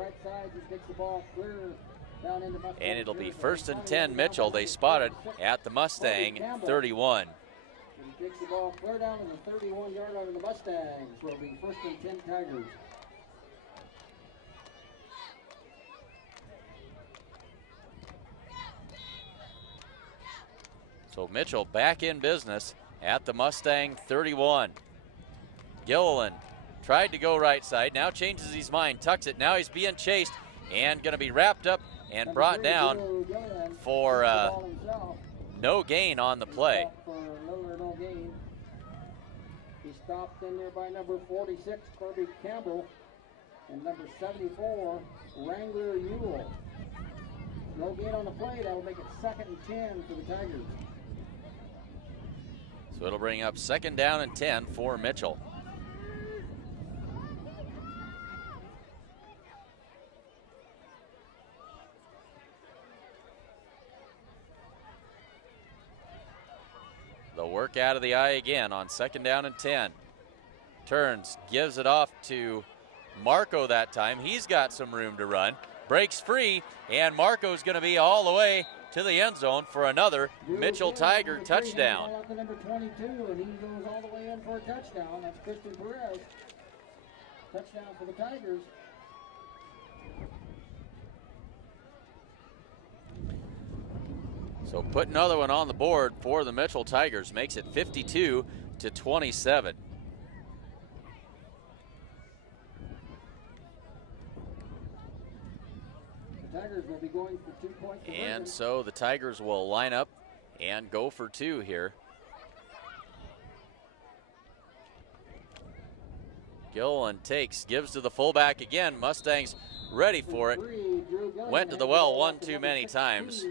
And it'll be 1st and 10 Mitchell. They spotted at the Mustang 31. He takes the ball clear down to the 31-yard line of the Mustangs. Will be 1st and 10 Tigers. So Mitchell back in business at the Mustang 31. Gilliland tried to go right side, now changes his mind, tucks it. Now he's being chased and going to be wrapped up and brought down for no gain on the play. He's stopped in there by number 46, Corby Campbell, and number 74, Wrangler Ewell. No gain on the play. That will make it 2nd and 10 for the Tigers. So it'll bring up 2nd down and 10 for Mitchell. They'll work out of the eye again on 2nd down and 10. Turns, gives it off to Marco that time. He's got some room to run. Breaks free, and Marco's going to be all the way to the end zone for another Mitchell Tiger touchdown. Ball out to number 22, and he goes all the way in for a touchdown. That's Christian Perez. Touchdown for the Tigers. So put another one on the board for the Mitchell Tigers, makes it 52-27. The Tigers will be going for 2-point conversion. And so the Tigers will line up and go for two here. Gilliland gives to the fullback again. Mustangs ready for it. Went to the well one too many times,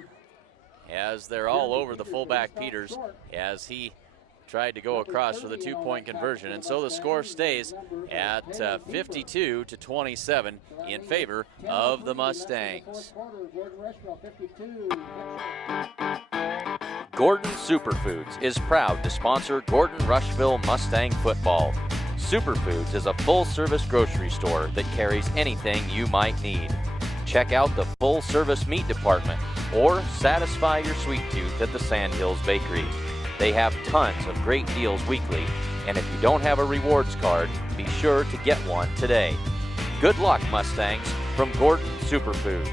as they're all over the fullback Peters as he tried to go across for the 2-point conversion. And so the score stays at 52-27 in favor of the Mustangs. Gordon Superfoods is proud to sponsor Gordon Rushville Mustang football. Superfoods is a full-service grocery store that carries anything you might need. Check out the full-service meat department or satisfy your sweet tooth at the Sandhills Bakery. They have tons of great deals weekly, and if you don't have a rewards card, be sure to get one today. Good luck, Mustangs, from Gordon Superfoods.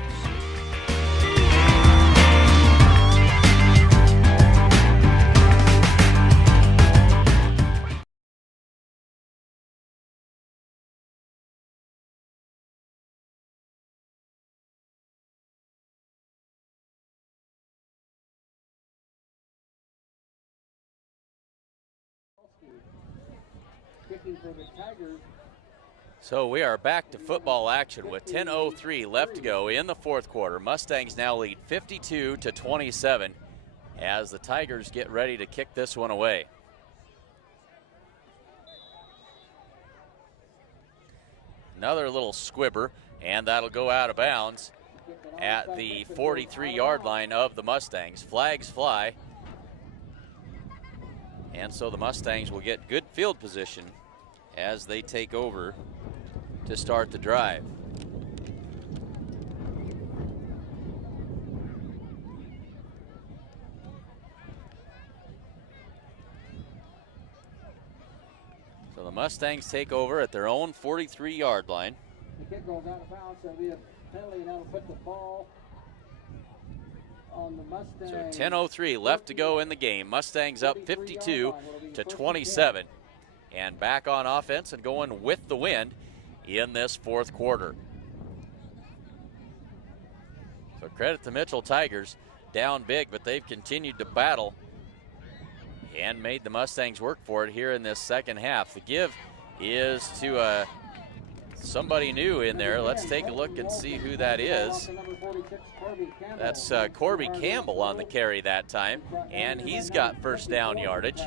So we are back to football action with 10:03 left to go in the fourth quarter. Mustangs now lead 52-27 as the Tigers get ready to kick this one away. Another little squibber, and that'll go out of bounds at the 43-yard line of the Mustangs. Flags fly. And so the Mustangs will get good field position as they take over to start the drive. So the Mustangs take over at their own 43-yard line. The kick goes out of bounds, so we have penalty, and that'll put the ball on the Mustangs. So 10:03 left to go in the game. Mustangs up 52-27 and back on offense and going with the wind in this fourth quarter. So credit to Mitchell Tigers, down big, but they've continued to battle and made the Mustangs work for it here in this second half. The give is to somebody new in there. Let's take a look and see who that is. That's Corby Campbell on the carry that time, and he's got first down yardage.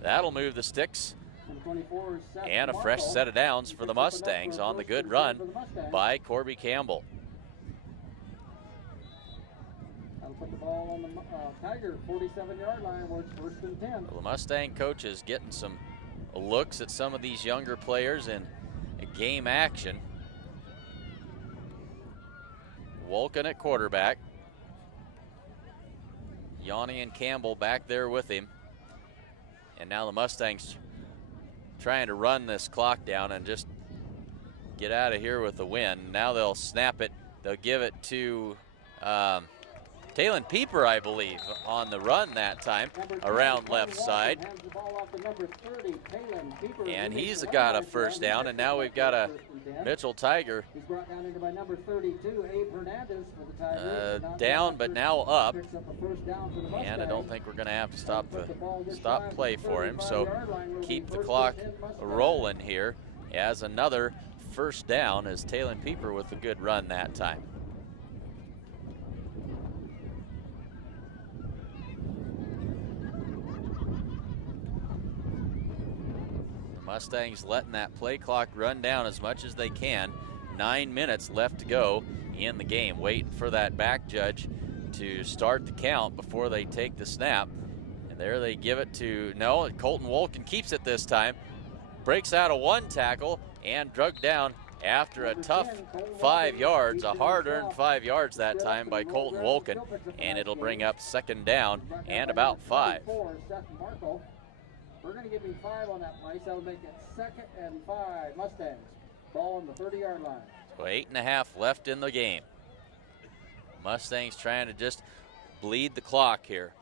That'll move the sticks. And a fresh set of downs for the Mustangs on the good run by Corby Campbell. That'll put the ball on the Tiger 47-yard line where it's 1st and 10. Well, the Mustang coach is getting some looks at some of these younger players in game action. Wolken at quarterback. Yanni and Campbell back there with him. And now the Mustangs trying to run this clock down and just get out of here with the win. Now they'll snap it. They'll give it to Talon Pieper, I believe, on the run that time, around left side. And he's got a first down, and now we've got a Mitchell Tiger down, but now up. And I don't think we're going to have to stop play for him. So keep the clock rolling here as another first down as Talon Pieper with a good run that time. Mustangs letting that play clock run down as much as they can. 9 minutes left to go in the game. Waiting for that back judge to start the count before they take the snap. And there they give it to, no, Colton Wolken keeps it this time. Breaks out of one tackle and dragged down after a tough 5 yards, a hard-earned 5 yards that time by Colton Wolken, and it'll bring up second down and about 5. We're going to give him 5 on that play, so that'll make it 2nd and 5. Mustangs, ball on the 30-yard line. So 8.5 left in the game. Mustangs trying to just bleed the clock here.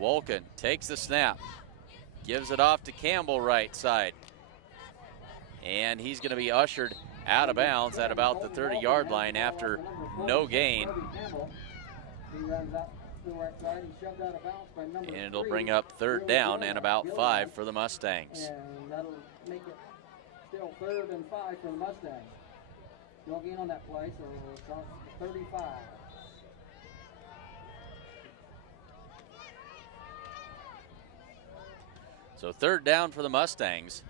Wolken takes the snap, gives it off to Campbell right side. And he's going to be ushered out of bounds at about the 30-yard line after no gain. And it'll bring up third down and about 5 for the Mustangs. And that'll make it still 3rd and 5 for the Mustangs. No gain on that play, so it's on 35. So third down for the Mustangs.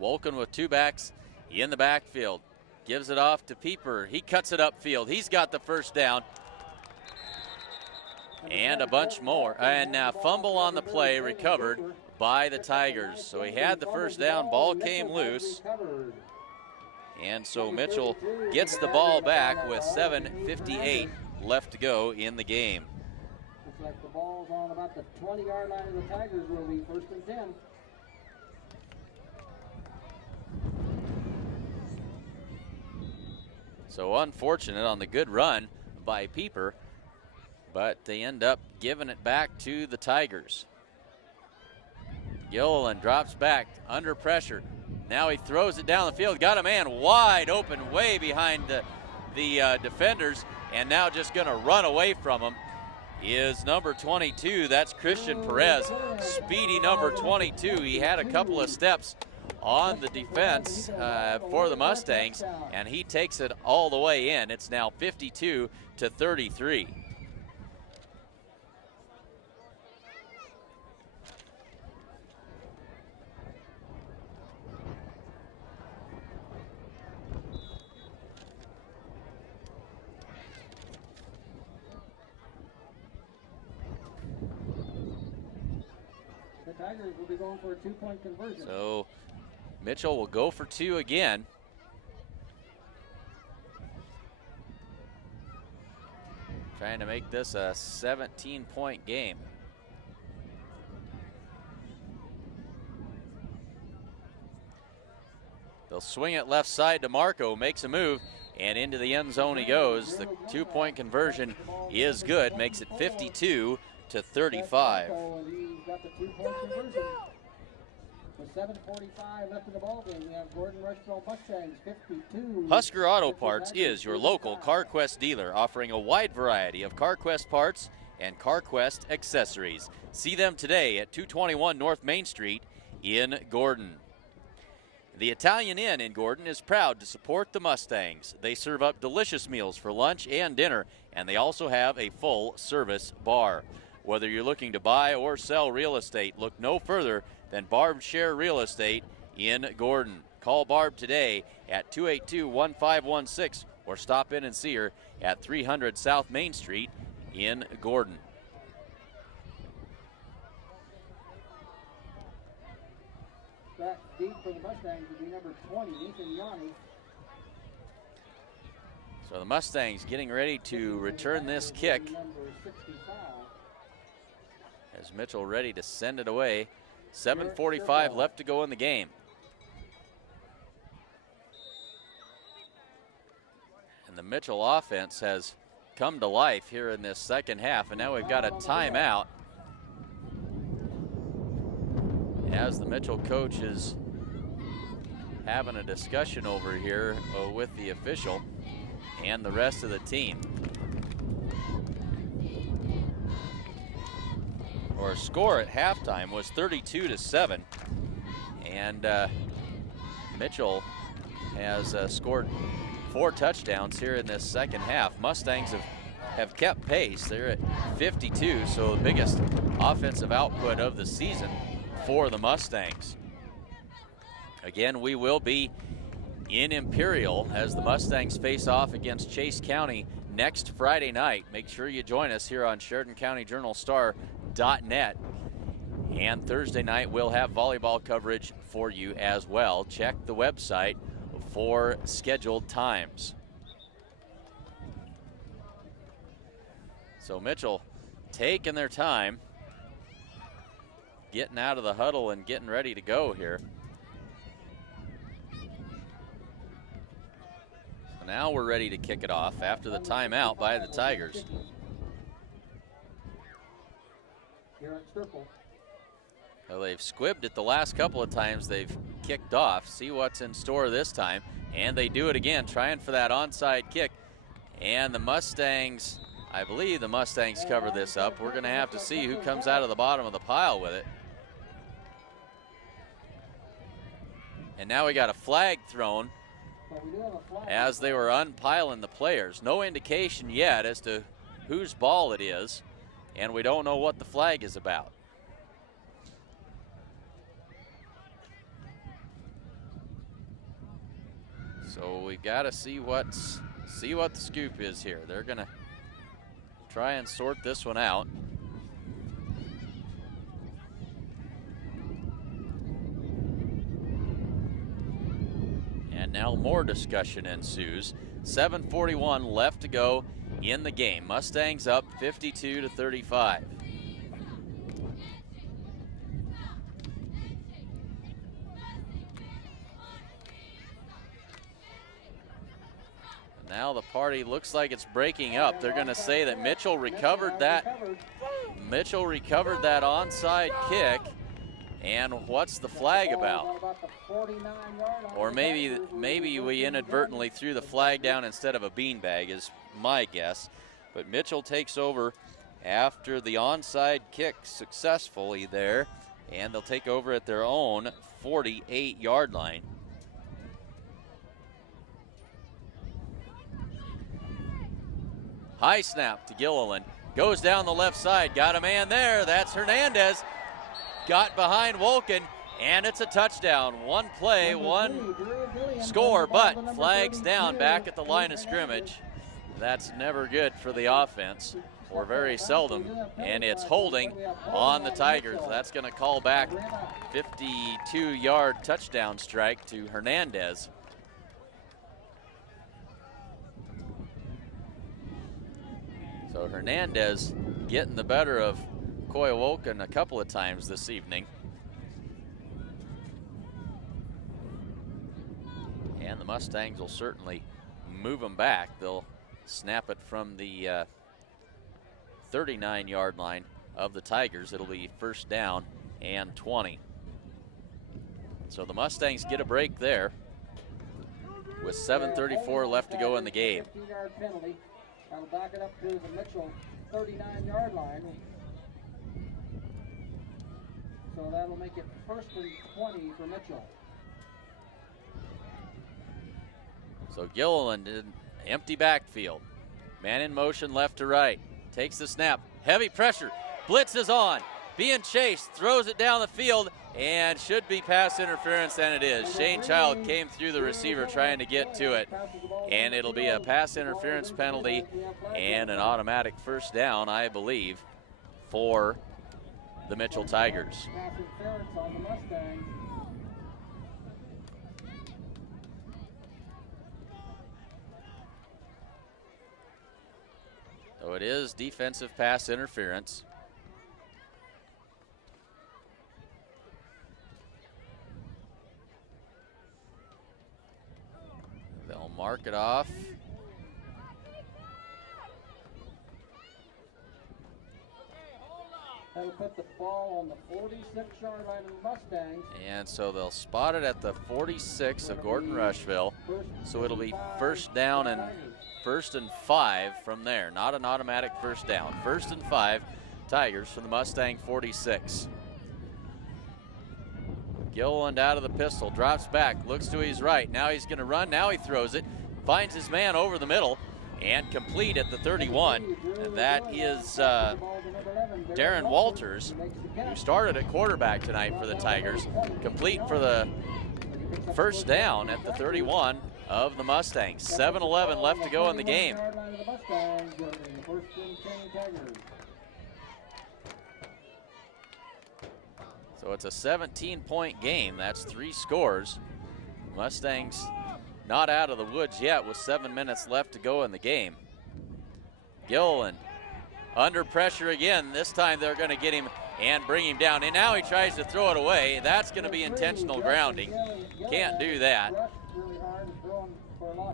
Wolken with 2 backs in the backfield. Gives it off to Pieper. He cuts it upfield. He's got the first down. And a bunch more. And fumble on the play recovered by the Tigers. So he had the first down. Ball came loose. And so Mitchell gets the ball back with 7:58 left to go in the game. Looks like the ball's on about the 20-yard line of the Tigers. Will be 1st and 10. So unfortunate on the good run by Pieper, but they end up giving it back to the Tigers. Gilliland drops back under pressure. Now he throws it down the field. Got a man wide open way behind the defenders, and now just going to run away from him is number 22. That's Christian Perez, speedy number 22. He had a couple of steps on the defense for the Mustangs, and he takes it all the way in. It's now 52-33. The Tigers will be going for a 2-point conversion. So Mitchell will go for 2 again. Trying to make this a 17-point game. They'll swing it left side to Marco, makes a move, and into the end zone he goes. The 2-point conversion is good, makes it 52-35. Got the 2-point conversion. With 7:45 left in the ballgame, we have Gordon Rushville Mustangs 52. Husker Auto Parts is your local CarQuest dealer, offering a wide variety of CarQuest parts and CarQuest accessories. See them today at 221 North Main Street in Gordon. The Italian Inn in Gordon is proud to support the Mustangs. They serve up delicious meals for lunch and dinner, and they also have a full-service bar. Whether you're looking to buy or sell real estate, look no further than Barb Share Real Estate in Gordon. Call Barb today at 282-1516 or stop in and see her at 300 South Main Street in Gordon. Back deep for the Mustangs would be number 20, Ethan Yanni. So the Mustangs getting ready to return this kick Number 65. as Mitchell ready to send it away. 7:45 left to go in the game. And the Mitchell offense has come to life here in this second half, and now we've got a timeout. As the Mitchell coach is having a discussion over here with the official and the rest of the team. Our score at halftime was 32-7, and Mitchell has scored 4 touchdowns here in this second half. Mustangs have kept pace. They're at 52, so the biggest offensive output of the season for the Mustangs. Again, we will be in Imperial as the Mustangs face off against Chase County next Friday night. Make sure you join us here on SheridanCountyJournalStar.net. And Thursday night, we'll have volleyball coverage for you as well. Check the website for scheduled times. So Mitchell taking their time, getting out of the huddle and getting ready to go here. So now we're ready to kick it off after the timeout by the Tigers. Well, they've squibbed it the last couple of times they've kicked off. See what's in store this time. And they do it again, trying for that onside kick. And the Mustangs, I believe the Mustangs cover this up. We're going to have to see who comes out of the bottom of the pile with it. And now we got a flag thrown as they were unpiling the players. No indication yet as to whose ball it is, and we don't know what the flag is about. So we've got to see what the scoop is here. They're going to try and sort this one out. And now more discussion ensues. 7:41 left to go in the game. Mustangs up 52-35. Now the party looks like it's breaking up. They're going to say that Mitchell recovered that. Mitchell recovered that onside kick. And what's the flag about? Or maybe we inadvertently threw the flag down instead of a beanbag is my guess. But Mitchell takes over after the onside kick successfully there. And they'll take over at their own 48-yard line. High snap to Gilliland. Goes down the left side. Got a man there. That's Hernandez. Got behind Wolken, and it's a touchdown. One play, one score, but flags down back at the line of scrimmage. That's never good for the offense, or very seldom, and it's holding on the Tigers. That's going to call back 52-yard touchdown strike to Hernandez. So Hernandez getting the better of Coy Wolken a couple of times this evening. And the Mustangs will certainly move them back. They'll snap it from the 39-yard line of the Tigers. It'll be first down and 20. So the Mustangs get a break there with 7:34 left to go in the game. 15-yard penalty. That'll back it up to the Mitchell 39-yard line. So that'll make it first and 20 for Mitchell. So Gilliland in empty backfield. Man in motion left to right. Takes the snap. Heavy pressure. Blitz is on. Being chased. Throws it down the field and should be pass interference, and it is. Shane Child came through the receiver trying to get to it, and it'll be a pass interference penalty and an automatic first down, I believe, for the Mitchell Tigers. So it is defensive pass interference. They'll mark it off. That'll put the ball on the 46-yard line of the Mustangs. And so they'll spot it at the 46 of Gordon Rushville. So it'll be first down and 5 from there. Not an automatic first down. 1st and 5, Tigers from the Mustang 46. Gilliland out of the pistol, drops back, looks to his right. Now he's going to run. Now he throws it, finds his man over the middle, and complete at the 31. And that is Darren Walters, who started at quarterback tonight for the Tigers. Complete for the first down at the 31 of the Mustangs. 7:11 left to go in the game. So it's a 17-point game. That's 3 scores. Mustangs not out of the woods yet with 7 minutes left to go in the game. Gilliland under pressure again. This time they're going to get him and bring him down. And now he tries to throw it away. That's going to be intentional grounding. Can't do that.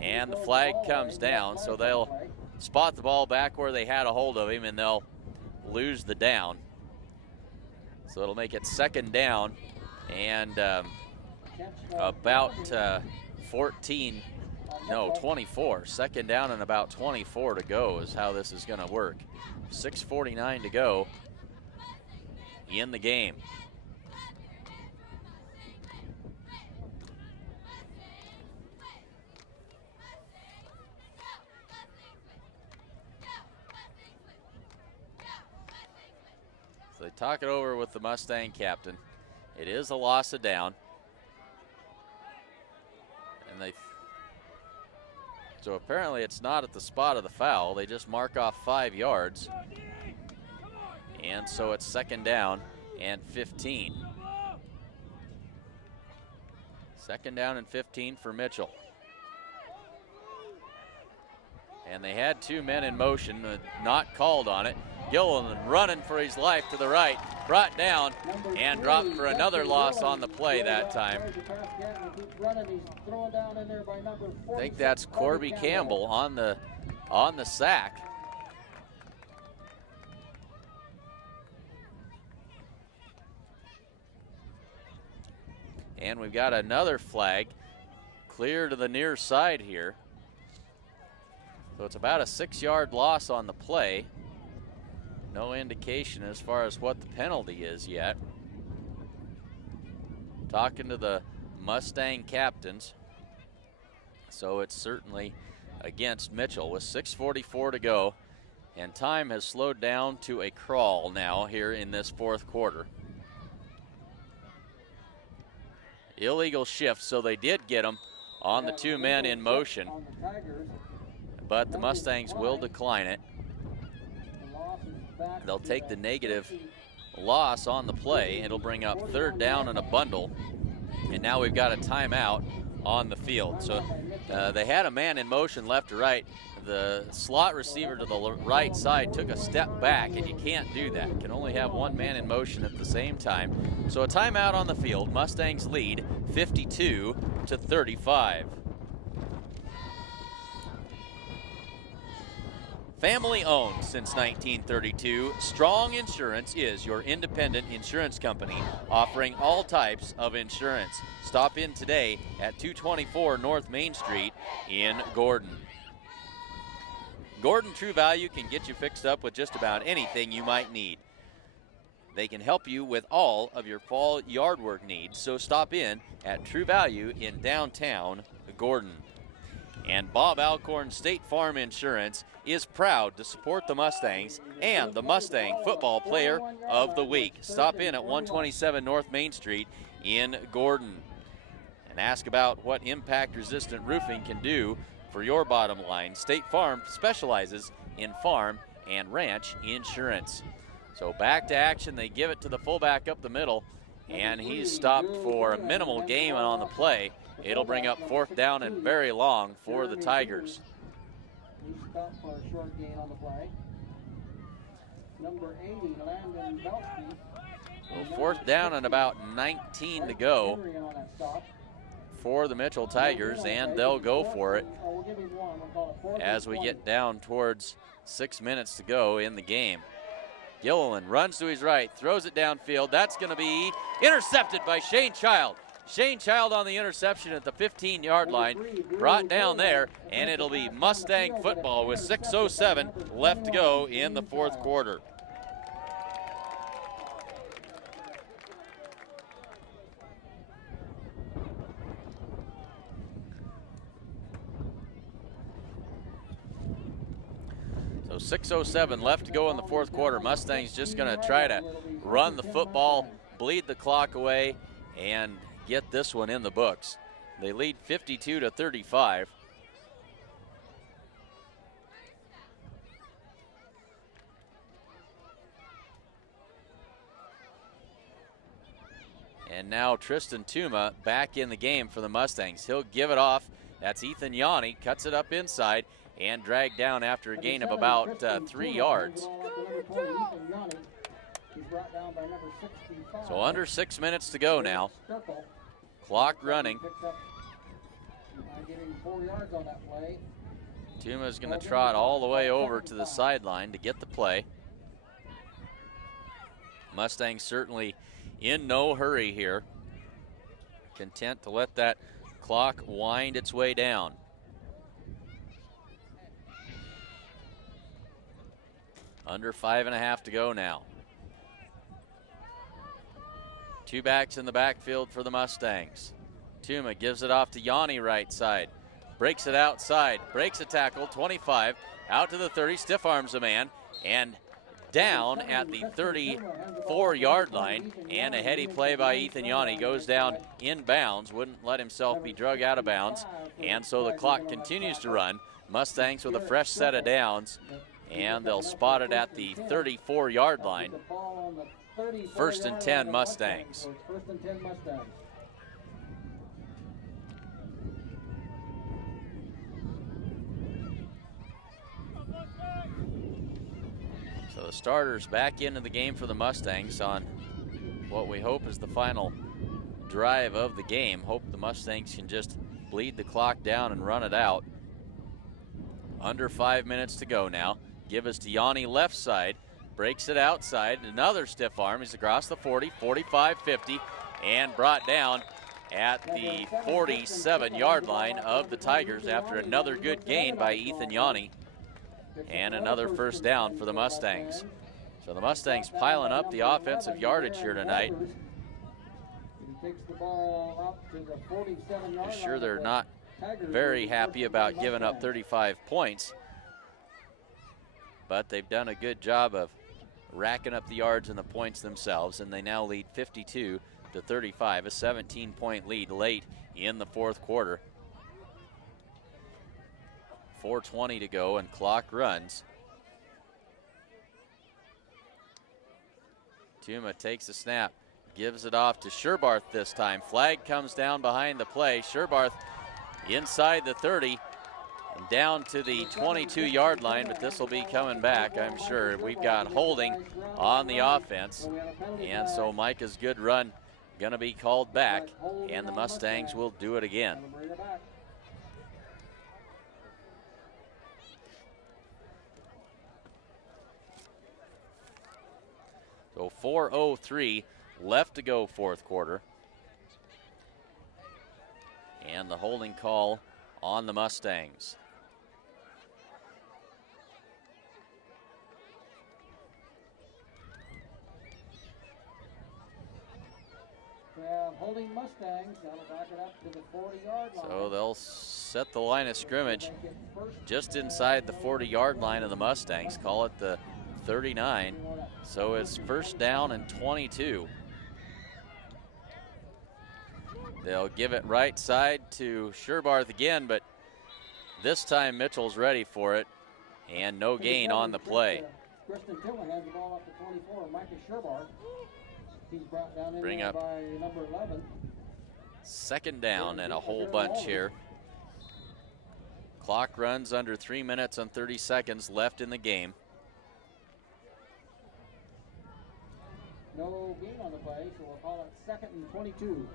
And the flag comes down, so they'll spot the ball back where they had a hold of him, and they'll lose the down. So it'll make it second down and about 24. Second down and about 24 to go is how this is going to work. 6:49 to go in the game. So they talk it over with the Mustang captain. It is a loss of down. And so apparently it's not at the spot of the foul. They just mark off 5 yards. And so it's second down and 15. Second down and 15 for Mitchell. And they had 2 men in motion, not called on it. Gilliland running for his life to the right, brought down and dropped for another loss on the play that time. I think that's Corby Campbell on the sack. And we've got another flag clear to the near side here. So it's about a 6-yard loss on the play. No indication as far as what the penalty is yet. Talking to the Mustang captains. So it's certainly against Mitchell with 6:44 to go. And time has slowed down to a crawl now here in this fourth quarter. Illegal shift, so they did get him on the 2 men in motion. But the Mustangs will decline it. They'll take the negative loss on the play. It'll bring up third down and a bundle. And now we've got a timeout on the field. So they had a man in motion left to right. The slot receiver to the right side took a step back, and you can't do that. You can only have 1 man in motion at the same time. So a timeout on the field. Mustangs lead 52-35. Family owned since 1932, Strong Insurance is your independent insurance company offering all types of insurance. Stop in today at 224 North Main Street in Gordon. Gordon True Value can get you fixed up with just about anything you might need. They can help you with all of your fall yard work needs, so stop in at True Value in downtown Gordon. And Bob Alcorn State Farm Insurance is proud to support the Mustangs and the Mustang Football Player of the Week. Stop in at 127 North Main Street in Gordon and ask about what impact-resistant roofing can do for your bottom line. State Farm specializes in farm and ranch insurance. So back to action. They give it to the fullback up the middle, and he's stopped for a minimal gain on the play. It'll bring up fourth down and very long for the Tigers. He stopped for a short gain on the play. Number 80, Landon Belsky. So fourth down and about 19 to go for the Mitchell Tigers, and they'll go for it as we get down towards 6 minutes to go in the game. Gilliland runs to his right, throws it downfield. That's going to be intercepted by Shane Child. Shane Child on the interception at the 15-yard line, brought down there, and it'll be Mustang football with 6:07 left to go in the fourth quarter. So 6:07 left to go in the fourth quarter. Mustangs just going to try to run the football, bleed the clock away, and get this one in the books. They lead 52-35. And now Tristan Tuma back in the game for the Mustangs. He'll give it off. That's Ethan Yanni, cuts it up inside and dragged down after a gain of about 3 yards. So under 6 minutes to go now. Clock running. Tuma's going to trot all the way over to the sideline to get the play. Mustangs certainly in no hurry here. Content to let that clock wind its way down. Under 5.5 to go now. 2 backs in the backfield for the Mustangs. Tuma gives it off to Yanni right side. Breaks it outside, breaks a tackle, 25, out to the 30, stiff arms a man, and down at the 34-yard line. And a heady play by Ethan Yanni goes down in bounds, wouldn't let himself be drug out of bounds. And so the clock continues to run. Mustangs with a fresh set of downs, and they'll spot it at the 34-yard line. 1st and 10 Mustangs. First and 10 Mustangs. So the starters back into the game for the Mustangs on what we hope is the final drive of the game. Hope the Mustangs can just bleed the clock down and run it out. Under 5 minutes to go now. Give us to Yanni left side. Breaks it outside. Another stiff arm. He's across the 40, 45, 50, and brought down at the 47-yard line of the Tigers after another good gain by Ethan Yanni. And another first down for the Mustangs. So the Mustangs piling up the offensive yardage here tonight. I'm sure they're not very happy about giving up 35 points, but they've done a good job of racking up the yards and the points themselves, and they now lead 52-35, a 17-point lead late in the 4th quarter. 4:20 to go and clock runs. Tuma takes the snap, gives it off to Sherbarth this time. Flag comes down behind the play. Sherbarth inside the 30 and down to the 22-yard line, but this will be coming back, I'm sure. We've got holding on the offense, and so Micah's good run going to be called back, and the Mustangs will do it again. So 4:03 left to go 4th quarter. And the holding call on the Mustangs. Holding Mustangs, that'll back it up to the 40-yard line. So they'll set the line of scrimmage just inside the 40-yard line of the Mustangs. Call it the 39. So it's first down and 22. They'll give it right side to Sherbarth again, but this time Mitchell's ready for it, and no gain on the play. Kristen Tillman has the ball up to 24. Micah Sherbarth. He's brought down in Bring there up by number 11. 2nd down and a whole bunch here. Clock runs under 3 minutes and 30 seconds left in the game. No gain on the play, so we'll call it 2nd and 22.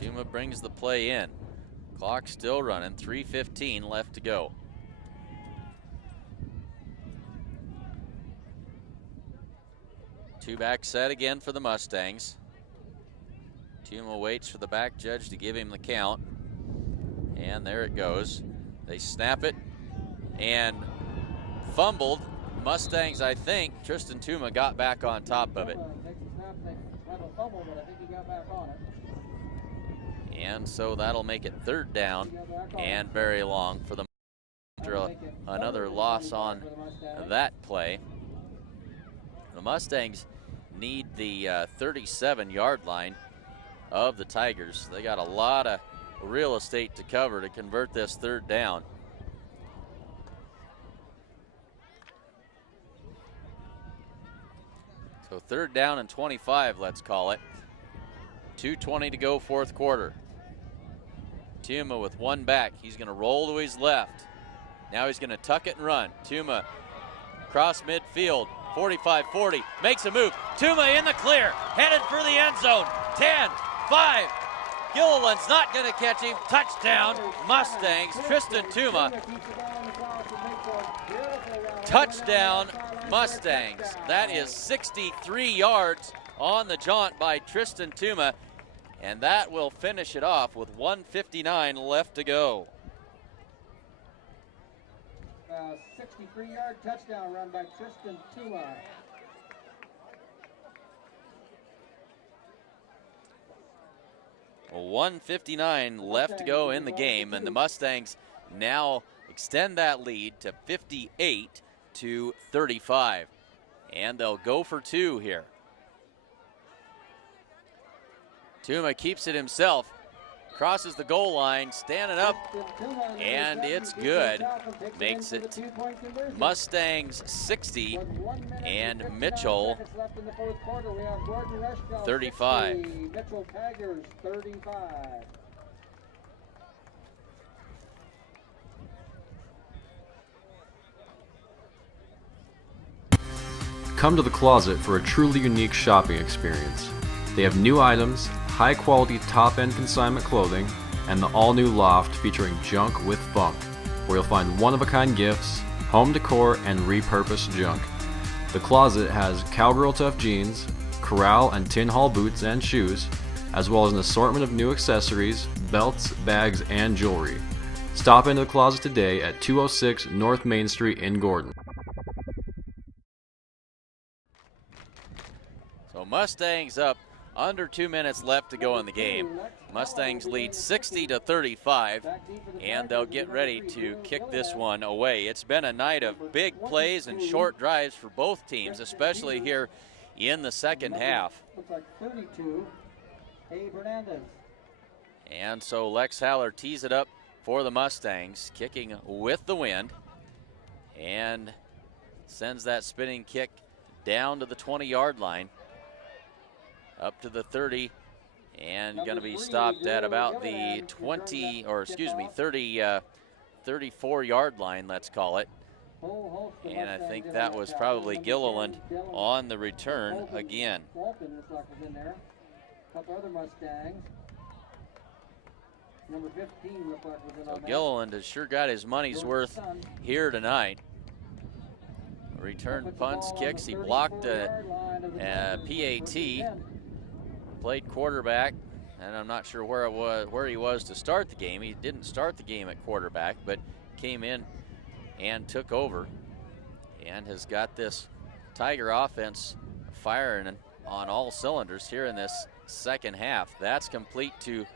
Tuma brings the play in. Clock still running, 3:15 left to go. Two back set again for the Mustangs. Tuma waits for the back judge to give him the count. And there it goes. They snap it and fumbled. Mustangs, I think, Tristan Tuma got back on top of it. And so that'll make it 3rd down and very long for the after another loss on that play. The Mustangs need the 37-yard line of the Tigers. They got a lot of real estate to cover to convert this third down. So third down and 25, let's call it. 2:20 to go, fourth quarter. Tuma with one back. He's going to roll to his left. Now he's going to tuck it and run. Tuma across midfield, 45-40, makes a move. Tuma in the clear, headed for the end zone. 10, 5. Gilliland's not going to catch him. Touchdown, Mustangs. Tristan Tuma. Touchdown, Mustangs. That is 63 yards on the jaunt by Tristan Tuma, and that will finish it off with 1:59 left to go. 63-yard touchdown run by Tristan Tuma. Well, 1:59 left to go in the game, and the Mustangs now extend that lead to 58-35. And they'll go for two here. Tuma keeps it himself, crosses the goal line, standing up, and it's good. Makes it Mustangs 60 and Mitchell 35. Mitchell Tigers 35. Come to the Closet for a truly unique shopping experience. They have new items, high-quality top-end consignment clothing, and the all-new loft featuring junk with funk, where you'll find one-of-a-kind gifts, home decor, and repurposed junk. The Closet has cowgirl tough jeans, corral and tin hall boots and shoes, as well as an assortment of new accessories, belts, bags, and jewelry. Stop into the Closet today at 206 North Main Street in Gordon. So Mustangs up, under 2 minutes left to go in the game. Mustangs lead 60-35, and they'll get ready to kick this one away. It's been a night of big plays and short drives for both teams, especially here in the second half. Looks like 32, Abe Hernandez. And so Lex Haller tees it up for the Mustangs, kicking with the wind, and sends that spinning kick down to the 20-yard line. Up to the 30, and going to be stopped at about the 34-yard line, let's call it. And I think that was probably Gilliland on the return again. Walton looks like was in there. A couple other Mustangs. Number 15 looked like was in on So that. Gilliland has sure got his money's worth here tonight. Return punts, kicks. He blocked a PAT. Played quarterback, and I'm not sure where he was to start the game. He didn't start the game at quarterback, but came in and took over, and has got this Tiger offense firing on all cylinders here in this second half. That's complete to,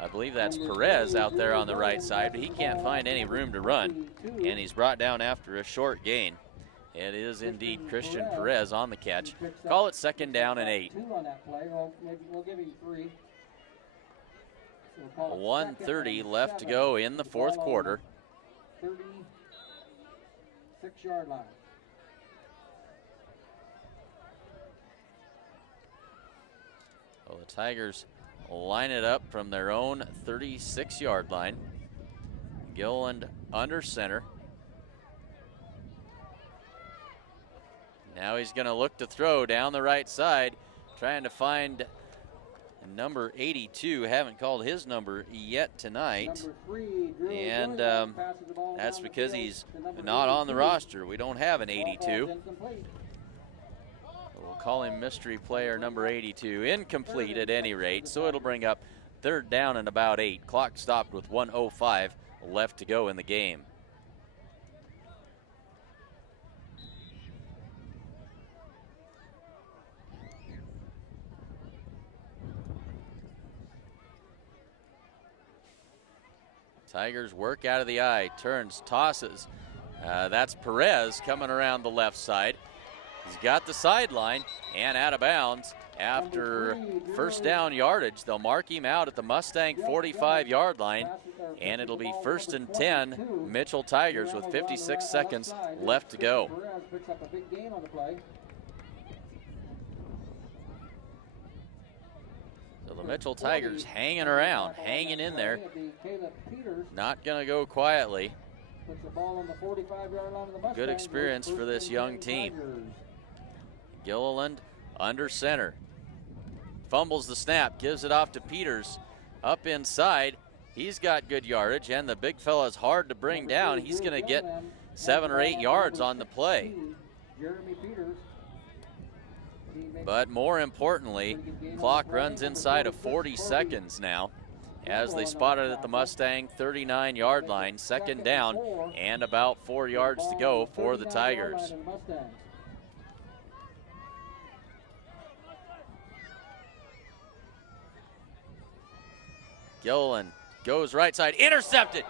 I believe that's Perez out there on the right side, but he can't find any room to run, and he's brought down after a short gain. It is indeed Christian Perez on the catch. Call it second down and 8. 2 on that play. We'll give him 3. So we'll call it 1:30 left to go in the fourth quarter. 36-yard line. Well, the Tigers line it up from their own 36-yard line. Gilliland under center. Now he's going to look to throw down the right side, trying to find number 82. Haven't called his number yet tonight. And that's because he's not on the roster. We don't have an 82. We'll call him mystery player number 82. Incomplete at any rate, so it'll bring up third down and about 8. Clock stopped with 1:05 left to go in the game. Tigers work out of the eye, turns, tosses. That's Perez coming around the left side. He's got the sideline and out of bounds after first down yardage. They'll mark him out at the Mustang 45-yard line, and it'll be 1st and 10, Mitchell Tigers with 56 seconds left to go. So the Mitchell Tigers hanging around, hanging in there. Not going to go quietly. Good experience for this young team. Gilliland under center. Fumbles the snap, gives it off to Peters. Up inside, he's got good yardage, and the big fella's hard to bring down. He's going to get 7 or 8 yards on the play. But more importantly, clock runs inside of 40 seconds now as they spotted at the Mustang 39-yard line. 2nd down and about 4 yards to go for the Tigers. Gilliland goes right side, intercepted.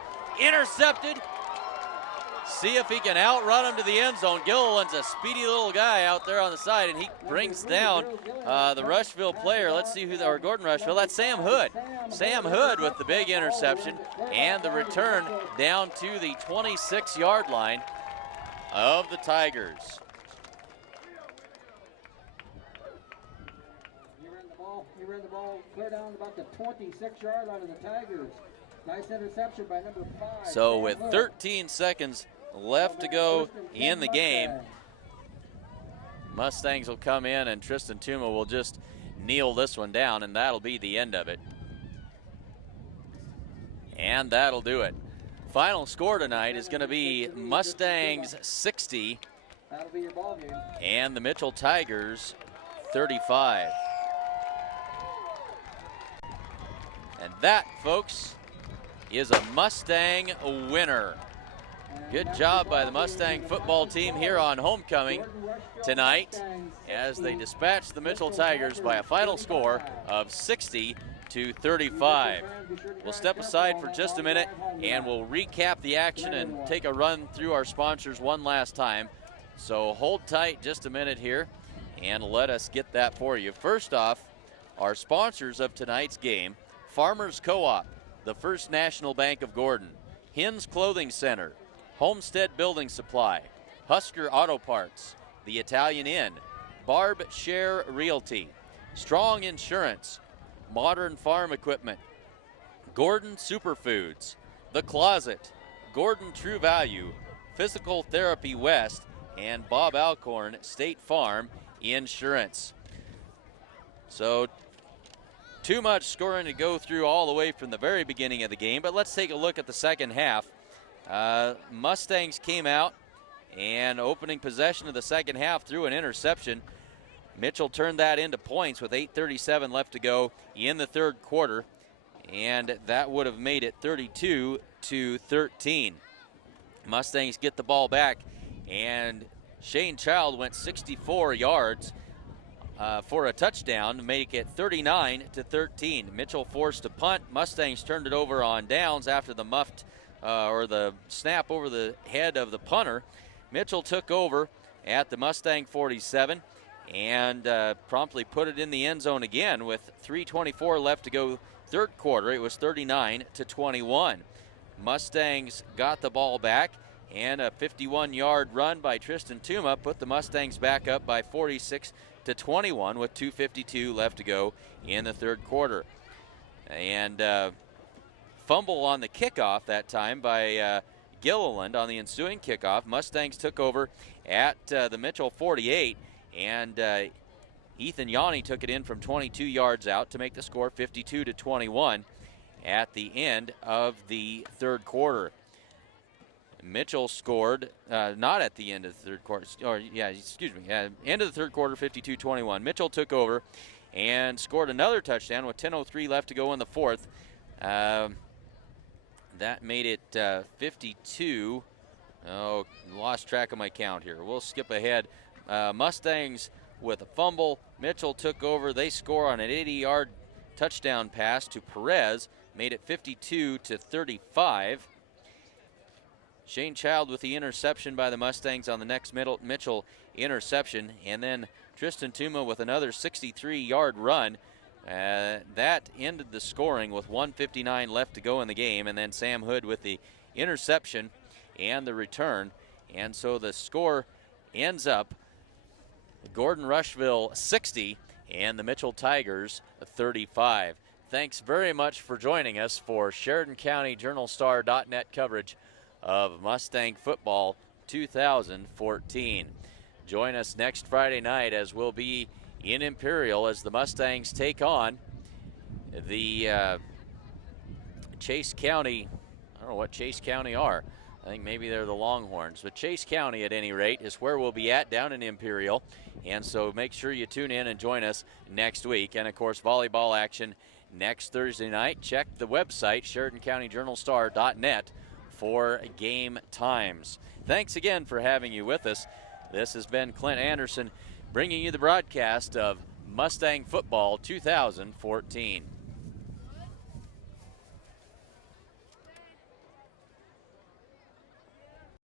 See if he can outrun him to the end zone. Gilliland's a speedy little guy out there on the side, and he brings down the Rushville player. Let's see who, or Gordon Rushville, that's Sam Hood. Sam Hood with the big interception and the return down to the 26-yard line of the Tigers. He ran the ball clear down about the 26-yard line of the Tigers. Nice interception by number 5. So with 13 seconds left to go in the game, Mustangs will come in and Tristan Tuma will just kneel this one down, and that'll be the end of it. And that'll do it. Final score tonight is going to be Mustangs 60 and the Mitchell Tigers 35. And that, folks, is a Mustang winner. Good job by the Mustang football team here on homecoming tonight as they dispatch the Mitchell Tigers by a final score of 60-35. We'll step aside for just a minute and we'll recap the action and take a run through our sponsors one last time. So hold tight just a minute here and let us get that for you. First off, our sponsors of tonight's game: Farmers Co-op, the First National Bank of Gordon, Hins Clothing Center, Homestead Building Supply, Husker Auto Parts, the Italian Inn, Barb Share Realty, Strong Insurance, Modern Farm Equipment, Gordon Superfoods, The Closet, Gordon True Value, Physical Therapy West, and Bob Alcorn State Farm Insurance. So too much scoring to go through all the way from the very beginning of the game, but let's take a look at the second half. Mustangs came out and opening possession of the second half threw an interception. Mitchell turned that into points with 8:37 left to go in the third quarter, and that would have made it 32-13. Mustangs get the ball back, and Shane Child went 64 yards for a touchdown to make it 39-13. Mitchell forced a punt. Mustangs turned it over on downs after the muffed or the snap over the head of the punter. Mitchell took over at the Mustang 47 and promptly put it in the end zone again with 3:24 left to go third quarter. It was 39-21. Mustangs got the ball back, and a 51-yard run by Tristan Tuma put the Mustangs back up by 46-21 with 2:52 left to go in the third quarter. And fumble on the kickoff that time by Gilliland on the ensuing kickoff. Mustangs took over at the Mitchell 48, and Ethan Yanni took it in from 22 yards out to make the score 52-21 at the end of the third quarter. Mitchell scored, not at the end of the third quarter, end of the third quarter, 52-21. Mitchell took over and scored another touchdown with 10:03 left to go in the fourth. That made it 52. Oh, lost track of my count here. We'll skip ahead. Mustangs with a fumble. Mitchell took over. They score on an 80-yard touchdown pass to Perez. Made it 52-35. Shane Child with the interception by the Mustangs on the next Mitchell interception. And then Tristan Tuma with another 63-yard run. That ended the scoring with 1:59 left to go in the game. And then Sam Hood with the interception and the return. And so the score ends up Gordon Rushville 60 and the Mitchell Tigers 35. Thanks very much for joining us for Sheridan County JournalStar.net coverage of Mustang football 2014. Join us next Friday night as we'll be in Imperial as the Mustangs take on the Chase County. I don't know what Chase County are. I think maybe they're the Longhorns, but Chase County at any rate is where we'll be at down in Imperial. And so make sure you tune in and join us next week. And of course, volleyball action next Thursday night. Check the website, SheridanCountyJournalStar.net, for game times. Thanks again for having you with us. This has been Clint Anderson bringing you the broadcast of Mustang Football 2014.